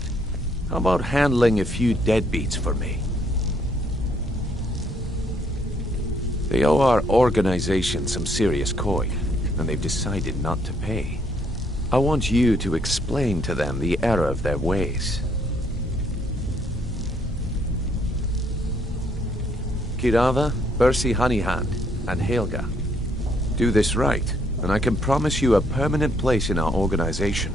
how about handling a few deadbeats for me? They owe our organization some serious coin, and they've decided not to pay. I want you to explain to them the error of their ways. Kirava, Bersi Honeyhand, and Helga. Do this right, and I can promise you a permanent place in our organization.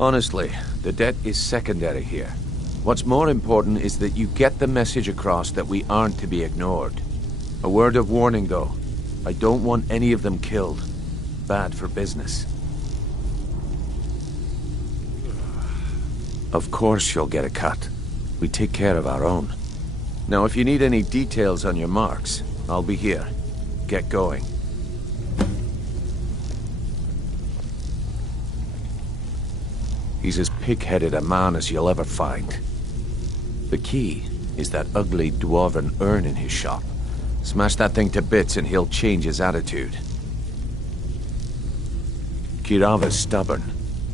Honestly, the debt is secondary here. What's more important is that you get the message across that we aren't to be ignored. A word of warning, though. I don't want any of them killed. Bad for business. Of course you'll get a cut. We take care of our own. Now, if you need any details on your marks, I'll be here. Get going. He's as pig-headed a man as you'll ever find. The key is that ugly dwarven urn in his shop. Smash that thing to bits and he'll change his attitude. Kirava's stubborn,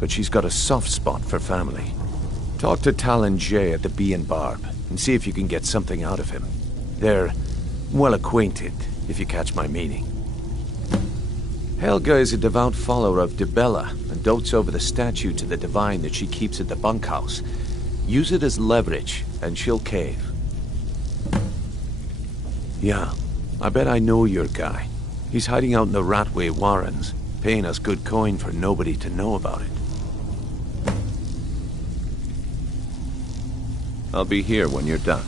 but she's got a soft spot for family. Talk to Talon Jay at the Bee and Barb, and see if you can get something out of him. They're well acquainted, if you catch my meaning. Helga is a devout follower of Dibella, and dotes over the statue to the divine that she keeps at the bunkhouse. Use it as leverage, and she'll cave. Yeah, I bet I know your guy. He's hiding out in the Ratway Warrens, paying us good coin for nobody to know about it. I'll be here when you're done.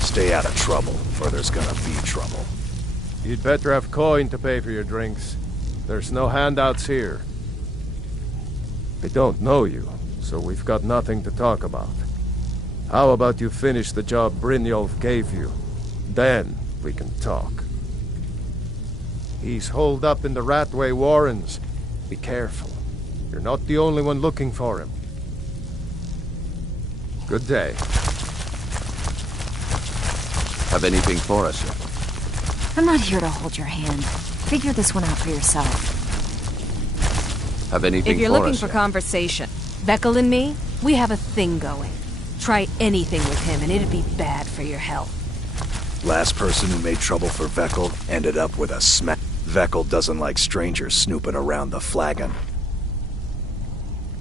Stay out of trouble, or there's gonna be trouble. You'd better have coin to pay for your drinks. There's no handouts here. I don't know you, so we've got nothing to talk about. How about you finish the job Brynjolf gave you? Then we can talk. He's holed up in the Ratway Warrens. Be careful. You're not the only one looking for him. Good day. Have anything for us? I'm not here to hold your hand. Figure this one out for yourself. Have anything for us? If you're looking for conversation, Vekkel and me, we have a thing going. Try anything with him and it'd be bad for your health. Last person who made trouble for Vekkel ended up with a smack. Vekkel doesn't like strangers snooping around the flagon.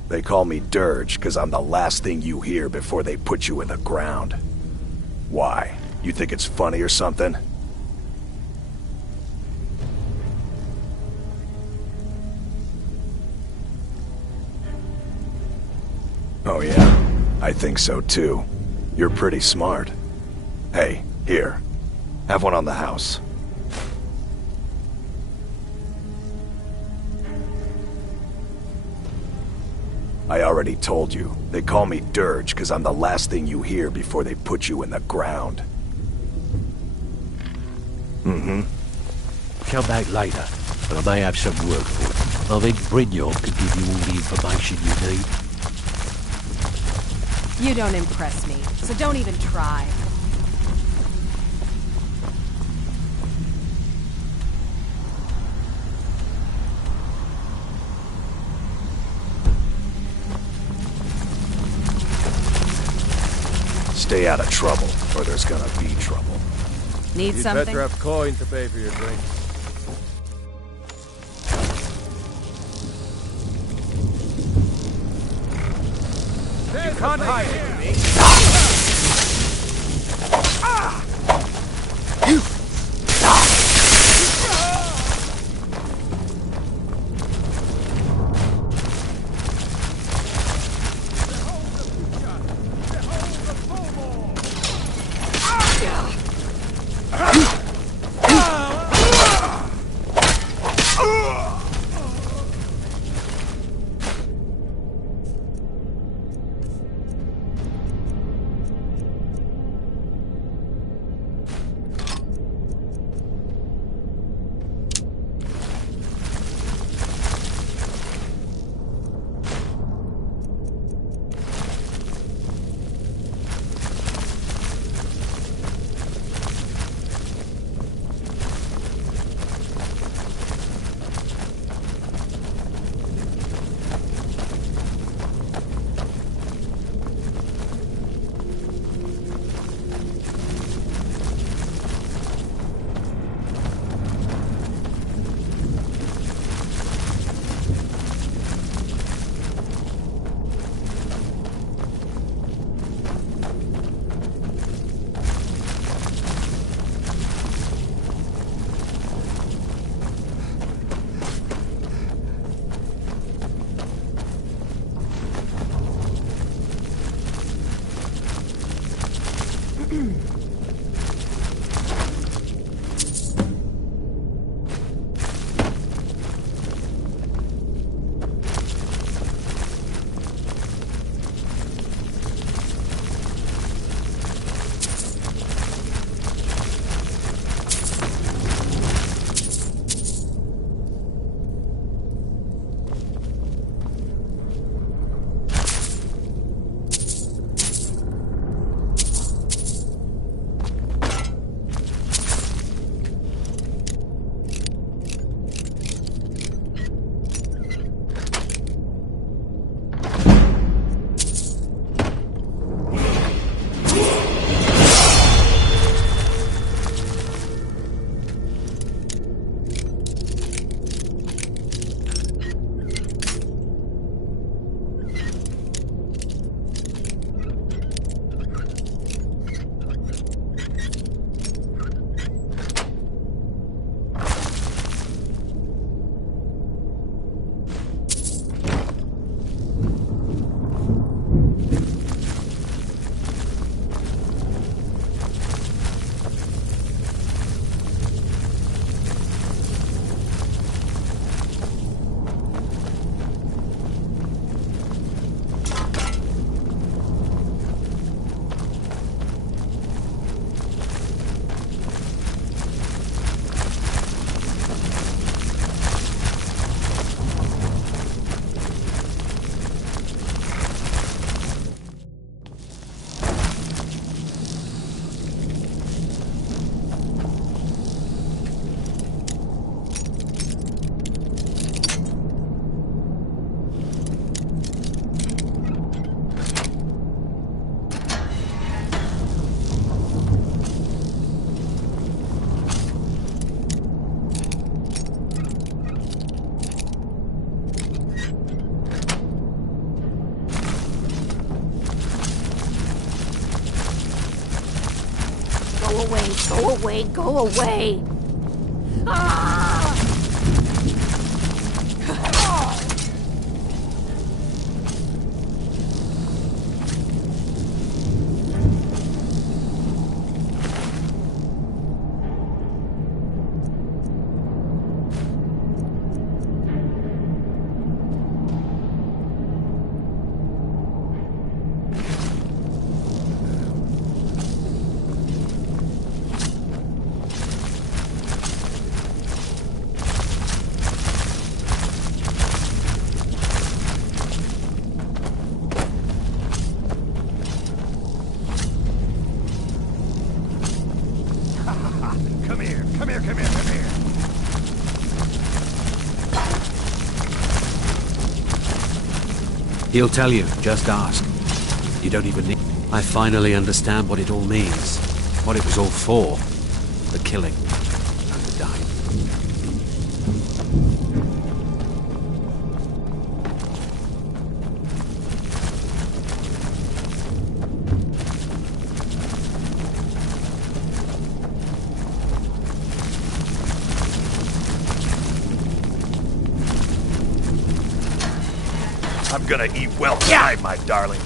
They call me Dirge because I'm the last thing you hear before they put you in the ground. Why? You think it's funny or something? Oh yeah, I think so too. You're pretty smart. Hey, here. Have one on the house. I already told you. They call me Dirge because I'm the last thing you hear before they put you in the ground. Come back later, but I may have some work for you. I think Brignon could give you all the information you need. You don't impress me, so don't even try. Stay out of trouble, or there's gonna be trouble. Need You'd something? better have coin to pay for your drinks. You can't hide from me. Go away, go away! Ah! He'll tell you, just ask. You don't even need... I finally understand what it all means. What it was all for. The killing. And the dying. I'm gonna eat well tonight, my darling.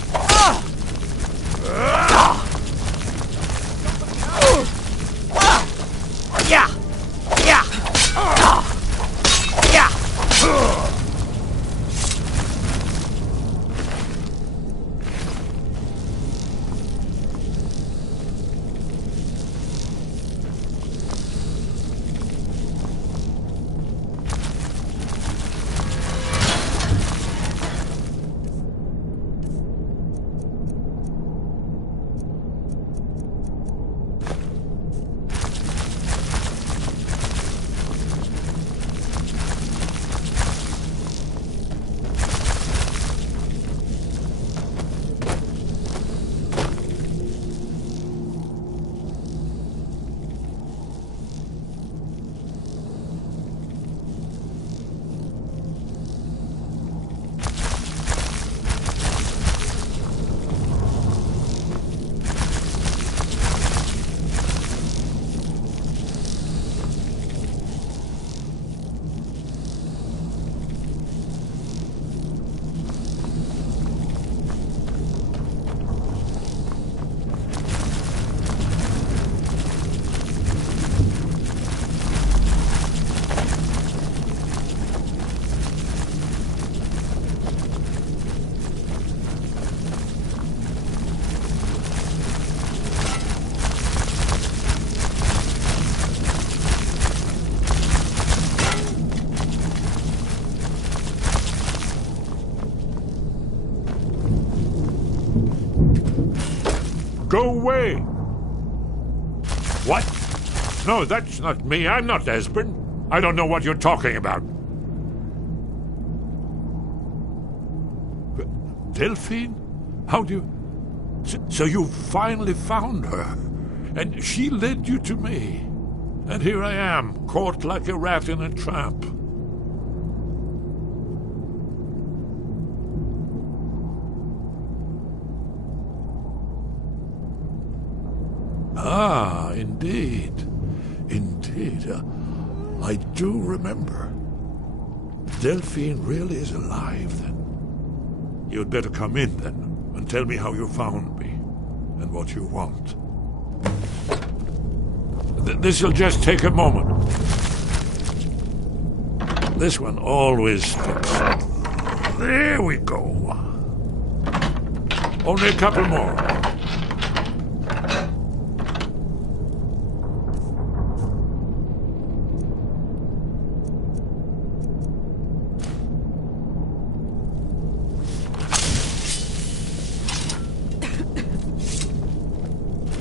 Yeah! Yeah! Yeah! Go away! What? No, that's not me. I'm not Esbern. I don't know what you're talking about. Delphine? How do you... So you finally found her, and she led you to me. And here I am, caught like a rat in a trap. Ah, indeed. Indeed. I do remember. Delphine really is alive, then. You'd better come in, then, and tell me how you found me, and what you want. This'll just take a moment. This one always sticks. There we go. Only a couple more.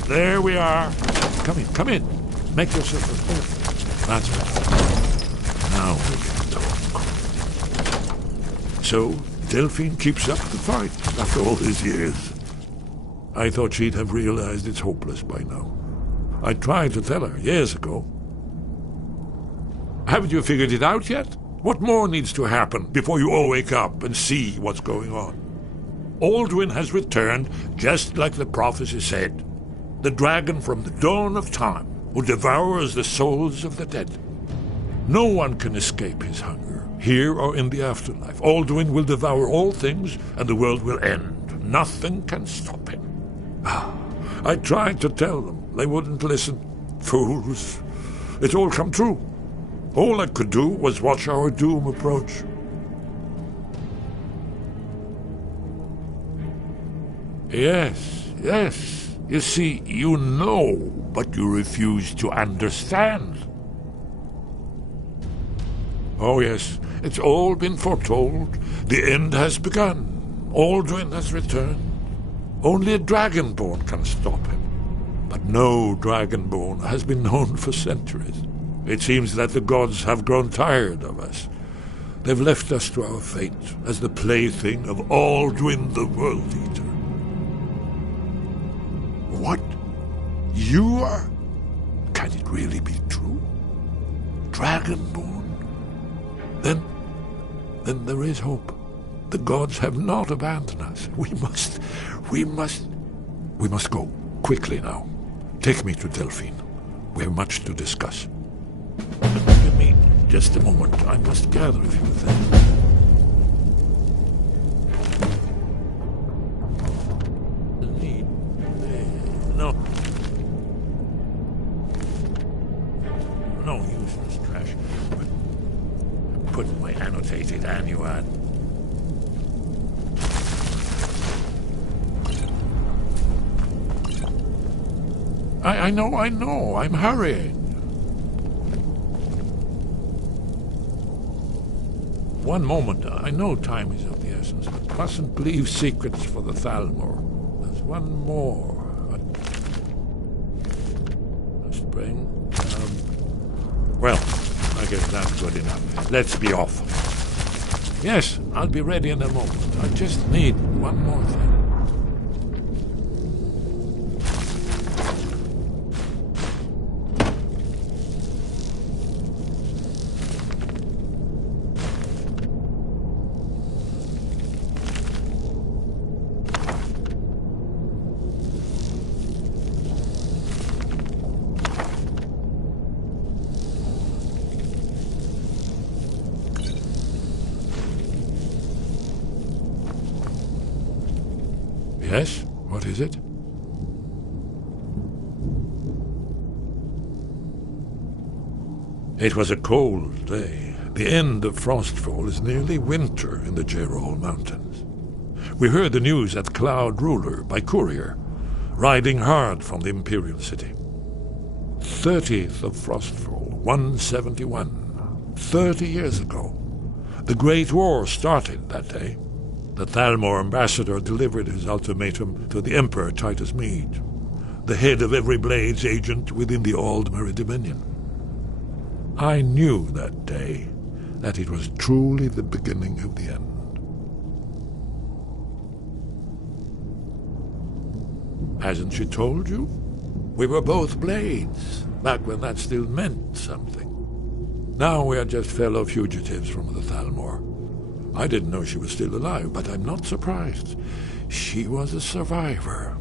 There we are. Come in, come in. Make yourself at home. That's right. Now we can talk. So, Delphine keeps up the fight after all these years. I thought she'd have realized it's hopeless by now. I tried to tell her years ago. Haven't you figured it out yet? What more needs to happen before you all wake up and see what's going on? Alduin has returned just like the prophecy said. The dragon from the dawn of time, who devours the souls of the dead. No one can escape his hunger, here or in the afterlife. Alduin will devour all things, and the world will end. Nothing can stop him. I tried to tell them. They wouldn't listen. Fools. It's all come true. All I could do was watch our doom approach. Yes, yes. You see, you know, but you refuse to understand. Oh yes, it's all been foretold. The end has begun. Alduin has returned. Only a dragonborn can stop him. But no dragonborn has been known for centuries. It seems that the gods have grown tired of us. They've left us to our fate as the plaything of Aldwin the World Eater. What? You are? Can it really be true? Dragonborn? Then there is hope. The gods have not abandoned us. We must go quickly now. Take me to Delphine. We have much to discuss. Give me just a moment. I must gather a few things. No useless trash. Put my annotated annuad. I know. I'm hurrying. One moment. I know time is of the essence, but mustn't leave secrets for the Thalmor. There's one more. A spring. Well, I guess that's good enough. Let's be off. Yes, I'll be ready in a moment. I just need one more thing. Yes? What is it? It was a cold day. The end of Frostfall is nearly winter in the Gerol Mountains. We heard the news at Cloud Ruler by courier, riding hard from the Imperial City. 30th of Frostfall, 171. 30 years ago. The Great War started that day. The Thalmor ambassador delivered his ultimatum to the Emperor Titus Mede, the head of every Blades agent within the Aldmeri Dominion. I knew that day that it was truly the beginning of the end. Hasn't she told you? We were both Blades, back when that still meant something. Now we are just fellow fugitives from the Thalmor. I didn't know she was still alive, but I'm not surprised. She was a survivor.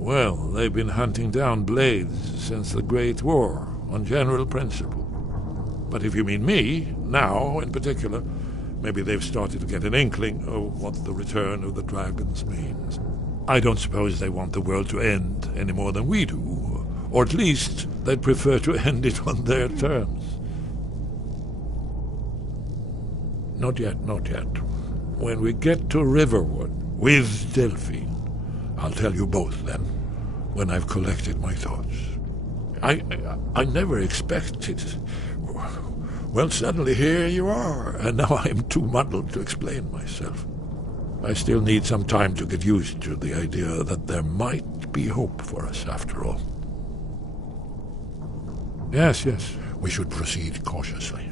Well, they've been hunting down Blades since the Great War, on general principle. But if you mean me, now in particular, maybe they've started to get an inkling of what the return of the dragons means. I don't suppose they want the world to end any more than we do, or at least they'd prefer to end it on their terms. Not yet, not yet. When we get to Riverwood with Delphine, I'll tell you both then, when I've collected my thoughts. I never expected. Well, suddenly here you are, and now I'm too muddled to explain myself. I still need some time to get used to the idea that there might be hope for us after all. Yes, we should proceed cautiously.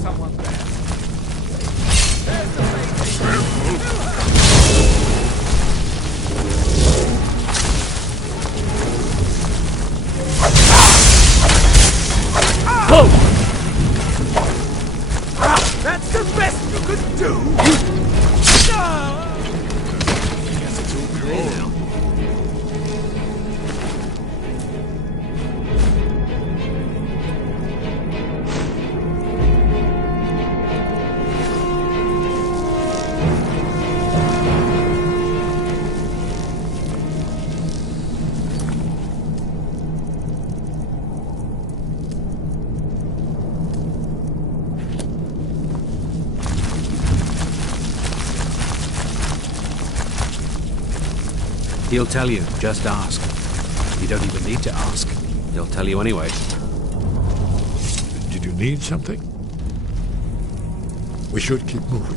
Someone there. Whoa! That's the best you could do. Guess it's over now. He'll tell you, just ask. You don't even need to ask. He'll tell you anyway. Did you need something? We should keep moving.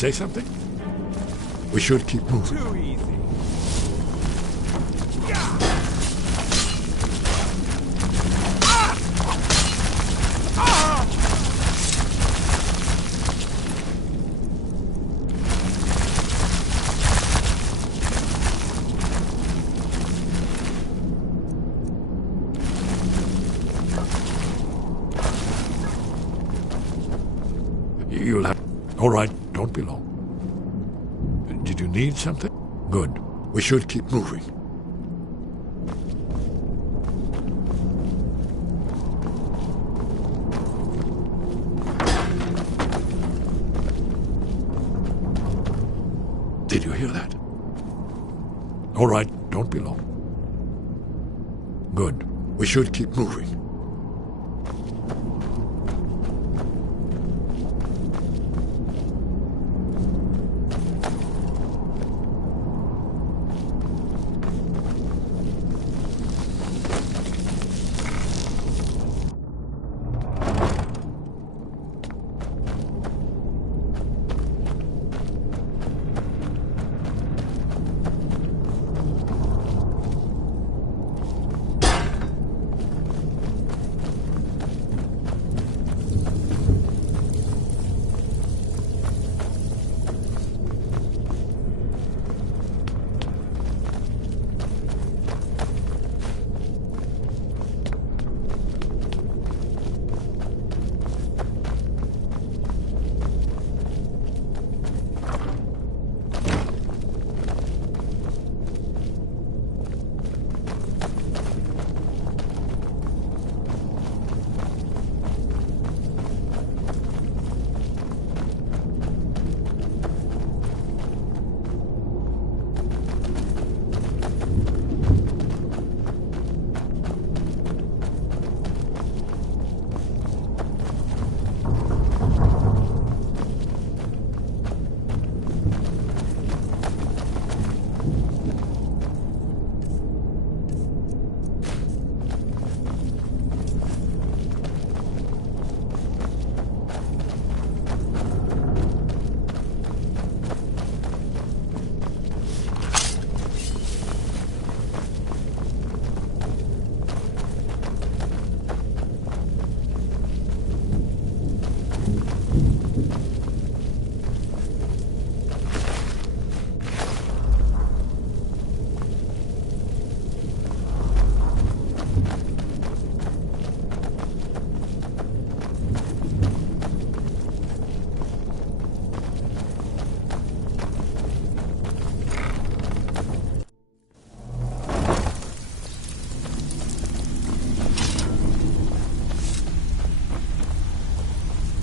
say something? We should keep moving. Too easy. You'll have... All right, don't be long. Did you need something? Good. We should keep moving. Did you hear that? All right, don't be long. Good. We should keep moving.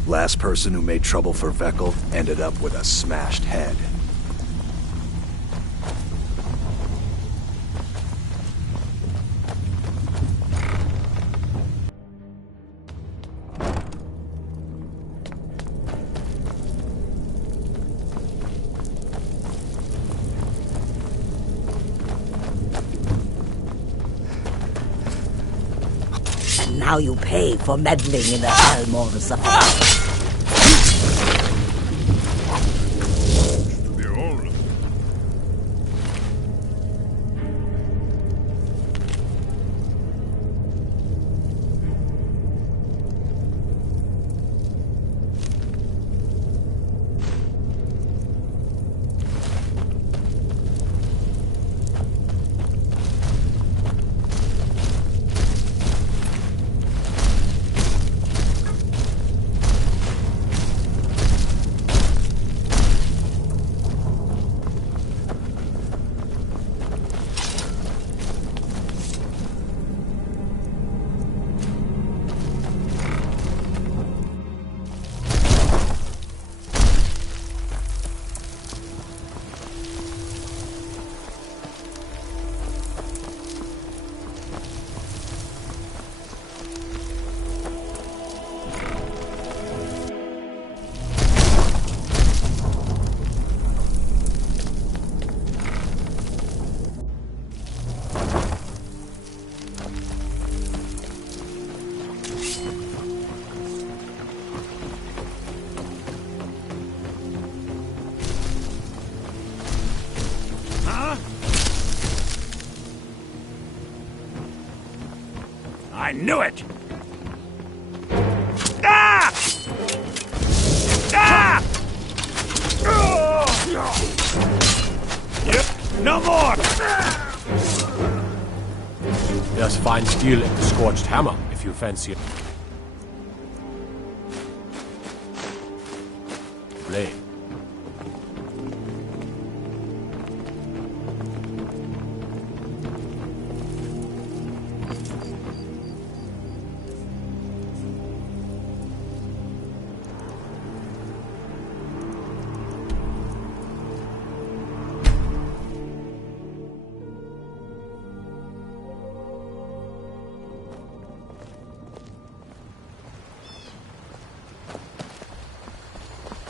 Last person who made trouble for Vekel ended up with a smashed head. And now you pay for meddling in the Helmor's affairs. I knew it! Ah! Ah! Yep, no more! There's fine steel in the scorched hammer, if you fancy it. Blade.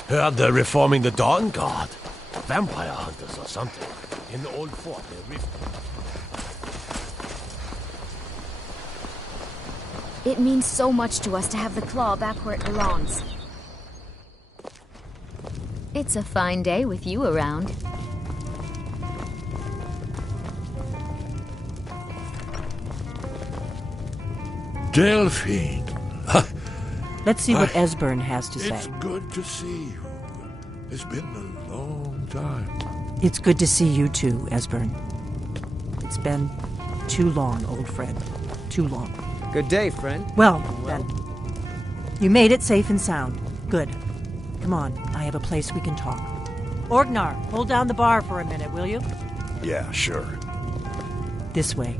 Heard they're reforming the Dawn Guard. Vampire hunters or something. In the old fort, It means so much to us to have the claw back where it belongs. It's a fine day with you around. Delphine. Let's see what Esbern has to say. It's good to see you. It's been a long time. It's good to see you too, Esbern. It's been too long, old friend. Too long. Good day, friend. Well, then. You made it safe and sound. Good. Come on, I have a place we can talk. Orgnar, hold down the bar for a minute, will you? Yeah, sure. This way.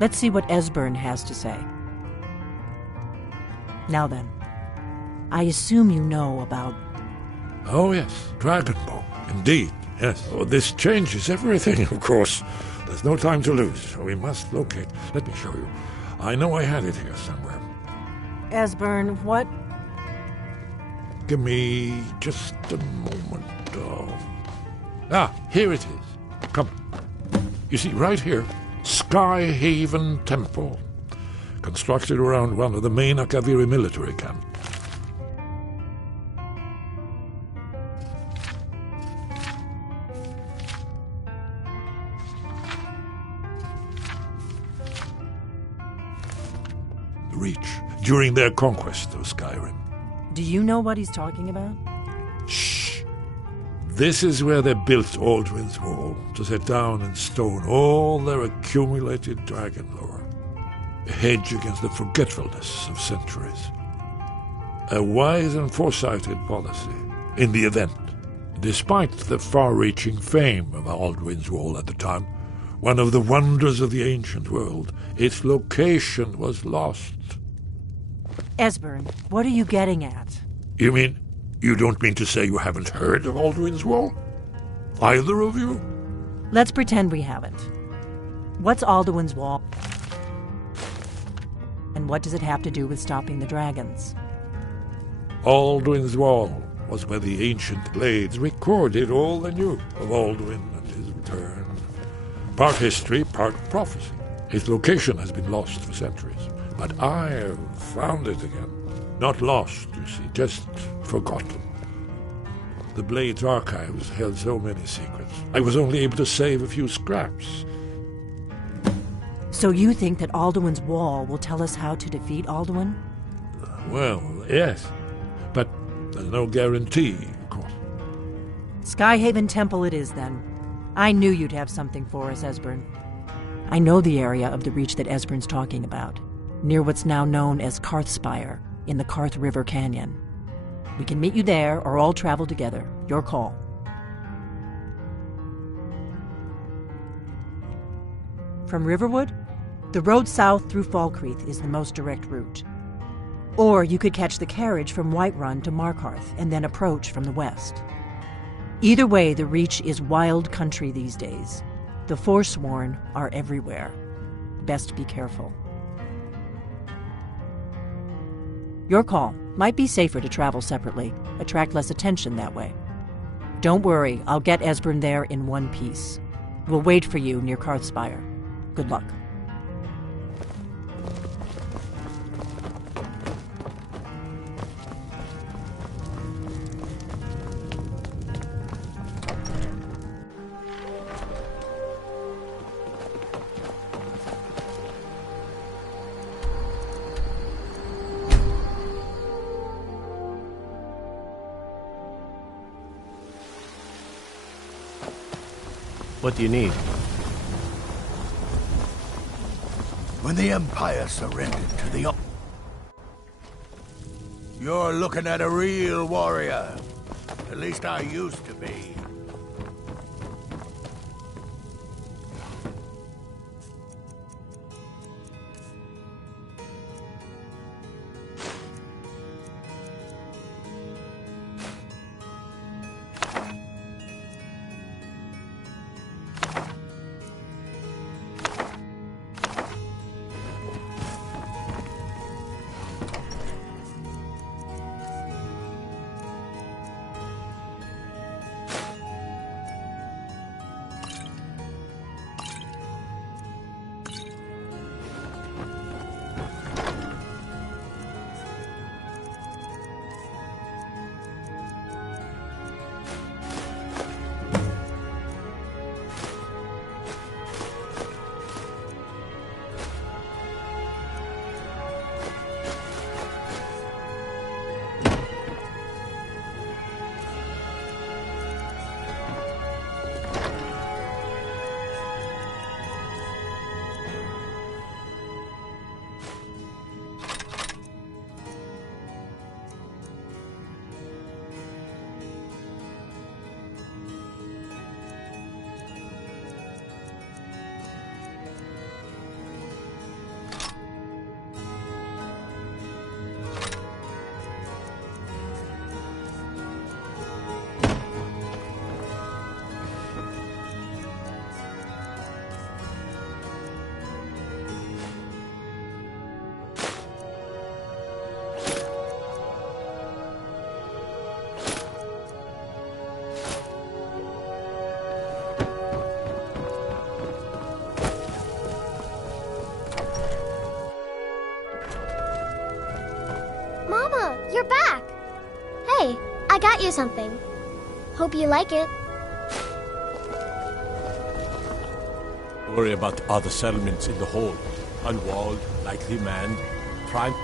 Let's see what Esbern has to say. Now then, I assume you know about... Oh, yes, Dragonbow. Indeed, yes. Oh, this changes everything, of course. There's no time to lose, so we must locate. Let me show you. I know I had it here somewhere. Esbern, what? Give me just a moment. Here it is. Come. You see, right here, Skyhaven Temple, constructed around one of the main Akaviri military camps. The Reach, during their conquest of Skyrim. Do you know what he's talking about? Shh. This is where they built Aldrin's Wall, to set down in stone all their accumulated dragon lore. A hedge against the forgetfulness of centuries. A wise and foresighted policy, in the event. Despite the far-reaching fame of Aldrin's Wall at the time, one of the wonders of the ancient world, its location was lost. Esbern, what are you getting at? You mean, you don't mean to say you haven't heard of Aldrin's Wall? Either of you? Let's pretend we haven't. What's Alduin's Wall? And what does it have to do with stopping the dragons? Alduin's Wall was where the ancient blades recorded all they knew of Alduin and his return. Part history, part prophecy. Its location has been lost for centuries, but I have found it again. Not lost, you see, just forgotten. The Blade's archives held so many secrets. I was only able to save a few scraps. So you think that Alduin's Wall will tell us how to defeat Alduin? Well, yes. But there's no guarantee, of course. Skyhaven Temple it is, then. I knew you'd have something for us, Esbern. I know the area of the Reach that Esbern's talking about, near what's now known as Karthspire, in the Karth River Canyon. We can meet you there, or all travel together. Your call. From Riverwood, the road south through Falkreath is the most direct route. Or you could catch the carriage from Whiterun to Markarth and then approach from the west. Either way, the Reach is wild country these days. The Forsworn are everywhere. Best be careful. Your call. Might be safer to travel separately. Attract less attention that way. Don't worry, I'll get Esbern there in one piece. We'll wait for you near Karthspire. Good luck. What do you need? When the Empire surrendered to the... You're looking at a real warrior. At least I used to be. You're back! Hey, I got you something. Hope you like it. Worry about other settlements in the hold. Unwalled, lightly manned, prime...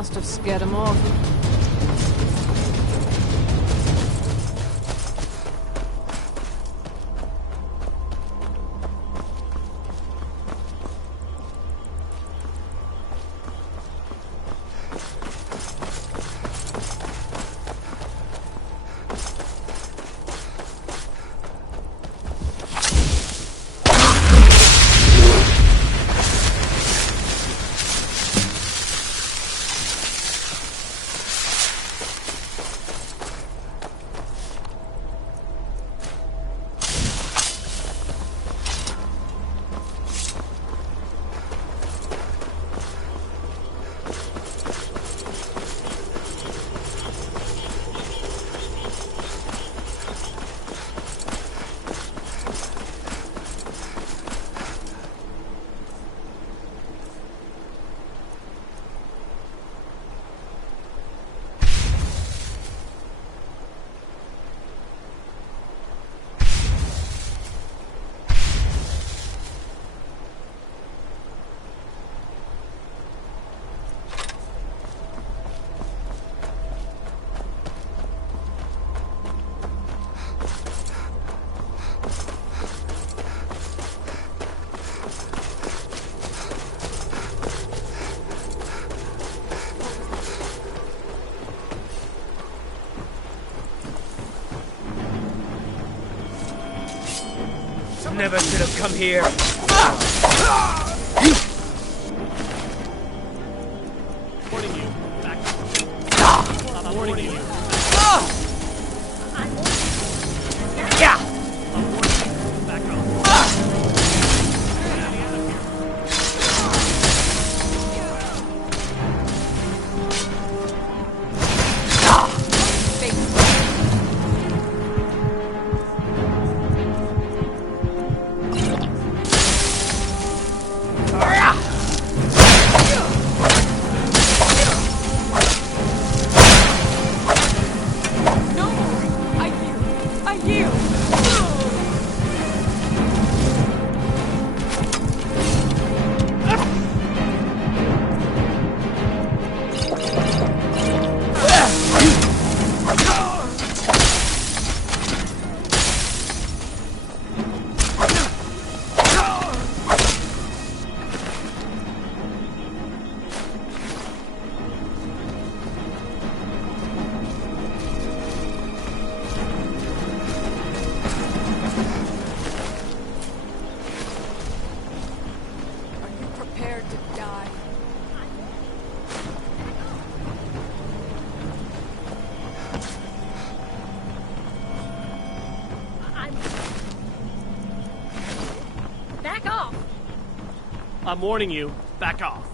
Must have scared him off. Never should have come here. Warning you. Back. I'm warning you. Yeah. I'm warning you. Back off. I'm warning you. Back off.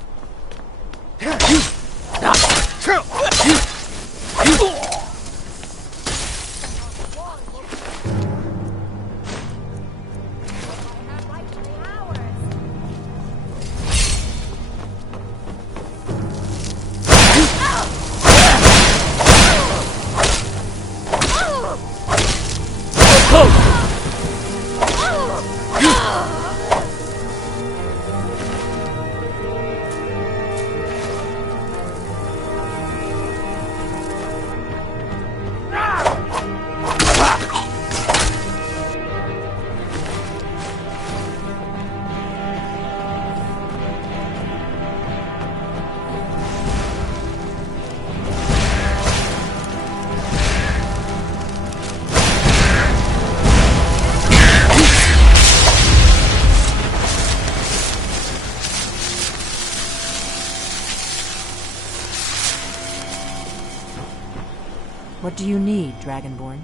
What do you need, Dragonborn?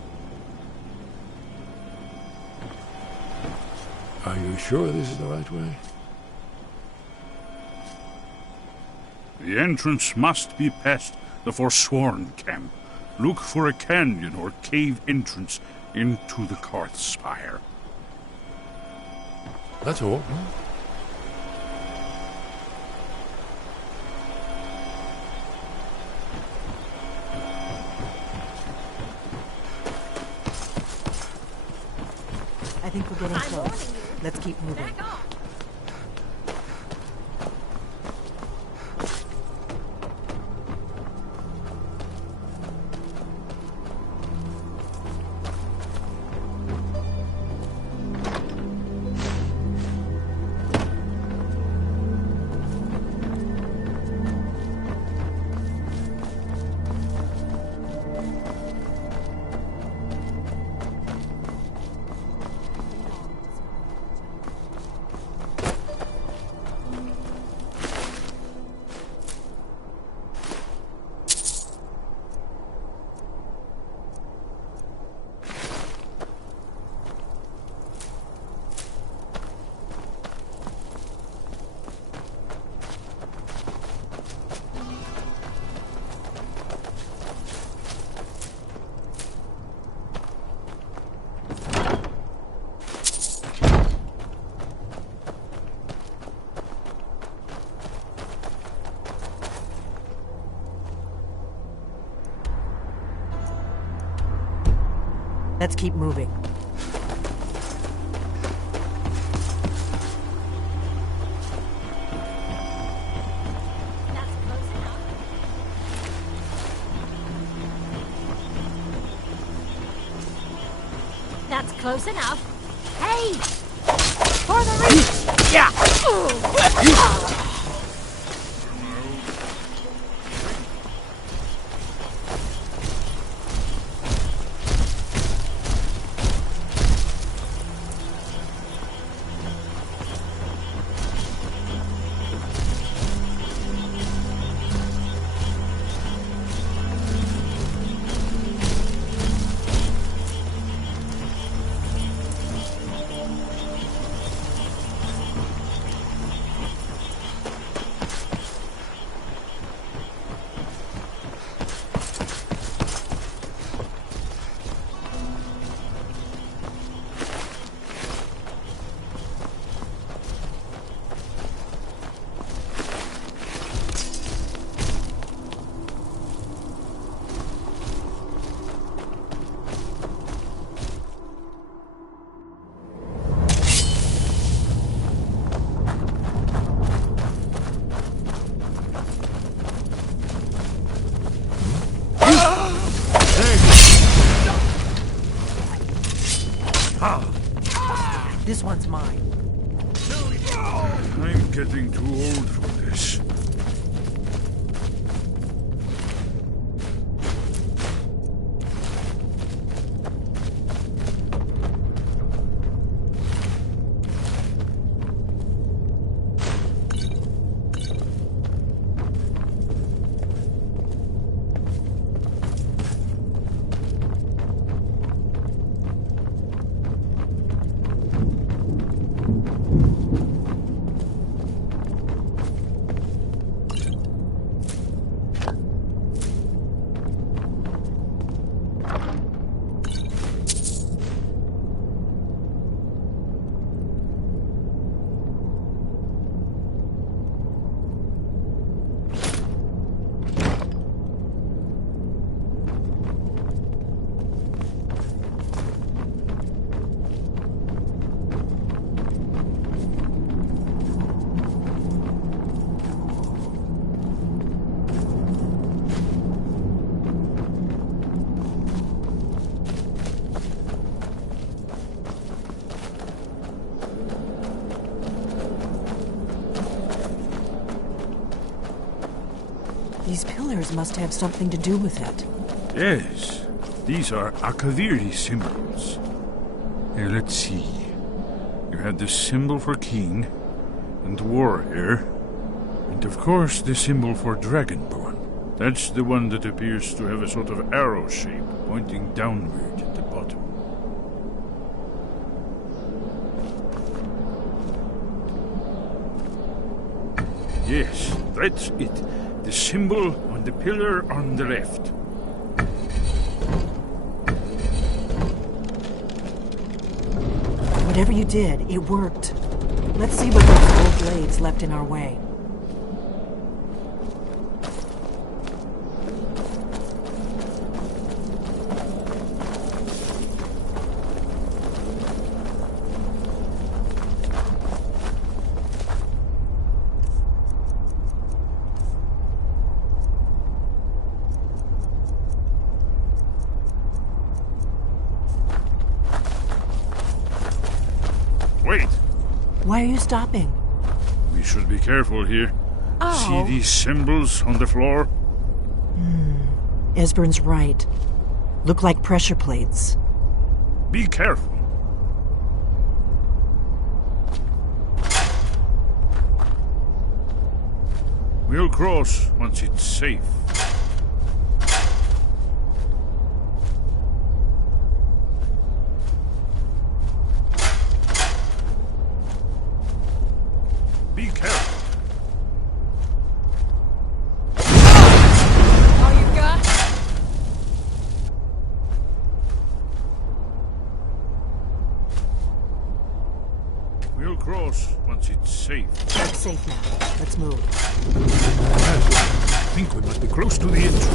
Are you sure this is the right way? The entrance must be past the Forsworn camp. Look for a canyon or cave entrance into the Karth Spire. That's all. I think we're getting close. Let's keep moving. Let's keep moving. That's close enough. Hey! For the reach! Yeah! This one's mine. I'm getting too old for this. These pillars must have something to do with it. Yes, these are Akaviri symbols. Here, let's see. You had the symbol for king, and warrior, and of course the symbol for dragonborn. That's the one that appears to have a sort of arrow shape pointing downward at the bottom. Yes, that's it. The symbol on the pillar on the left. Whatever you did, it worked. Let's see what those old blades left in our way. Wait! Why are you stopping? We should be careful here. Oh. See these symbols on the floor? Esbern's right. Look like pressure plates. Be careful. We'll cross once it's safe. Be careful. All you got? We'll cross once it's safe. It's safe now. Let's move. I think we must be close to the entrance.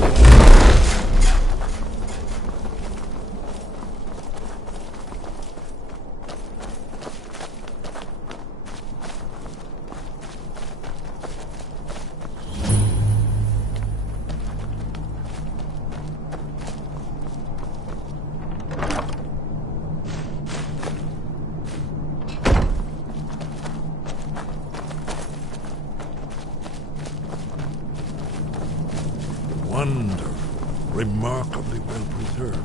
Wonderful. Remarkably well preserved.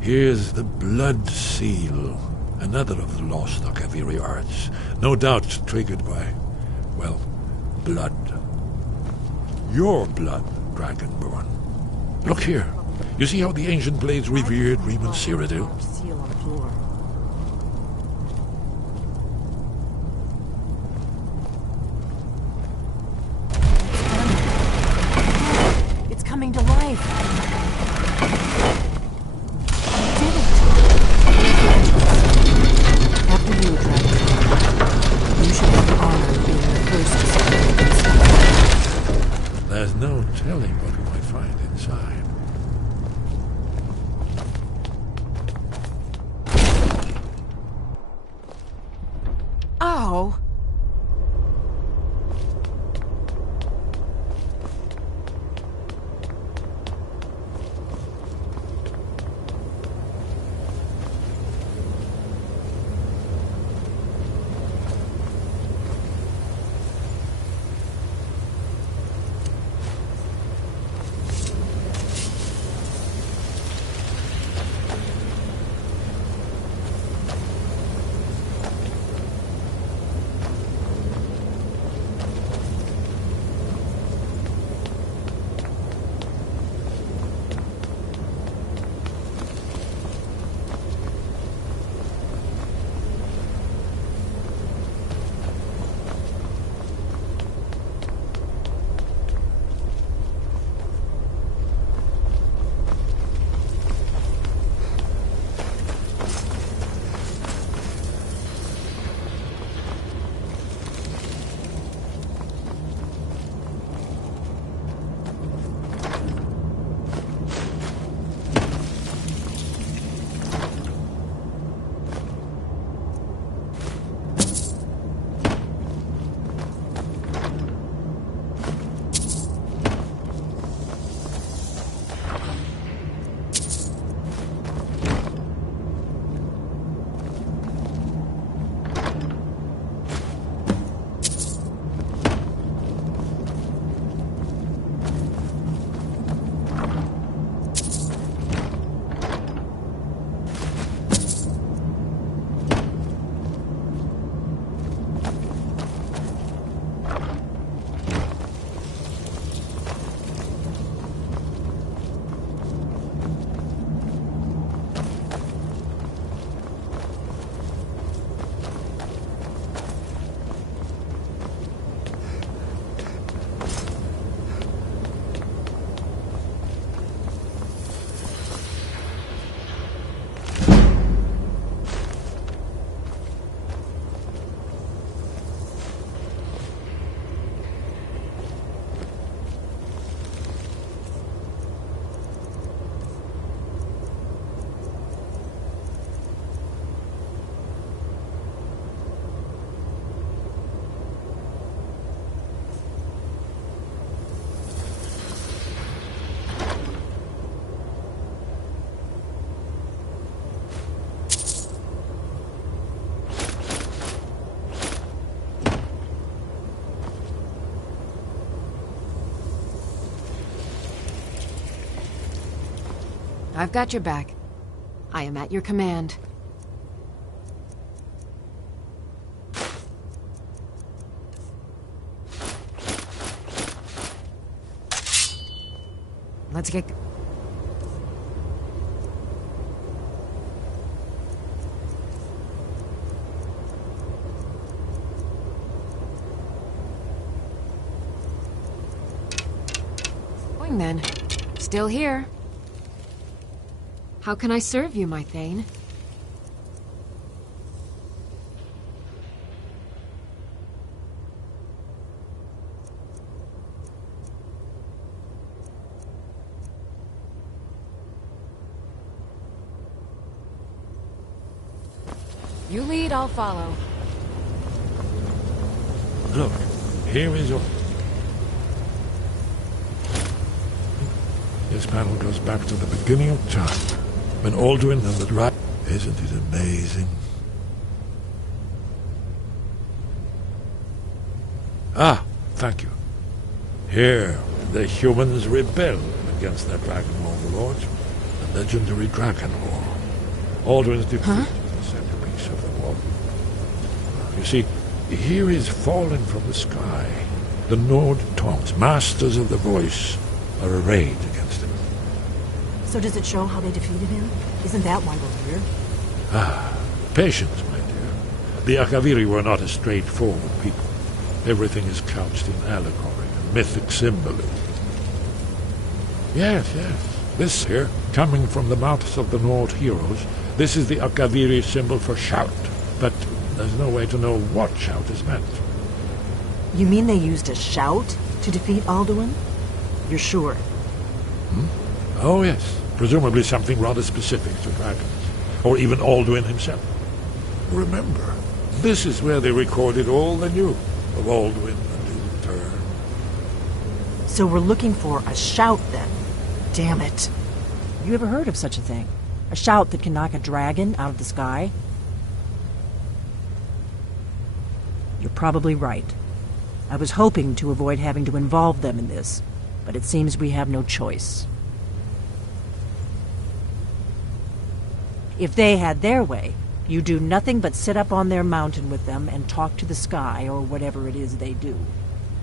Here's the blood seal, another of the lost Akaviri arts, no doubt triggered by, well, blood. Your blood, Dragonborn. Look here. You see how the ancient blades revered Riemann Cyrodiil? Seal on the floor. It's coming to life. After you, Dragon. You should have the honor of being the first to set foot inside. There's no telling what we might find inside. Oh. I've got your back. I am at your command. Let's get... going then. Still here. How can I serve you, my Thane? You lead, I'll follow. Look, here is your... This panel goes back to the beginning of time, when Alduin and the dragon... Isn't it amazing? Ah, thank you. Here, the humans rebel against their dragon overlords, the legendary Dragon War. Alduin's defeat is the centerpiece of the war. You see, here is fallen from the sky. The Nord Tongs, masters of the voice, are arrayed against him. So does it show how they defeated him? Isn't that why we're here? Ah, patience, my dear. The Akaviri were not a straightforward people. Everything is couched in allegory and mythic symbolism. Yes. This here, coming from the mouths of the Nord heroes, this is the Akaviri symbol for shout. But there's no way to know what shout is meant. You mean they used a shout to defeat Alduin? You're sure? Oh, yes. Presumably something rather specific to dragons. Or even Alduin himself. Remember, this is where they recorded all they knew of Alduin and his return. So we're looking for a shout, then. Damn it. You ever heard of such a thing? A shout that can knock a dragon out of the sky? You're probably right. I was hoping to avoid having to involve them in this, but it seems we have no choice. If they had their way, you do nothing but sit up on their mountain with them and talk to the sky or whatever it is they do.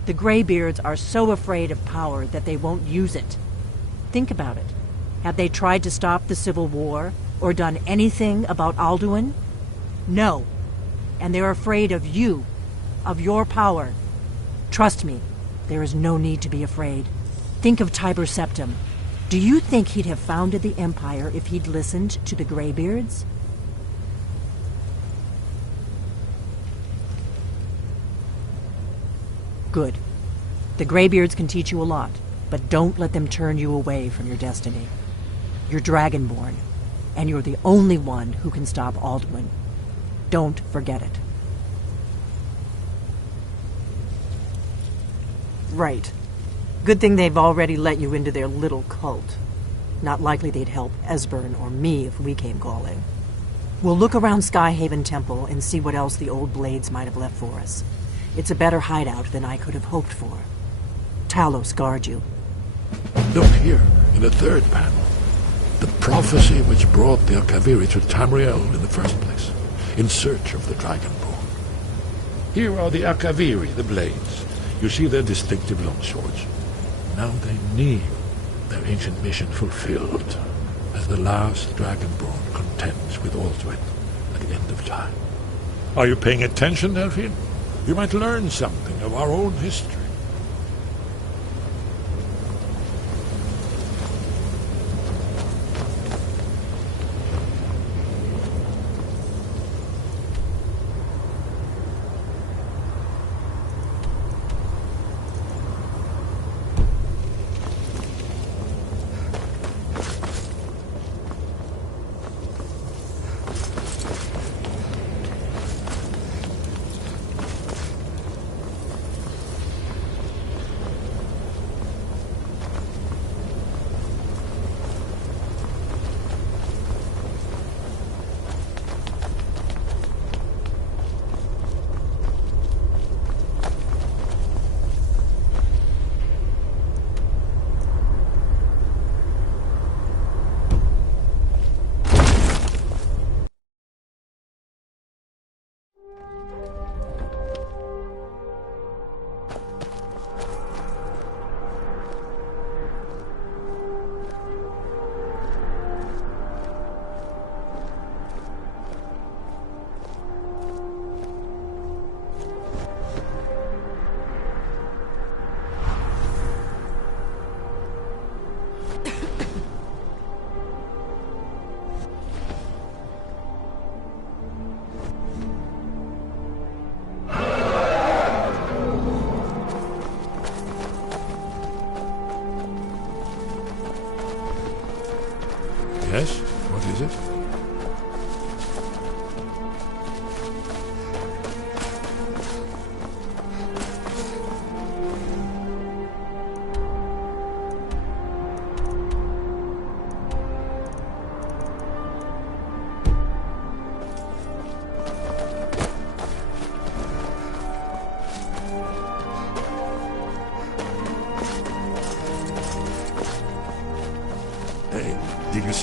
The Greybeards are so afraid of power that they won't use it. Think about it. Have they tried to stop the Civil War or done anything about Alduin? No. And they're afraid of you, of your power. Trust me, there is no need to be afraid. Think of Tiber Septim. Do you think he'd have founded the Empire if he'd listened to the Greybeards? Good. The Greybeards can teach you a lot, but don't let them turn you away from your destiny. You're Dragonborn, and you're the only one who can stop Alduin. Don't forget it. Right. Good thing they've already let you into their little cult. Not likely they'd help Esbern or me if we came calling. We'll look around Skyhaven Temple and see what else the old blades might have left for us. It's a better hideout than I could have hoped for. Talos guard you. Look here, in the third panel. The prophecy which brought the Akaviri to Tamriel in the first place, in search of the Dragonborn. Here are the Akaviri, the blades. You see their distinctive longswords. Now they need their ancient mission fulfilled, as the last Dragonborn contends with Alduin at the end of time. Are you paying attention, Delphine? You might learn something of our own history.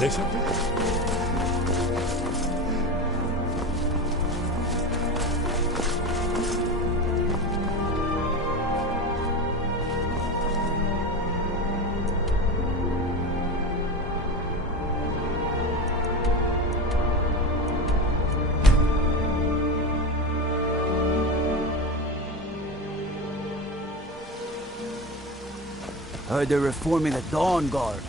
say something? Heard they're reforming the Dawn Guard.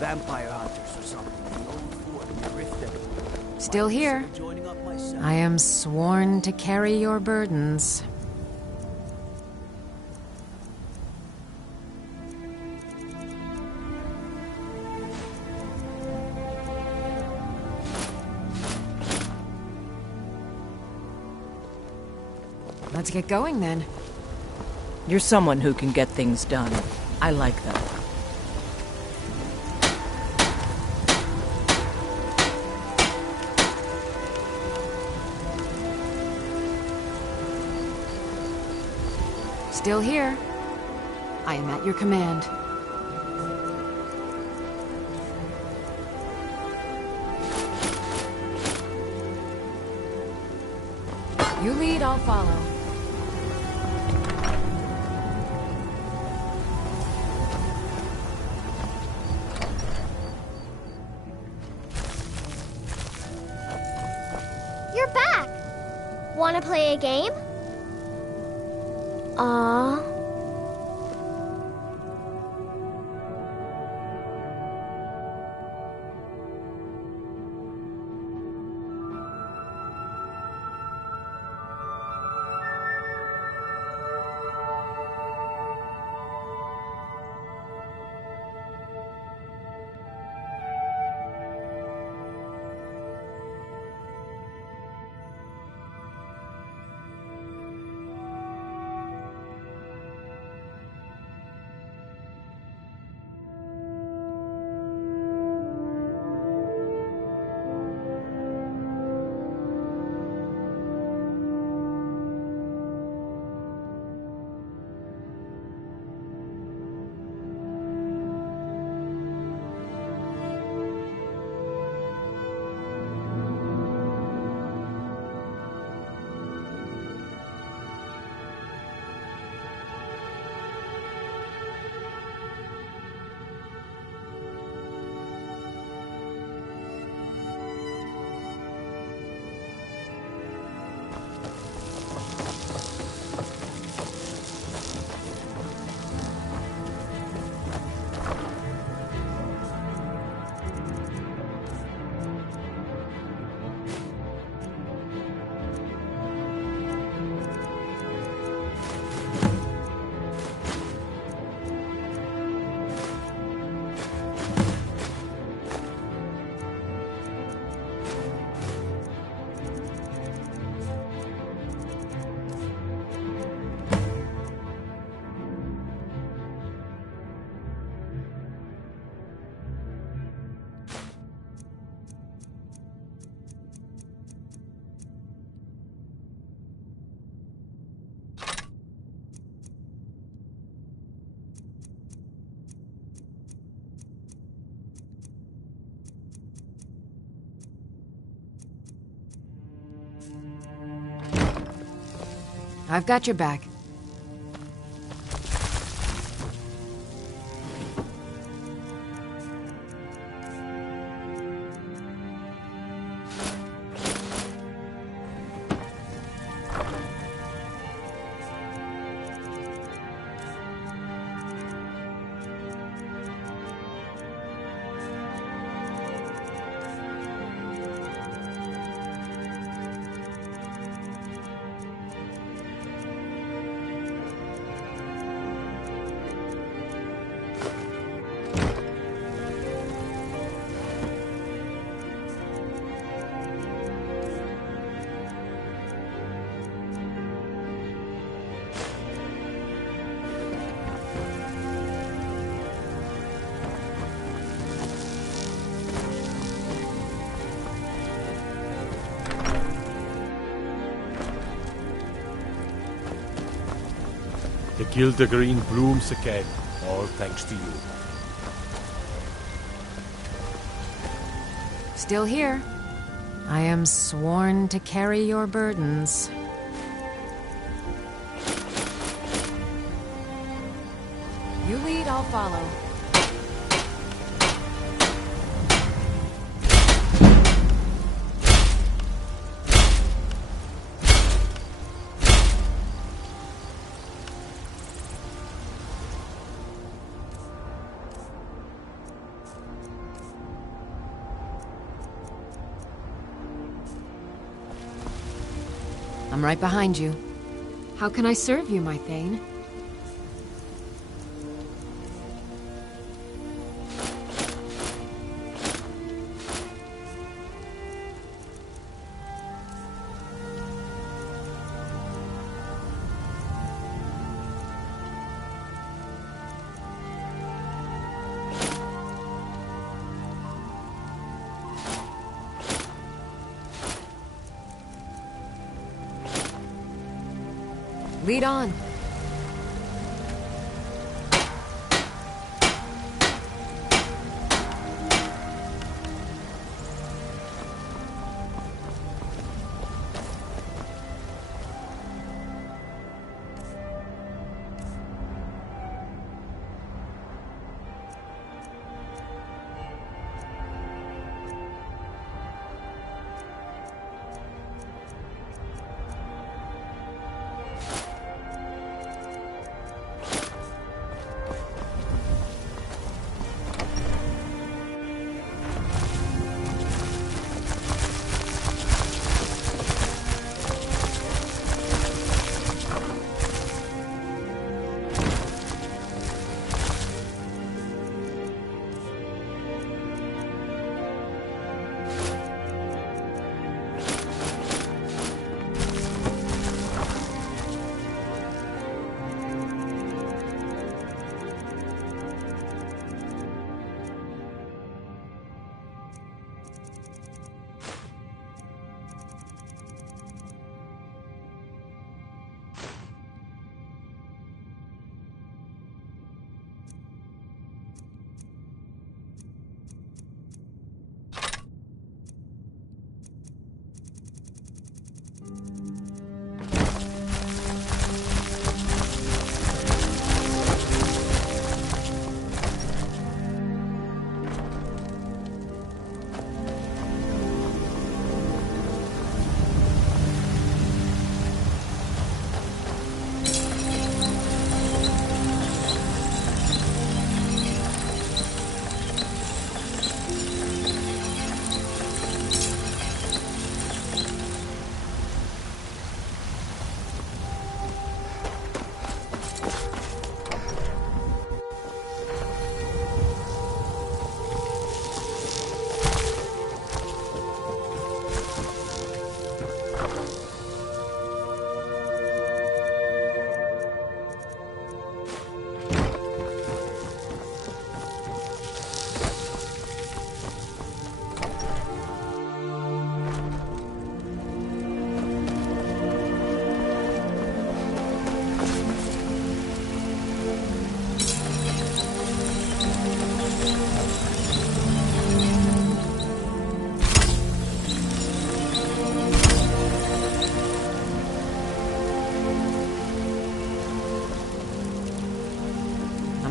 Vampire hunters or something. The old fort near Rift. Still here. I am sworn to carry your burdens. Let's get going then. You're someone who can get things done. I like that. Still here. I am at your command. You lead, I'll follow. You're back! Wanna play a game? Aww. I've got your back. The Guild of Green blooms again, all thanks to you. still here. I am sworn to carry your burdens. You lead, I'll follow. I'm right behind you. How can I serve you, my Thane? Lead on.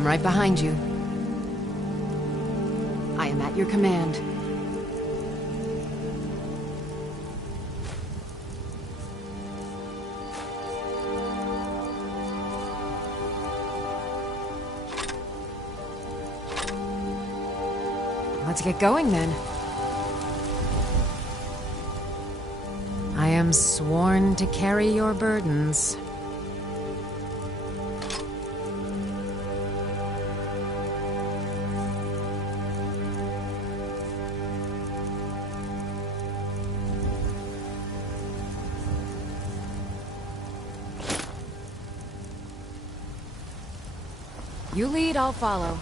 I'm right behind you. I am at your command. Let's get going then. I am sworn to carry your burdens. You lead, I'll follow.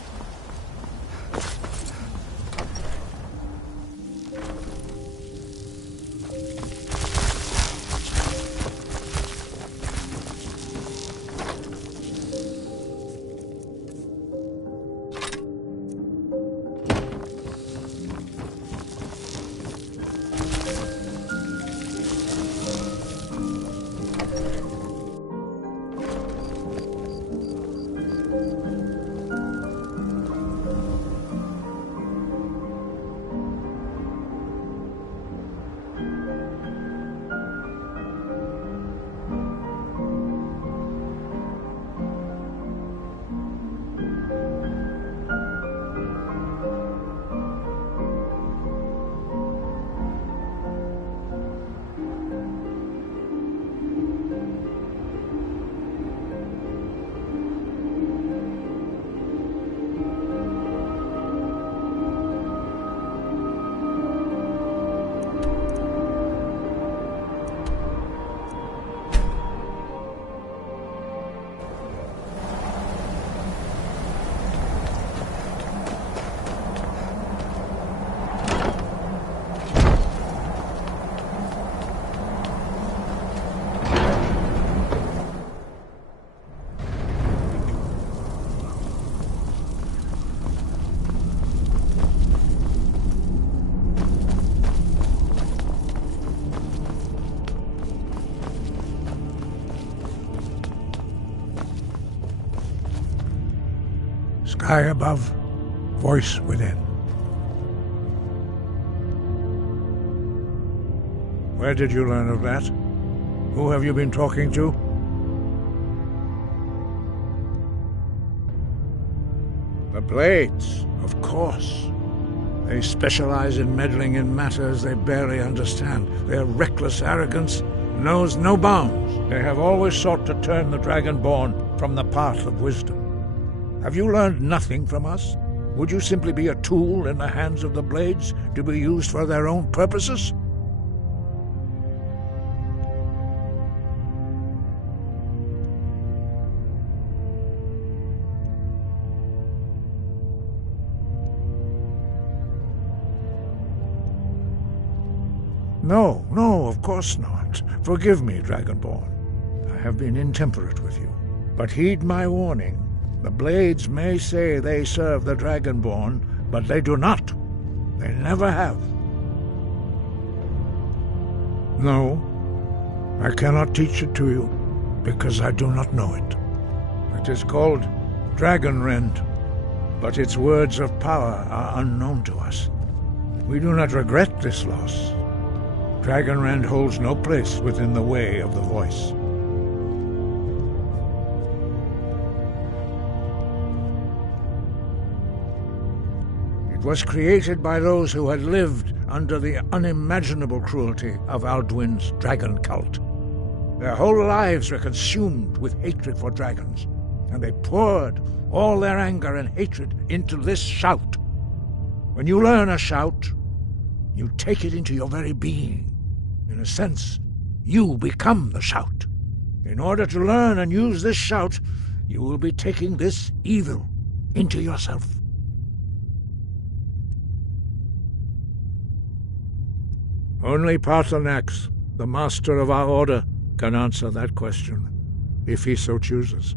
Sky above, voice within. Where did you learn of that? Who have you been talking to? The Blades, of course. They specialize in meddling in matters they barely understand. Their reckless arrogance knows no bounds. They have always sought to turn the Dragonborn from the path of wisdom. Have you learned nothing from us? Would you simply be a tool in the hands of the Blades to be used for their own purposes? No, of course not. Forgive me, Dragonborn. I have been intemperate with you. But heed my warning. The Blades may say they serve the Dragonborn, but they do not. They never have. No, I cannot teach it to you, because I do not know it. It is called Dragonrend, but its words of power are unknown to us. We do not regret this loss. Dragonrend holds no place within the way of the voice. It was created by those who had lived under the unimaginable cruelty of Alduin's dragon cult. Their whole lives were consumed with hatred for dragons, and they poured all their anger and hatred into this shout. When you learn a shout, you take it into your very being. In a sense, you become the shout. In order to learn and use this shout, you will be taking this evil into yourself. Only Paarthurnax, the master of our order, can answer that question, if he so chooses.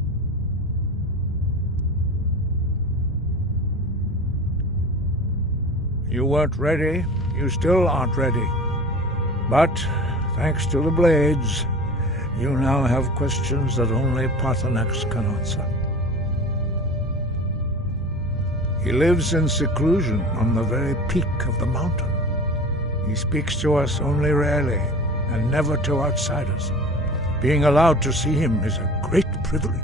You weren't ready. You still aren't ready. But, thanks to the Blades, you now have questions that only Paarthurnax can answer. He lives in seclusion on the very peak of the mountain. He speaks to us only rarely, and never to outsiders. Being allowed to see him is a great privilege.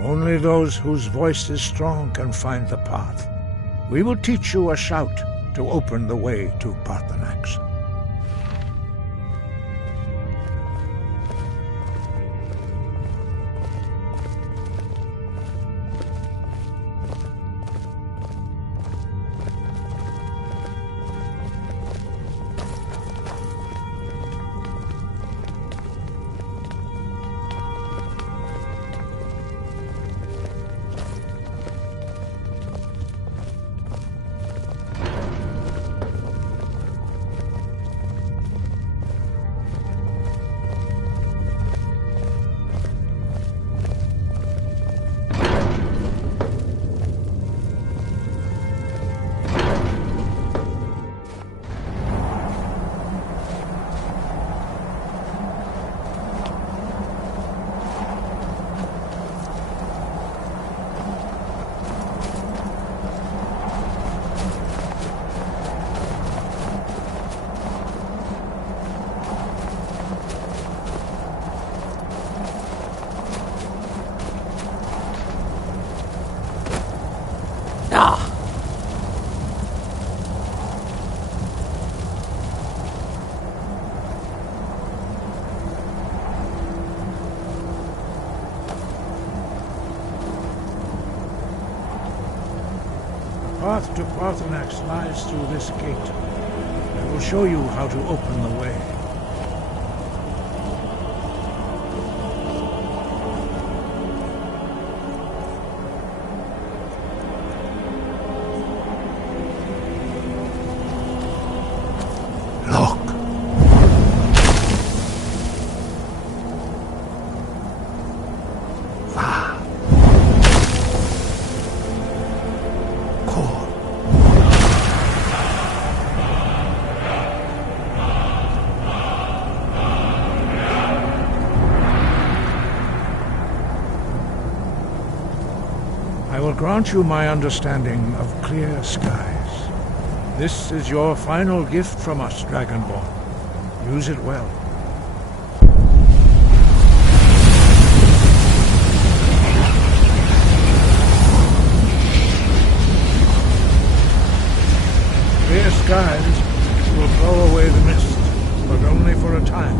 Only those whose voice is strong can find the path. We will teach you a shout to open the way to Paarthurnax. The path to Paarthurnax lies through this gate. I will show you how to open the way. grant you my understanding of clear skies. This is your final gift from us, Dragonborn. Use it well. Clear skies will blow away the mist, but only for a time.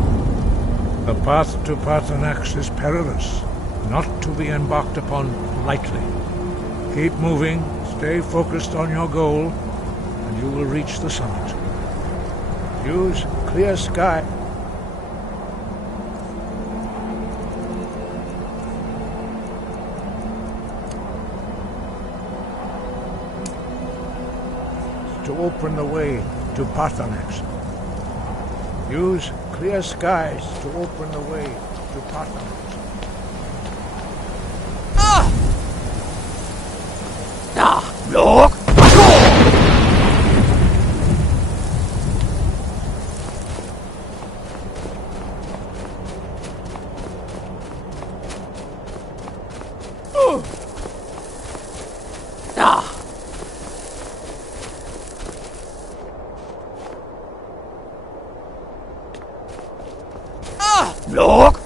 The path to Paarthurnax is perilous, not to be embarked upon lightly. Keep moving, stay focused on your goal, and you will reach the summit. Use clear sky. To open the way to Paarthurnax. Use clear skies to open the way to Paarthurnax. Look! Look!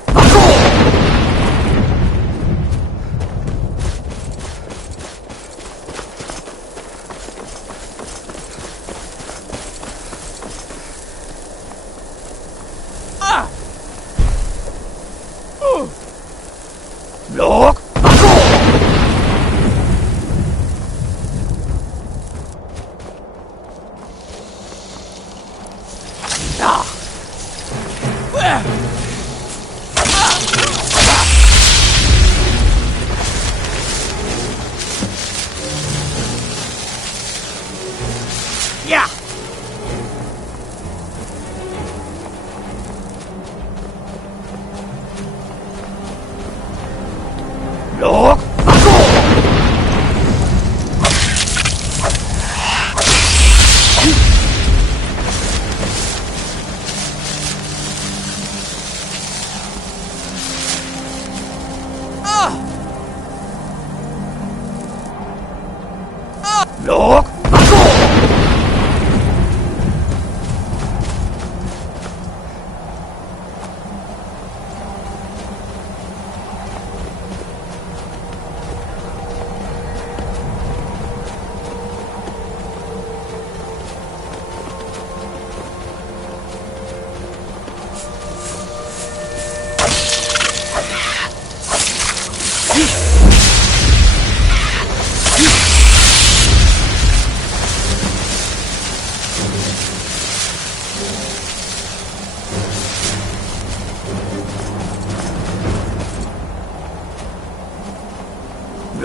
Look! Yeah! Look! Look!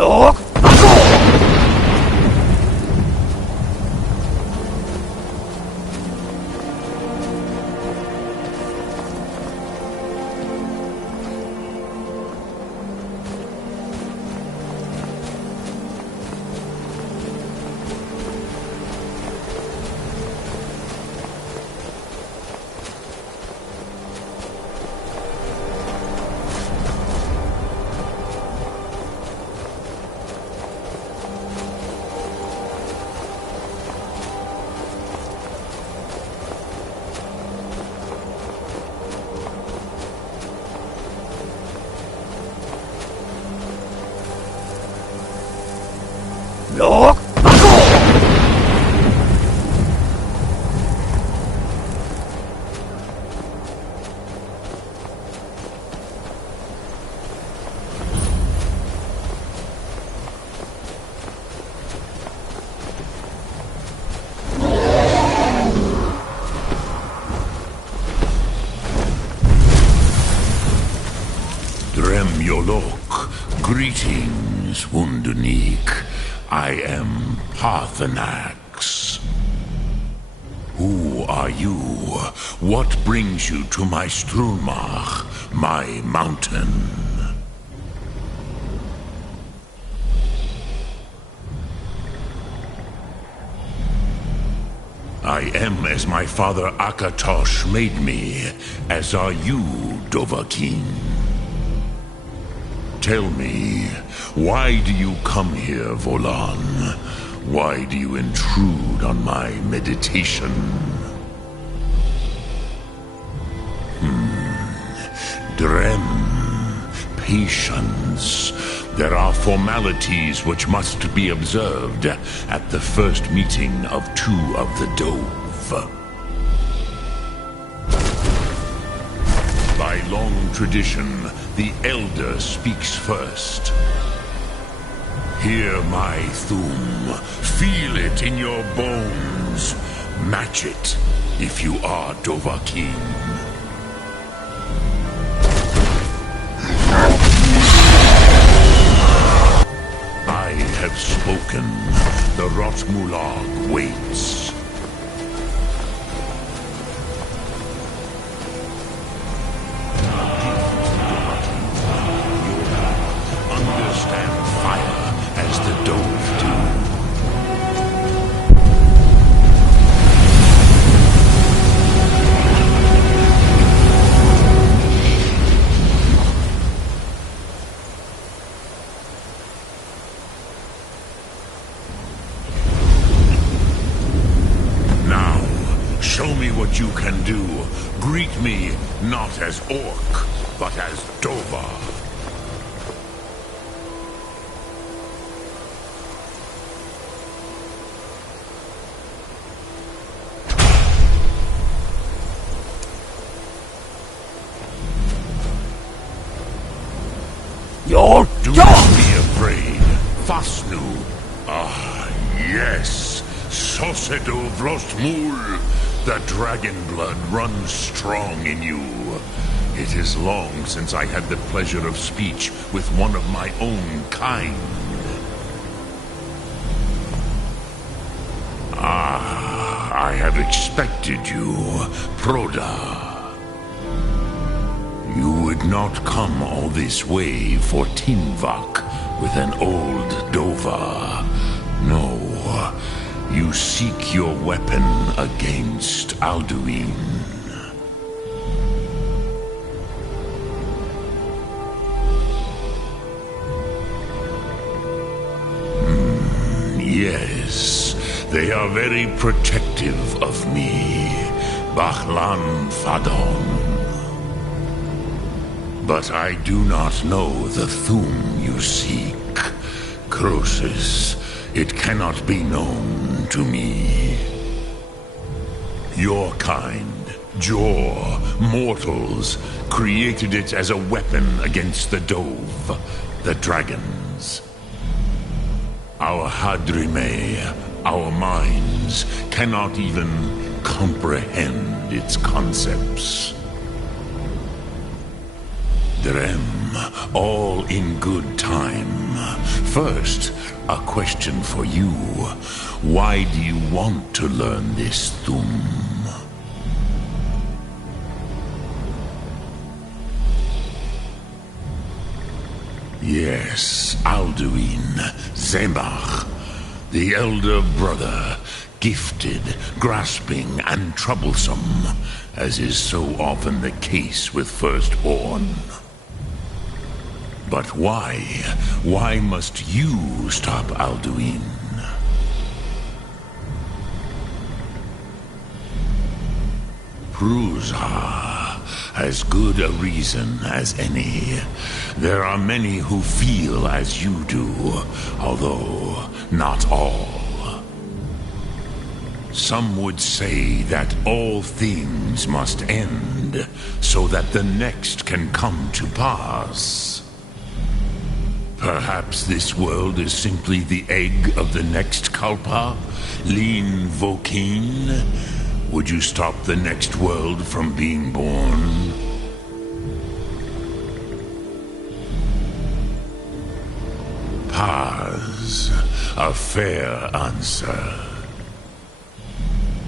Look! Look! Dremyolok, greetings, Wunderneek. I am Paarthurnax. Who are you? What brings you to my Strulmach, my mountain? I am as my father Akatosh made me, as are you, Dovahkiin. Tell me, why do you come here, Volan? Why do you intrude on my meditation? Drem, patience. There are formalities which must be observed at the first meeting of two of the Dove. By long tradition, the Elder speaks first. Hear my Thum. Feel it in your bones. Match it if you are Dovahkiin. I have spoken. The Rotmulag waits. Understand fire as the Dove do. Now, show me what you can do. Greet me not as Orc, but as Dova. Do not be afraid, Fasnu. Ah, yes, Sosedo Vrostmul. The dragon blood runs strong in you. It is long since I had the pleasure of speech with one of my own kind. Ah, I have expected you, Proda. You would not come all this way for Tinvak with an old Dova. No, you seek your weapon against Alduin. Yes, they are very protective of me, Bahlan Fadon. But I do not know the Thum you seek. Croesus, it cannot be known to me. Your kind, Jor, mortals, created it as a weapon against the Dove, the dragons. Our Hadrime, our minds, cannot even comprehend its concepts. Drem, all in good time. First, a question for you. Why do you want to learn this Thum? Yes, Alduin, Zemach, the elder brother, gifted, grasping, and troublesome, as is so often the case with firstborn. But why? Why must you stop Alduin? Pruzha, as good a reason as any. There are many who feel as you do, although not all. Some would say that all things must end, so that the next can come to pass. Perhaps this world is simply the egg of the next Kalpa, Lin Vokin. Would you stop the next world from being born? Paz, a fair answer.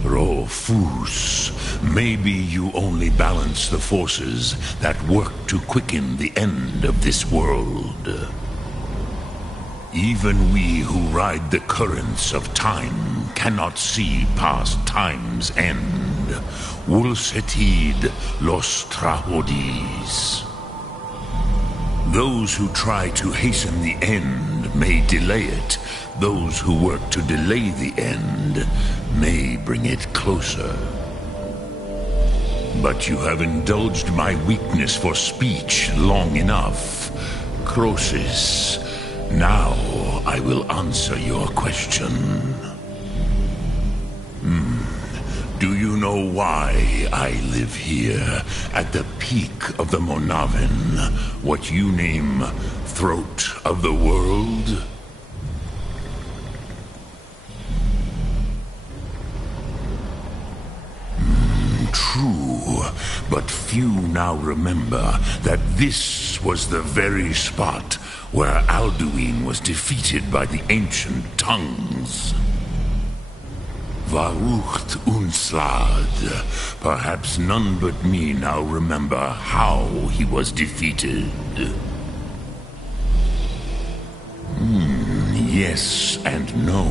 Rofus, maybe you only balance the forces that work to quicken the end of this world. Even we who ride the currents of time cannot see past time's end. Wulsetid los trahodis. Those who try to hasten the end may delay it. Those who work to delay the end may bring it closer. But you have indulged my weakness for speech long enough. Croesus, now I will answer your question. Do you know why I live here, at the peak of the Monavin, what you name Throat of the World? True, but few now remember that this was the very spot where Alduin was defeated by the ancient tongues. Varucht Unslad. Perhaps none but me now remember how he was defeated. Yes and no.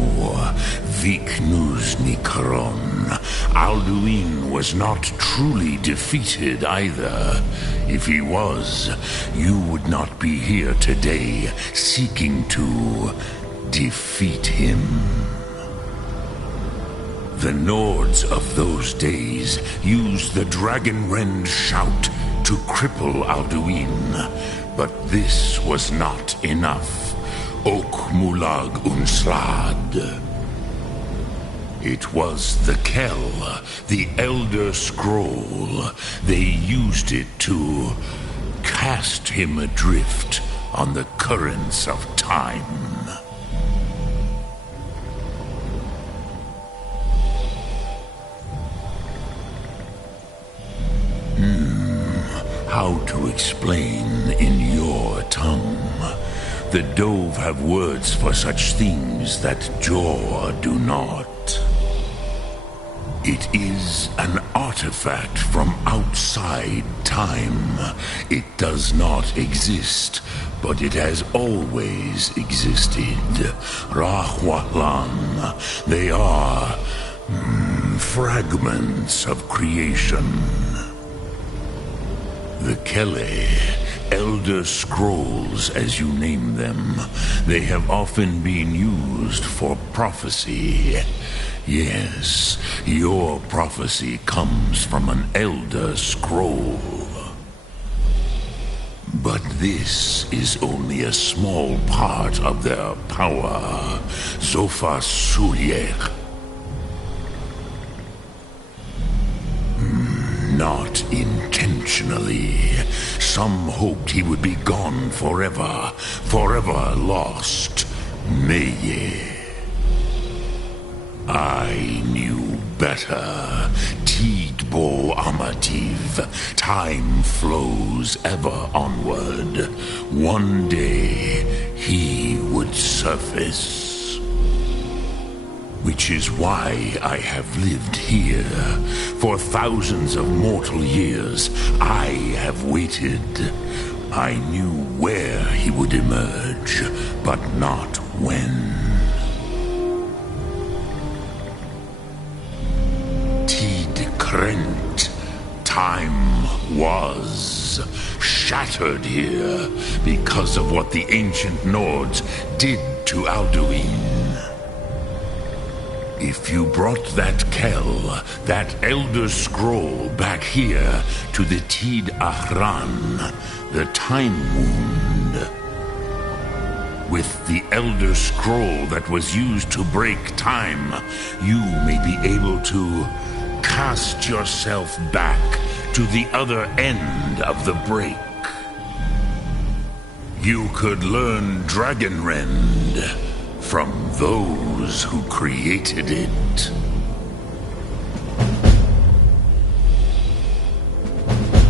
Viknus Nikaron. Alduin was not truly defeated either. If he was, you would not be here today seeking to defeat him. The Nords of those days used the Dragonrend shout to cripple Alduin, but this was not enough. Ok Mulag Unslad. It was the Kell, the Elder Scroll. They used it to cast him adrift on the currents of time. How to explain in your tongue? The Dove have words for such things that Jor do not. It is an artifact from outside time. It does not exist, but it has always existed. Rahwalan. They are fragments of creation. The Kele, Elder Scrolls as you name them, they have often been used for prophecy. Yes, your prophecy comes from an Elder Scroll. But this is only a small part of their power. Zofa Suryek. Not intentionally. Some hoped he would be gone forever, forever lost. Meye. I knew better. Tidbo Amativ. Time flows ever onward. One day he would surface. Which is why I have lived here. For thousands of mortal years, I have waited. I knew where he would emerge, but not when. Tid Krent. Time was shattered here because of what the ancient Nords did to Alduin. If you brought that Kell, that Elder Scroll, back here to the Tid Ahran, the Time Wound, with the Elder Scroll that was used to break time, you may be able to cast yourself back to the other end of the break. You could learn Dragonrend from those who created it.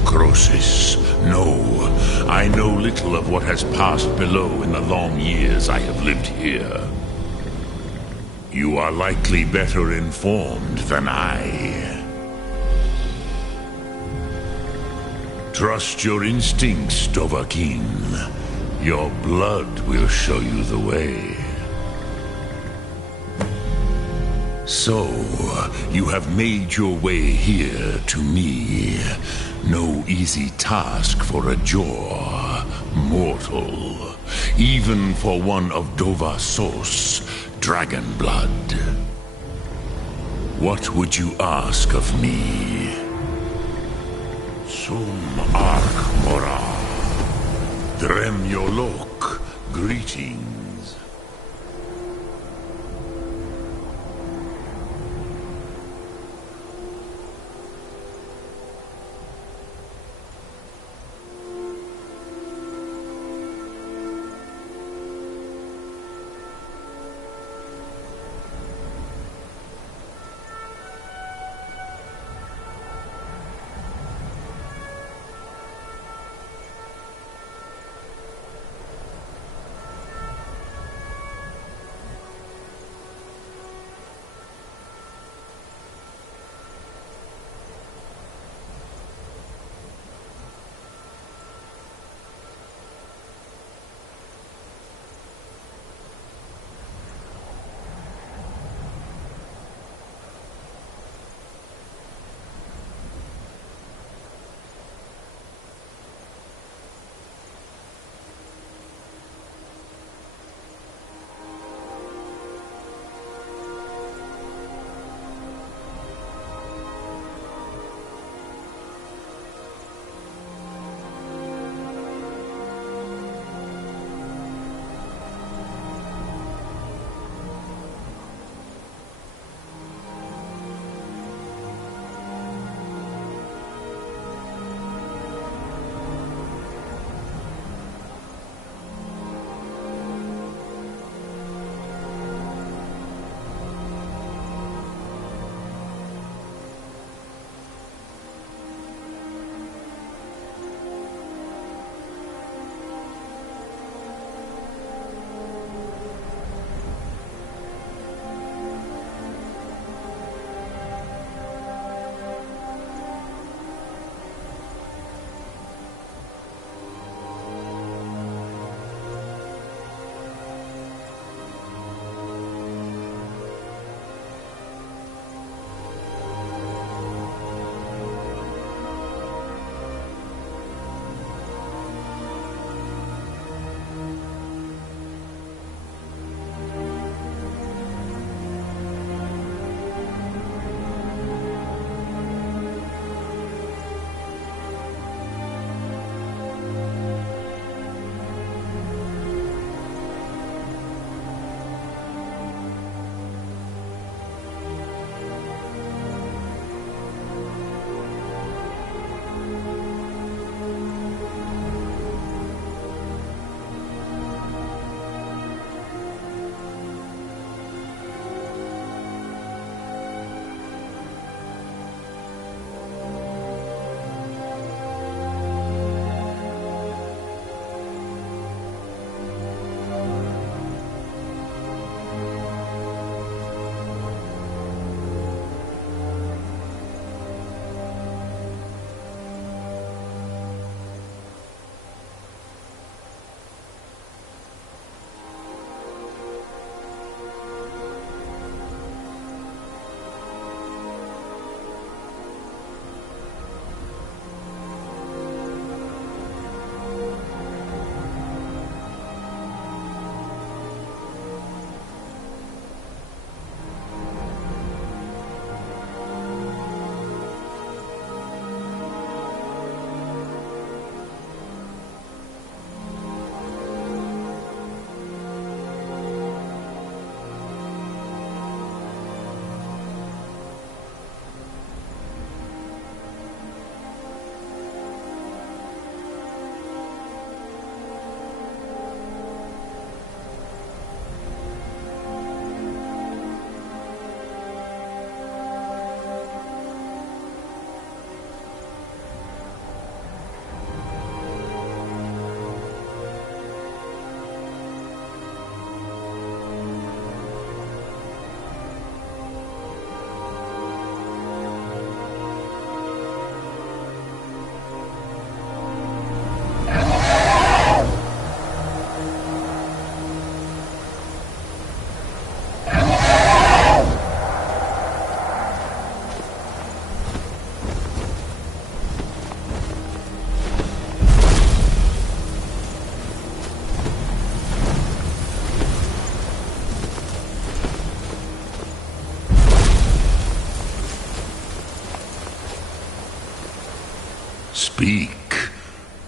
Croesus, no. I know little of what has passed below in the long years I have lived here. You are likely better informed than I. Trust your instincts, Dovahkiin. Your blood will show you the way. So, you have made your way here to me. No easy task for a Jor mortal, even for one of Dovasos, dragon blood. What would you ask of me? Sum Ark Mora. Drem Yolok. Greetings.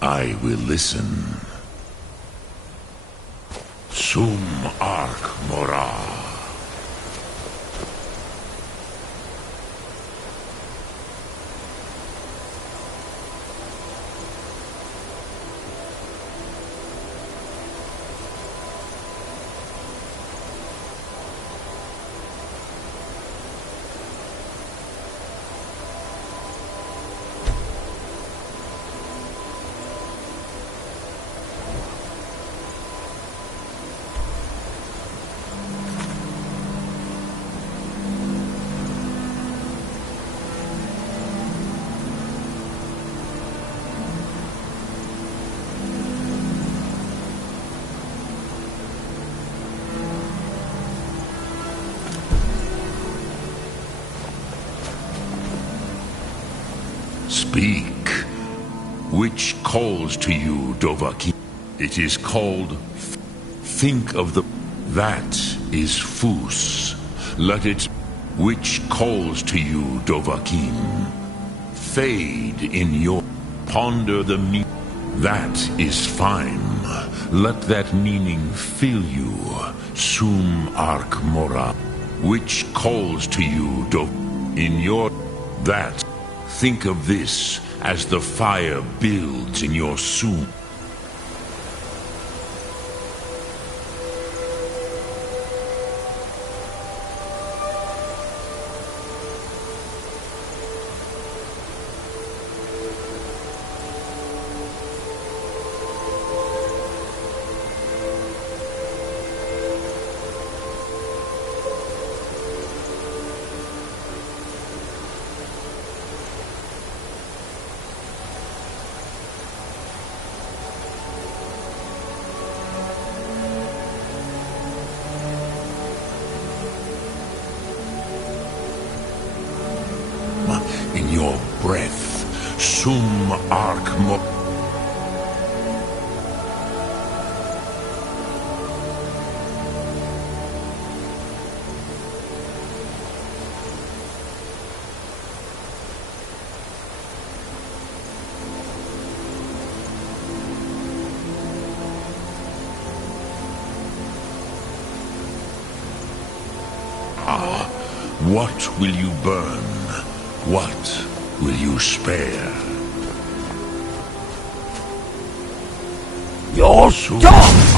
I will listen. Sum Arc Mora. Speak. Which calls to you, Dovahkiin? It is called... Think of the... That is Fus. Let it... Which calls to you, Dovahkiin? Fade in your... Ponder the meaning. That is fine. Let that meaning fill you. Sum Arc Mora. Which calls to you, in your... That... Think of this as the fire builds in your Sum. In your breath, Sum Arc Mora. What will you burn? What will you spare? Your Sum dog!